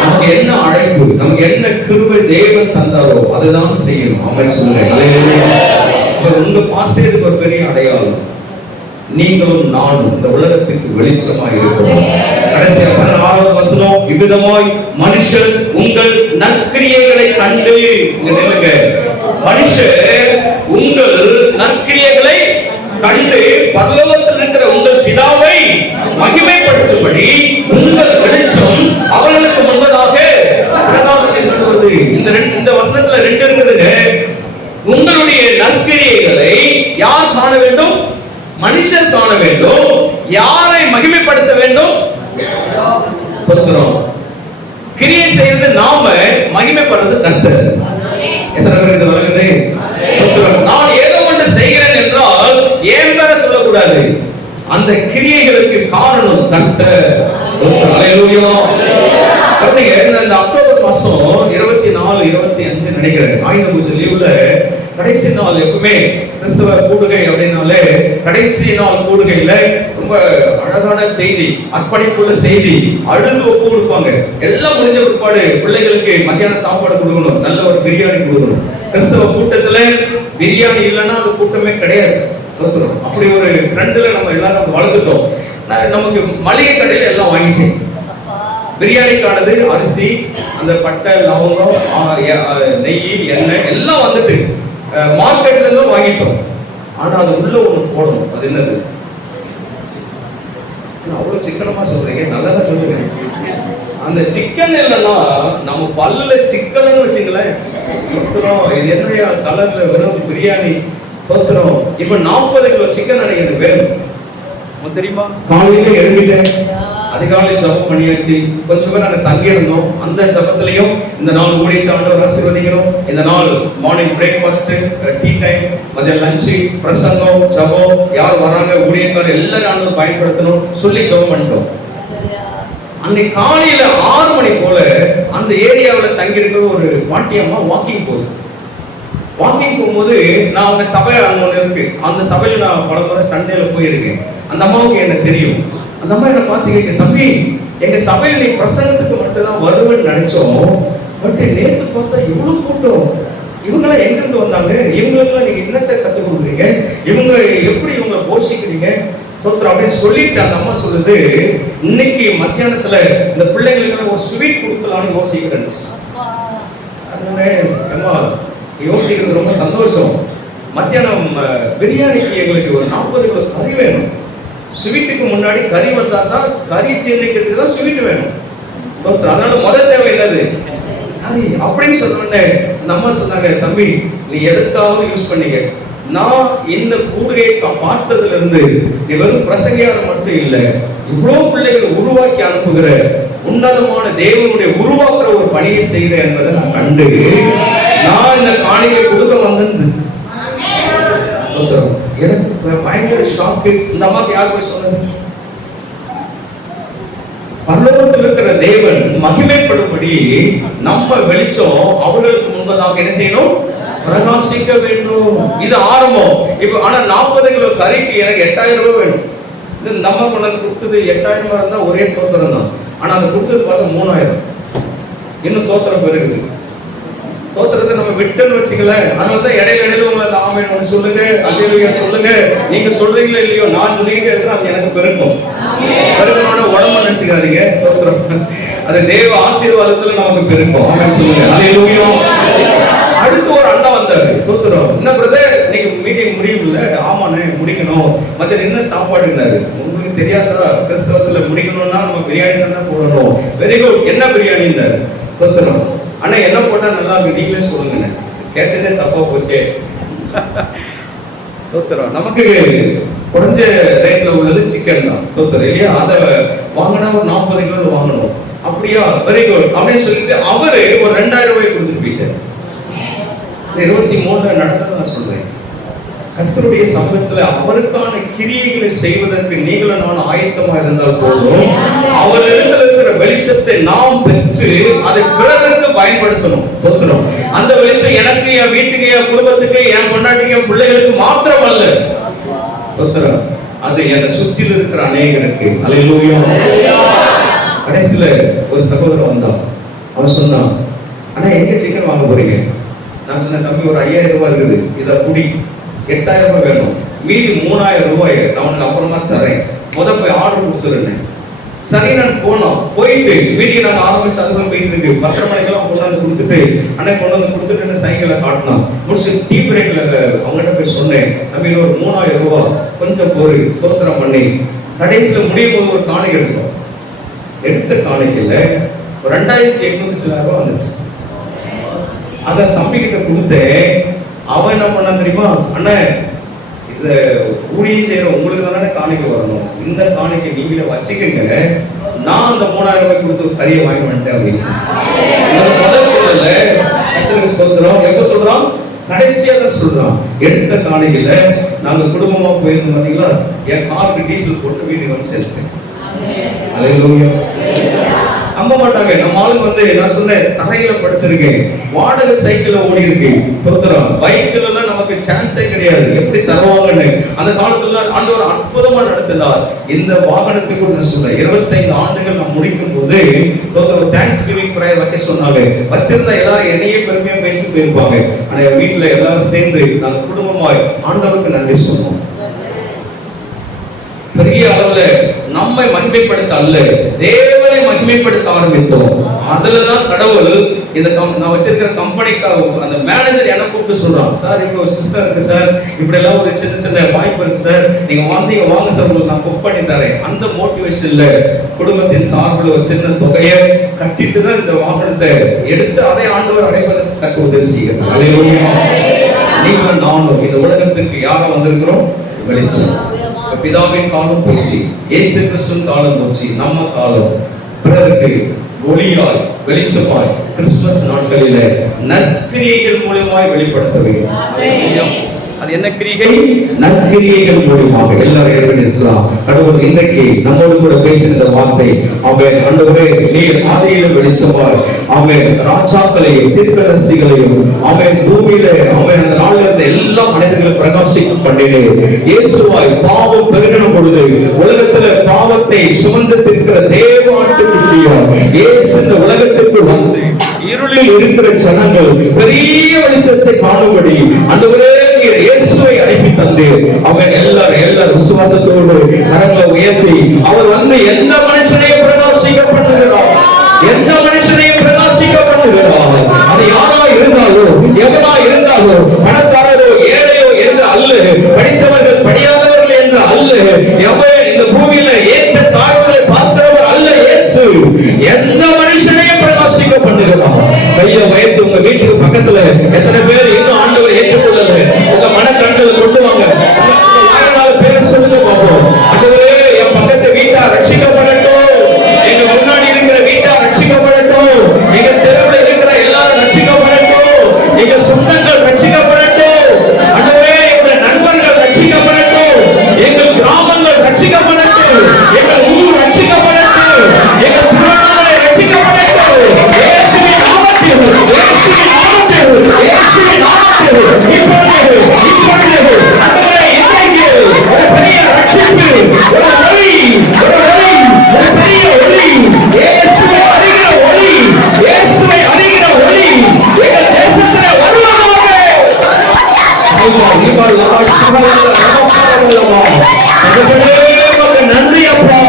நமக்கு என்ன அழைப்பு, நமக்கு என்ன கிருபை தேவன் தந்தாரோ அதுதான் செய்யணும். அவன் சொல்றேன். உங்க பாஸ்டருக்கு ஒரு பெரிய அடையாளம், நீங்களும் நானும் இந்த உலகத்துக்கு வெளிச்சமாய் இருக்கணும். கடைசியா 16வது வசனம், இவ்விதமாய் மனுஷர் உங்கள் நற்கிரியைகளை கண்டு, மனுஷர் உங்கள் நற்கிரியைகளை கண்டு பரலோகத்தில் இருக்கிற உங்கள் பிதாவை மகிமைப்படுத்தும்படி உங்கள் வெளிச்சம் அவர்களுக்கு முன்பதாக பிரகாசிக்கிறது. இந்த வசனத்துல 2 இருக்குதுங்க. உங்களுடைய நற்கிரியைகளை யார் காண வேண்டும்? மனுஷ மகிமைப்படுறது கர்த்தர். எத்தனை பேருக்கு இது விளங்குது? நான் ஏதோ ஒன்று செய்கிறேன் என்றால் ஏன் பேர சொல்லக்கூடாது. அந்த கிரியைகளுக்கு காரணம் கர்த்தர். ஹல்லேலூயா. பாத்தீங்க, இந்த அக்டோபர் மாசம் 24, 25 நினைக்கிறேன், ஆயுத பூஜை லீவ்ல கடைசி நாள். எப்பவுமே கிறிஸ்தவ கூடுகை அப்படின்னாலே கடைசி நாள் கூடுகையில ரொம்ப அழகான செய்தி, அர்ப்பணிப்புள்ள செய்தி, அழுது ஒப்பு கொடுப்பாங்க. எல்லாம் முடிஞ்ச பிற்பாடு பிள்ளைகளுக்கு மத்தியான சாப்பாடு கொடுக்கணும், நல்ல ஒரு பிரியாணி கொடுக்கணும். கிறிஸ்தவ கூட்டத்துல பிரியாணி இல்லைன்னா அது கூட்டமே கிடையாது. அப்படி ஒரு ட்ரெண்ட்ல நம்ம எல்லாரும் வளர்ந்துட்டோம். நமக்கு மளிகை கடையில எல்லாம் வாங்கிட்டேன். பிரியாணிக்கானது அரிசி, அந்த பட்டை, லவங்கம், நெய், எண்ணெய் எல்லாம் வந்துட்டு மார்க்கெட்ல இருந்தும் வாங்கிட்டோம். ஆனா அது உள்ள ஒண்ணு போடணும். அது என்னது? அவ்வளவு சிக்கனமா சொல்றீங்க, நல்லதா சொல்லுங்க. அந்த சிக்கன் இல்லைன்னா நம்ம பல்லுல சிக்கன் வச்சுங்களேன். இது என்ன கலர்ல வெறும் பிரியாணி தோத்துறோம். இப்ப 40 கிலோ சிக்கன் எனக்கு வேணும் தெரியுமா? காலையில எழுதிட்டேன், அதிகாலை ஜபம் பண்ணியாச்சு. கொஞ்சம் பேர் நாங்க தங்கி இருந்தோம். அந்த ஜபத்திலையும் இந்த நாள் ஊழியத்தை ஆண்டவர் ஆசீர்வதிக்கணும். இந்த நாள் மார்னிங் பிரேக்ஃபாஸ்ட், டீ டைம், மதியம் லஞ்ச், பிரசங்கம், ஜபம், யார் வராங்க ஊழியக்காரர் எல்லாரும் ஆண்டவர் பயன்படுத்தணும் சொல்லி ஜபம் பண்ணிட்டோம். அன்னைக்கு காலையில 6 மணி போல அந்த ஏரியாவில் தங்கி இருக்கிற ஒரு பாட்டியம்மா வாக்கிங் போகுது. வாக்கிங் போகும்போது நான் அவங்க சபை அங்க ஒன்று இருக்கு, அந்த சபையில நான் பல முறை சண்டேல போயிருக்கேன். அந்த அம்மாவுக்கு எனக்கு தெரியும். அந்த அம்மா என்ன பார்த்து கேட்க, தம்பி எங்க சபையில நீ பிரசங்கத்துக்கு மட்டும் தான் வருவேன்னு நினைச்சோம், பட் நேத்து பார்த்தா இவ்வளவு கூட்டம், இவங்கெல்லாம் எங்க இருந்து வந்தாங்க, இவங்களுக்கெல்லாம் நீங்க என்னத்தை கத்துக் கொடுக்குறீங்க, இவங்க எப்படி இவங்க போஷிக்கிறீங்க தோத்துறோம் அப்படின்னு சொல்லிட்டு அந்த அம்மா சொல்லுது, இன்னைக்கு மத்தியானத்துல இந்த பிள்ளைங்களுக்கு ஒரு ஸ்வீட் கொடுக்கலாம்னு யோசிக்கிறேன். அம்மா யோசிக்கிறது ரொம்ப சந்தோஷம். மத்தியானம் பிரியாணிக்கு எங்களுக்கு ஒரு 40 கிலோ கறி வேணும். ஸ்வீட்டுக்கு முன்னாடி கறி வந்தா தான், கறி சீனிக்கிறதுக்கு தான் ஸ்வீட் வேணும். அதனால முதல் தேவை என்னது? கறி. அப்படின்னு சொன்னோடனே நம்ம சொன்னாங்க, தம்பி நீ எதுக்காவது யூஸ் பண்ணிக்க. நான் இந்த கூடுகையை பார்த்ததுல இருந்து நீ வெறும் பிரசங்கியான மட்டும் இல்ல, இவ்வளவு பிள்ளைகளை உருவாக்கி அனுப்புகிற உன்னதமான தேவனுடைய உருவாக்குற ஒரு பணியை செய்கிறேன் என்பதை நான் கண்டு நான் இந்த காணிக்கை கொடுக்க வந்தது. எனக்கு பயங்கர ஷாக்கு. இந்த அம்மாக்கு யார் போய் சொன்னது? பரலோகத்தில் இருக்கிற தேவன் மகிமைப்படும்படி நம்ம வெளிச்சம் அவர்களுக்கு முன்பதாக என்ன செய்யணும்? பிரகாசிக்க வேண்டும். இது ஆரம்பம். இப்ப ஆனா 40 கிலோ கறிக்கு எனக்கு 8000 ரூபாய் வேணும். இந்த அம்மா கொண்டாந்து கொடுத்தது 8000 ரூபாய் இருந்தா ஒரே தோத்திரம் தான். ஆனா அந்த கொடுத்தது பார்த்தா 3000. இன்னும் தோத்திரம் பெருகுது. தோத்திரத்தை நம்ம விட்டுன்னு வச்சுக்கல. அதனாலதான் இடையில உங்களை அந்த ஆமென் சொல்லுங்க, அல்லேலூயா சொல்லுங்க. நீங்க சொல்றீங்களோ இல்லையோ, நான் சொல்லிக்கிட்டே இருக்கிறேன், அது எனக்கு பெருக்கும். பெருக்கணும்னு உடம்பு நினைச்சுக்காதீங்க. தோத்திரம் அது தேவ ஆசீர்வாதத்துல நமக்கு பெருக்கும். ஆமென் சொல்லுங்க, அல்லேலூயா. அடுத்து ஒரு அண்ணா வந்தாரு. தோத்திரம், என்ன பிரதர் இன்னைக்கு மீட்டிங் முடியும்ல? ஆமாண்ணே முடிக்கணும். மத்த என்ன சாப்பாடுனாரு? உங்களுக்கு தெரியாதா, கிறிஸ்தவத்துல முடிக்கணும்னா நம்ம பிரியாணி தானே போடணும். வெரி குட், என்ன பிரியாணின்னாரு. தோத்திரம், அண்ணா என்ன போட்டா நல்லா இருக்கு நீங்களே சொல்லுங்க. கேட்டதே தப்பா போச்சே. தோத்திரம், நமக்கு குறைஞ்ச ரேட்ல உள்ளது சிக்கன் தான். தோத்திரம் இல்லையா? அதை வாங்கினா ஒரு 40 கிலோ வாங்கணும். அப்படியா, வெரி குட் அப்படின்னு சொல்லிட்டு அவரு ஒரு 2000 ரூபாய் கொடுத்துட்டு போயிட்டாரு. 23 நடந்தது நான் சொல்றேன். கர்த்தருடைய சமூகத்துல அவருக்கான கிரியைகளை செய்வதற்கு நீங்களும் நான் ஆயத்தமா இருந்தால் போதும், அவரிடத்தில் இருக்கிற வெளிச்சத்தை நாம் பெற்று அதை பிறருக்கு பயன்படுத்தணும். தோத்திரம், அந்த வெளிச்சம் எனக்கு, என் வீட்டுக்கு, என் குடும்பத்துக்கு, என் பொண்டாட்டிக்கு, என் பிள்ளைகளுக்கு மாத்திரம் அல்ல. தோத்திரம், அது என்னை சுற்றில் இருக்கிற அநேகருக்கு. அல்லேலூயா. கடைசியில ஒரு சகோதரன் வந்தான். அவன் சொன்னான், ஆனா எங்க சிக்கன் வாங்க போறீங்க? நான் சொன்னேன், தம்பி ஒரு 5000 ரூபாய் இருக்குது, இதை குடி. 8000 ரூபாய் வேணும், மீதி 3000 ரூபாய் நான் உனக்கு அப்புறமா தரேன், போய் ஆர்டர் கொடுத்துருந்தேன். சரி நான் போனோம். போயிட்டு வீட்டுக்கு நாங்கள் ஆரம்பிச்சு அதுவும் போயிட்டு இருக்கு. 10:30 மணிக்கெல்லாம் கொண்டாந்து கொடுத்துட்டு அன்னைக்கு கொண்டாந்து கொடுத்துட்டு சைக்கிளை காட்டினான். முடிச்சு டீ பிரேக்ல அவங்ககிட்ட போய் சொன்னேன், நம்ம ஒரு 3000 ரூபாய் கொஞ்சம் ஒரு தோத்திரம் பண்ணி கடைசியில் முடியும் போது ஒரு காணிக்கை எடுத்தோம். எடுத்த காணிக்கையில ஒரு 2800 சில ரூபாய் வந்துச்சு. அதை தம்பி கிட்ட கொடுத்தேன். அவன் என்ன பண்ண தெரியுமா? அண்ணன், இத ஊழியம் செய்யற உங்களுக்கு தானே காணிக்கை வரணும், இந்த காணிக்கை நீங்களே வச்சுக்கங்க, நான் அந்த 3000 ரூபாய் கொடுத்து ஒரு கறியை வாங்கி வந்துட்டேன் அப்படின்னு. முதல் சொல்லல, கர்த்தருக்கு ஸ்தோத்திரம். எப்ப சொல்றான்? கடைசியா தான் சொல்றான். எடுத்த காலையில நாங்க குடும்பமா போயிருந்தோம் பாத்தீங்களா, என் காருக்கு டீசல் போட்டு வீட்டுக்கு வந்து சேர்த்தேன். அல்லேலூயா. நம்ப மாட்டாங்க. நம்ம ஆளுங்க வந்து நான் சொன்னேன், தரையில படுத்திருக்கேன், வாடகை சைக்கிள்ல ஓடி இருக்கு, தோத்துறோம். பைக்ல எல்லாம் நமக்கு சான்ஸே கிடையாது, எப்படி தருவாங்கன்னு. அந்த காலத்துல ஆண்டவர் அற்புதமா நடத்தினார். இந்த வாகனத்துக்கு நான் சொல்றேன், 25 ஆண்டுகள் நான் முடிக்கும் போது தோத்துறோம், தேங்க்ஸ் கிவிங் பிரேயர் வைக்க சொன்னாங்க. வச்சிருந்த எல்லாரும் என்னையே பெருமையா பேசிட்டு போயிருப்பாங்க. ஆனா வீட்டுல எல்லாரும் சேர்ந்து நாங்க குடும்பமாய் ஆண்டவருக்கு நன்றி சொன்னோம். பெரிய அளவுல நம்மை மகிமைப்படுத்த அல்ல, தேவனை மகிமைப்படுத்த ஆரம்பித்தோம். அதுலதான் கடவுள் இந்த நான் வச்சிருக்கிற கம்பெனிக்கு அந்த மேனேஜர் என்ன கூப்பிட்டு சொல்றான், சார் இப்ப ஒரு சிஸ்டம் இருக்கு சார், இப்படி எல்லாம் ஒரு சின்ன சின்ன வாய்ப்பு இருக்கு சார், நீங்க வாங்க சார், உங்களுக்கு நான் புக் பண்ணி தரேன். அந்த மோட்டிவேஷன்ல குடும்பத்தின் சார்பில் ஒரு சின்ன தொகையை கட்டிட்டு தான் இந்த வாகனத்தை எடுத்து அதை ஆண்டவர் அடைப்பதற்கு கற்று உதவி செய்கிறார். அல்லேலூயா. நீங்களும் நானும் இந்த உலகத்துக்கு யாரா வந்திருக்கிறோம்? வெளிச்சம். பிதாவின் காலம் போச்சு, இயேசு கிறிஸ்துவின் காலம் போச்சு, நம்ம காலம் பிறருக்கு ஒளியாய் வெளிச்சமாய் கிறிஸ்துமஸ் நாட்களிலே நற்கிரியைகள் மூலமாய் வெளிப்படுத்த வேண்டும். அது என்ன கிரியை? நற்கிரியைகள் மூலமாக. எல்லாரும் ஏற்பட்டிருக்கலாம். கடவுள் இன்றைக்கு நம்மோடு கூட பேசுகிற வார்த்தை, அவன் ஆண்டவரே நீர் ஆதியிலும் வெளிச்சமாய், அவன் ராஜாக்களையும் தீர்க்கதரிசிகளையும் அவன் பூமியில அவன் அந்த நாளில் இருந்த எல்லா மனிதர்களை பிரகாசிக்க பண்ணினே. இயேசுவாய் பாவம் பெருகின பொழுது உலகத்துல பாவத்தை சுமந்து இருக்கிற தேவ ஆட்டுக்குட்டியார் இயேசு இந்த உலகத்திற்கு வந்து இருளில் இருக்கிற ஜனங்கள் பெரிய வெளிச்சத்தை காணும்படி ஆண்டவரே இயேசுவை அனுப்பி தந்து அவன் எல்லாரும் விசுவாசத்தோடு கரங்களை உயர்த்தி அவர் வந்து எந்த மனுஷனையும் பிரகாசிக்க பண்ணுகிறார், எந்த மனுஷனையும் பிரகாசிக்க பண்ணுகிறார். அது யாரா இருந்தாலும் எவனா இருந்தாலும், பணக்காரரோ ஏழையோ என்று அல்ல, படித்தவர்கள் படியாதவர்கள் என்று அல்ல, எவன் இந்த பூமியில ஏற்ற தாழ்வுகளை பார்த்தவர் அல்ல. இயேசு எந்த மனுஷனையும் பிரகாசிக்க பண்ணுகிறார். கையை உயர்த்தி உங்க வீட்டுக்கு பக்கத்துல எத்தனை பேர் இன்னும் ஆண்டவர் ஏற்றுக்கொள்ளல, உங்க மனக்கண்களை கொண்டு வாங்க, பேர் சொல்லுங்க பாப்போம். ஆண்டவரே என் பக்கத்து வீட்டா ரட்சிக்கப்படட்டும், எங்க முன்னாடி இருக்கிற வீட்டா ரட்சிக்கப்படட்டும், எங்க தெருவில் இருக்கிற எல்லாரும் ரட்சிக்கப்படட்டும், எங்க சொந்தங்கள் ரட்சிக்கப்படட்டும், ஆண்டவரே எங்க நண்பர்கள் ரட்சிக்கப்படட்டும், எங்கள் கிராமங்கள் ரட்சிக்கப்படட்டும், எங்கள் ஊர் ரட்சிக்கப்படட்டும், எங்கள் புராணங்களை ரட்சிக்கப்படட்டும். இயேசுவின் நாமத்தில், இயேசுவின் நாமத்தில், இயேசுவின் நாமத்தில் இப்பொழுது ஆண்டவரே இன்றைக்கு ஒரு பெரிய ரட்சிப்பு, ஒரு ஒளி, ஒரு பெரிய ஒளி, இயேசுவை அறிகிற ஒளி, இயேசுவை அறிகிற ஒளி எங்கள் தேசத்திலே வருவதாக. நன்றி அப்பா,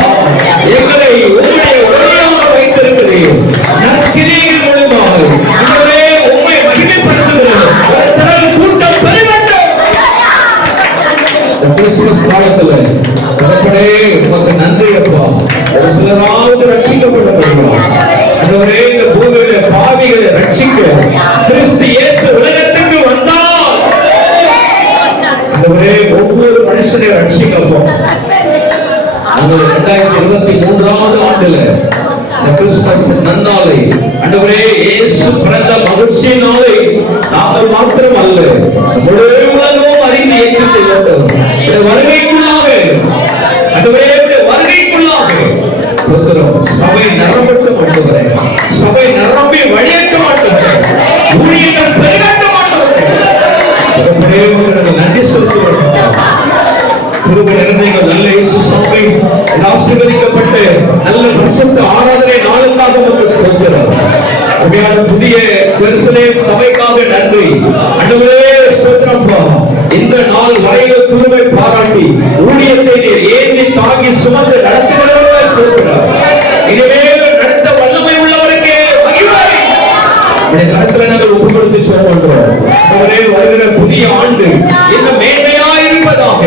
எங்களை உங்களுடைய ஒளியாக வைத்திருக்கிறேன். நற்கிரியைகள் மூலமாக ஆண்டவரே உம்மை மகிமைப்படுத்துகிறோம். ஒரு திரள் கூட்டம் பெருகட்டும். கிறிஸ்துமஸ் காலத்துல தகப்பனே உமக்கு நன்றி அப்பா. ஒரு சிலராவது ரட்சிக்கப்பட வேண்டும். ஆண்டவரே இந்த பூமியில பாவிகளை ரட்சிக்க கிறிஸ்து இயேசு உலகத்துக்கு வந்தார். ஆண்டவரே ஒவ்வொரு மனுஷனையும் ரட்சிக்கப்போம். 2023ஆவது ஆண்டுல இந்த கிறிஸ்துமஸ் நன்னாளை ஆண்டவரே இயேசு பிறந்த மகிழ்ச்சி நாளை நாங்கள் மாத்திரம் அல்ல, முழு உலகமும் அறிந்து ஏற்றுக் கொள்ளட்டும். இந்த வருகைக்குள்ளாக ஆண்டவரே வருகைக்குள்ளாக சபை நிரம்பட்ட மாட்டுகிறேன், சபை நிரம்பி வழியட்ட மாட்டுகிறேன், ஊழியர்கள் பெருகட்ட மாட்டுகிறேன். நன்றி செலுத்துகிறோம். கிருபை நிறைந்த நல்ல இயேசு சபை ஆசீர்வதிக்கப்பட்டு நல்ல பரிசுத்த ஆராதனை நாளுக்காக உமக்கு ஸ்தோத்திரம். புதிய ஜெருசலேம் சபைக்காக நன்றி ஆண்டவரே, ஸ்தோத்திரம். இந்த நாள் வரையில் கிருபை பாராட்டி ஊழியத்தை நீர் ஏந்தி தாங்கி சுமந்து நடத்துகிறவர்களே ஸ்தோத்திரம். இனிமேல் நடத்த வல்லமை உள்ளவருக்கே மகிமை. உடைய கருத்துல நாங்கள் ஒப்பு கொடுத்து ஜெபம் பண்றோம். வருகிற புதிய ஆண்டு என்ன மேன்மையாய் இருப்பதாக,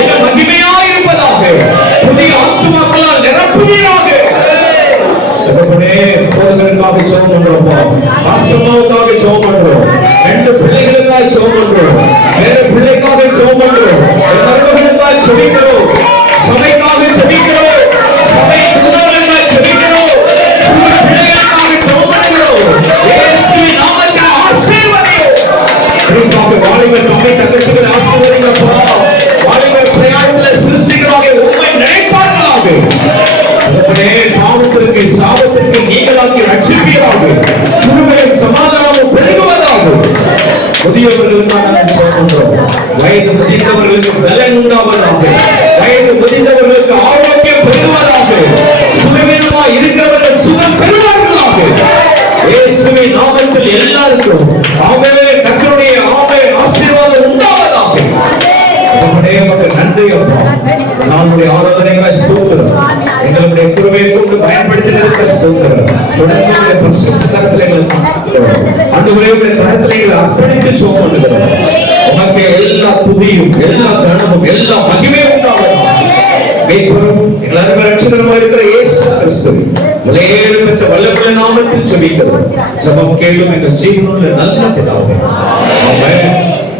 என்ன மகிமையாய் இருப்பதாக, புதிய ஆத்துமாக்களால் நிரப்புவீராக. போதகருக்காக ஜெபம் பண்றோம், ஆசமாவுக்காக ஜெபம் பண்றோம், 2 பிள்ளைகளுக்காக ஜெபம் பண்றோம், வேற பிள்ளைக்காக ஜெபம் பண்றோம், மருமகளுக்காக ஜெபிக்கிறோம், சபைக்காக ஜெபிக்கிறோம், சபை குடும்பங்களுக்காக சாபத்திற்கு நீங்களாக்கி ரட்சிப்பீராக. குடும்பம் சமாதானமும் பெருகுவதாக. முதியவர்களுக்காக நாம் சொல்கின்றோம். வயது முதிர்ந்தவர்களுக்கு பலன் உண்டாவதாக. வயது முதிர்ந்தவர்களுக்கு ஆரோக்கியம் பெறுவதாக. சுகவீனமா இருக்கிறவர்கள் சுகம் பெறுவார்களாக. இயேசுவின் நாமத்தில் எல்லாருக்கும் ஆமென். கர்த்தருடைய ஆமென் ஆசீர்வாதம் உண்டாவதாக. நன்றி அப்பா. நம்முடைய ஆராதனைகளை ஸ்தோத்திரம். எங்களுடைய கிருபையை கொண்டு பயன்படுத்தினதற்கு ஸ்தோத்திரம். தொடர்ந்து பரிசுத்த கரத்திலே ஆண்டவரே கரத்திலே அர்ப்பணித்து ஜெபம் பண்ணுகிறோம். உமக்கு எல்லா துதியும் எல்லா கனமும் எல்லா மகிமையும் உண்டாவதாக. எங்கள் அருமை ரட்சகருமாய் இருக்கிற இயேசு கிறிஸ்துவின் விலையேற பெற்ற வல்லமையுள்ள நாமத்தில் ஜெபிக்கிறோம். ஜெபம் கேளும் எங்கள் ஜீவனுள்ள நல்ல பிதாவே. ஆமென்.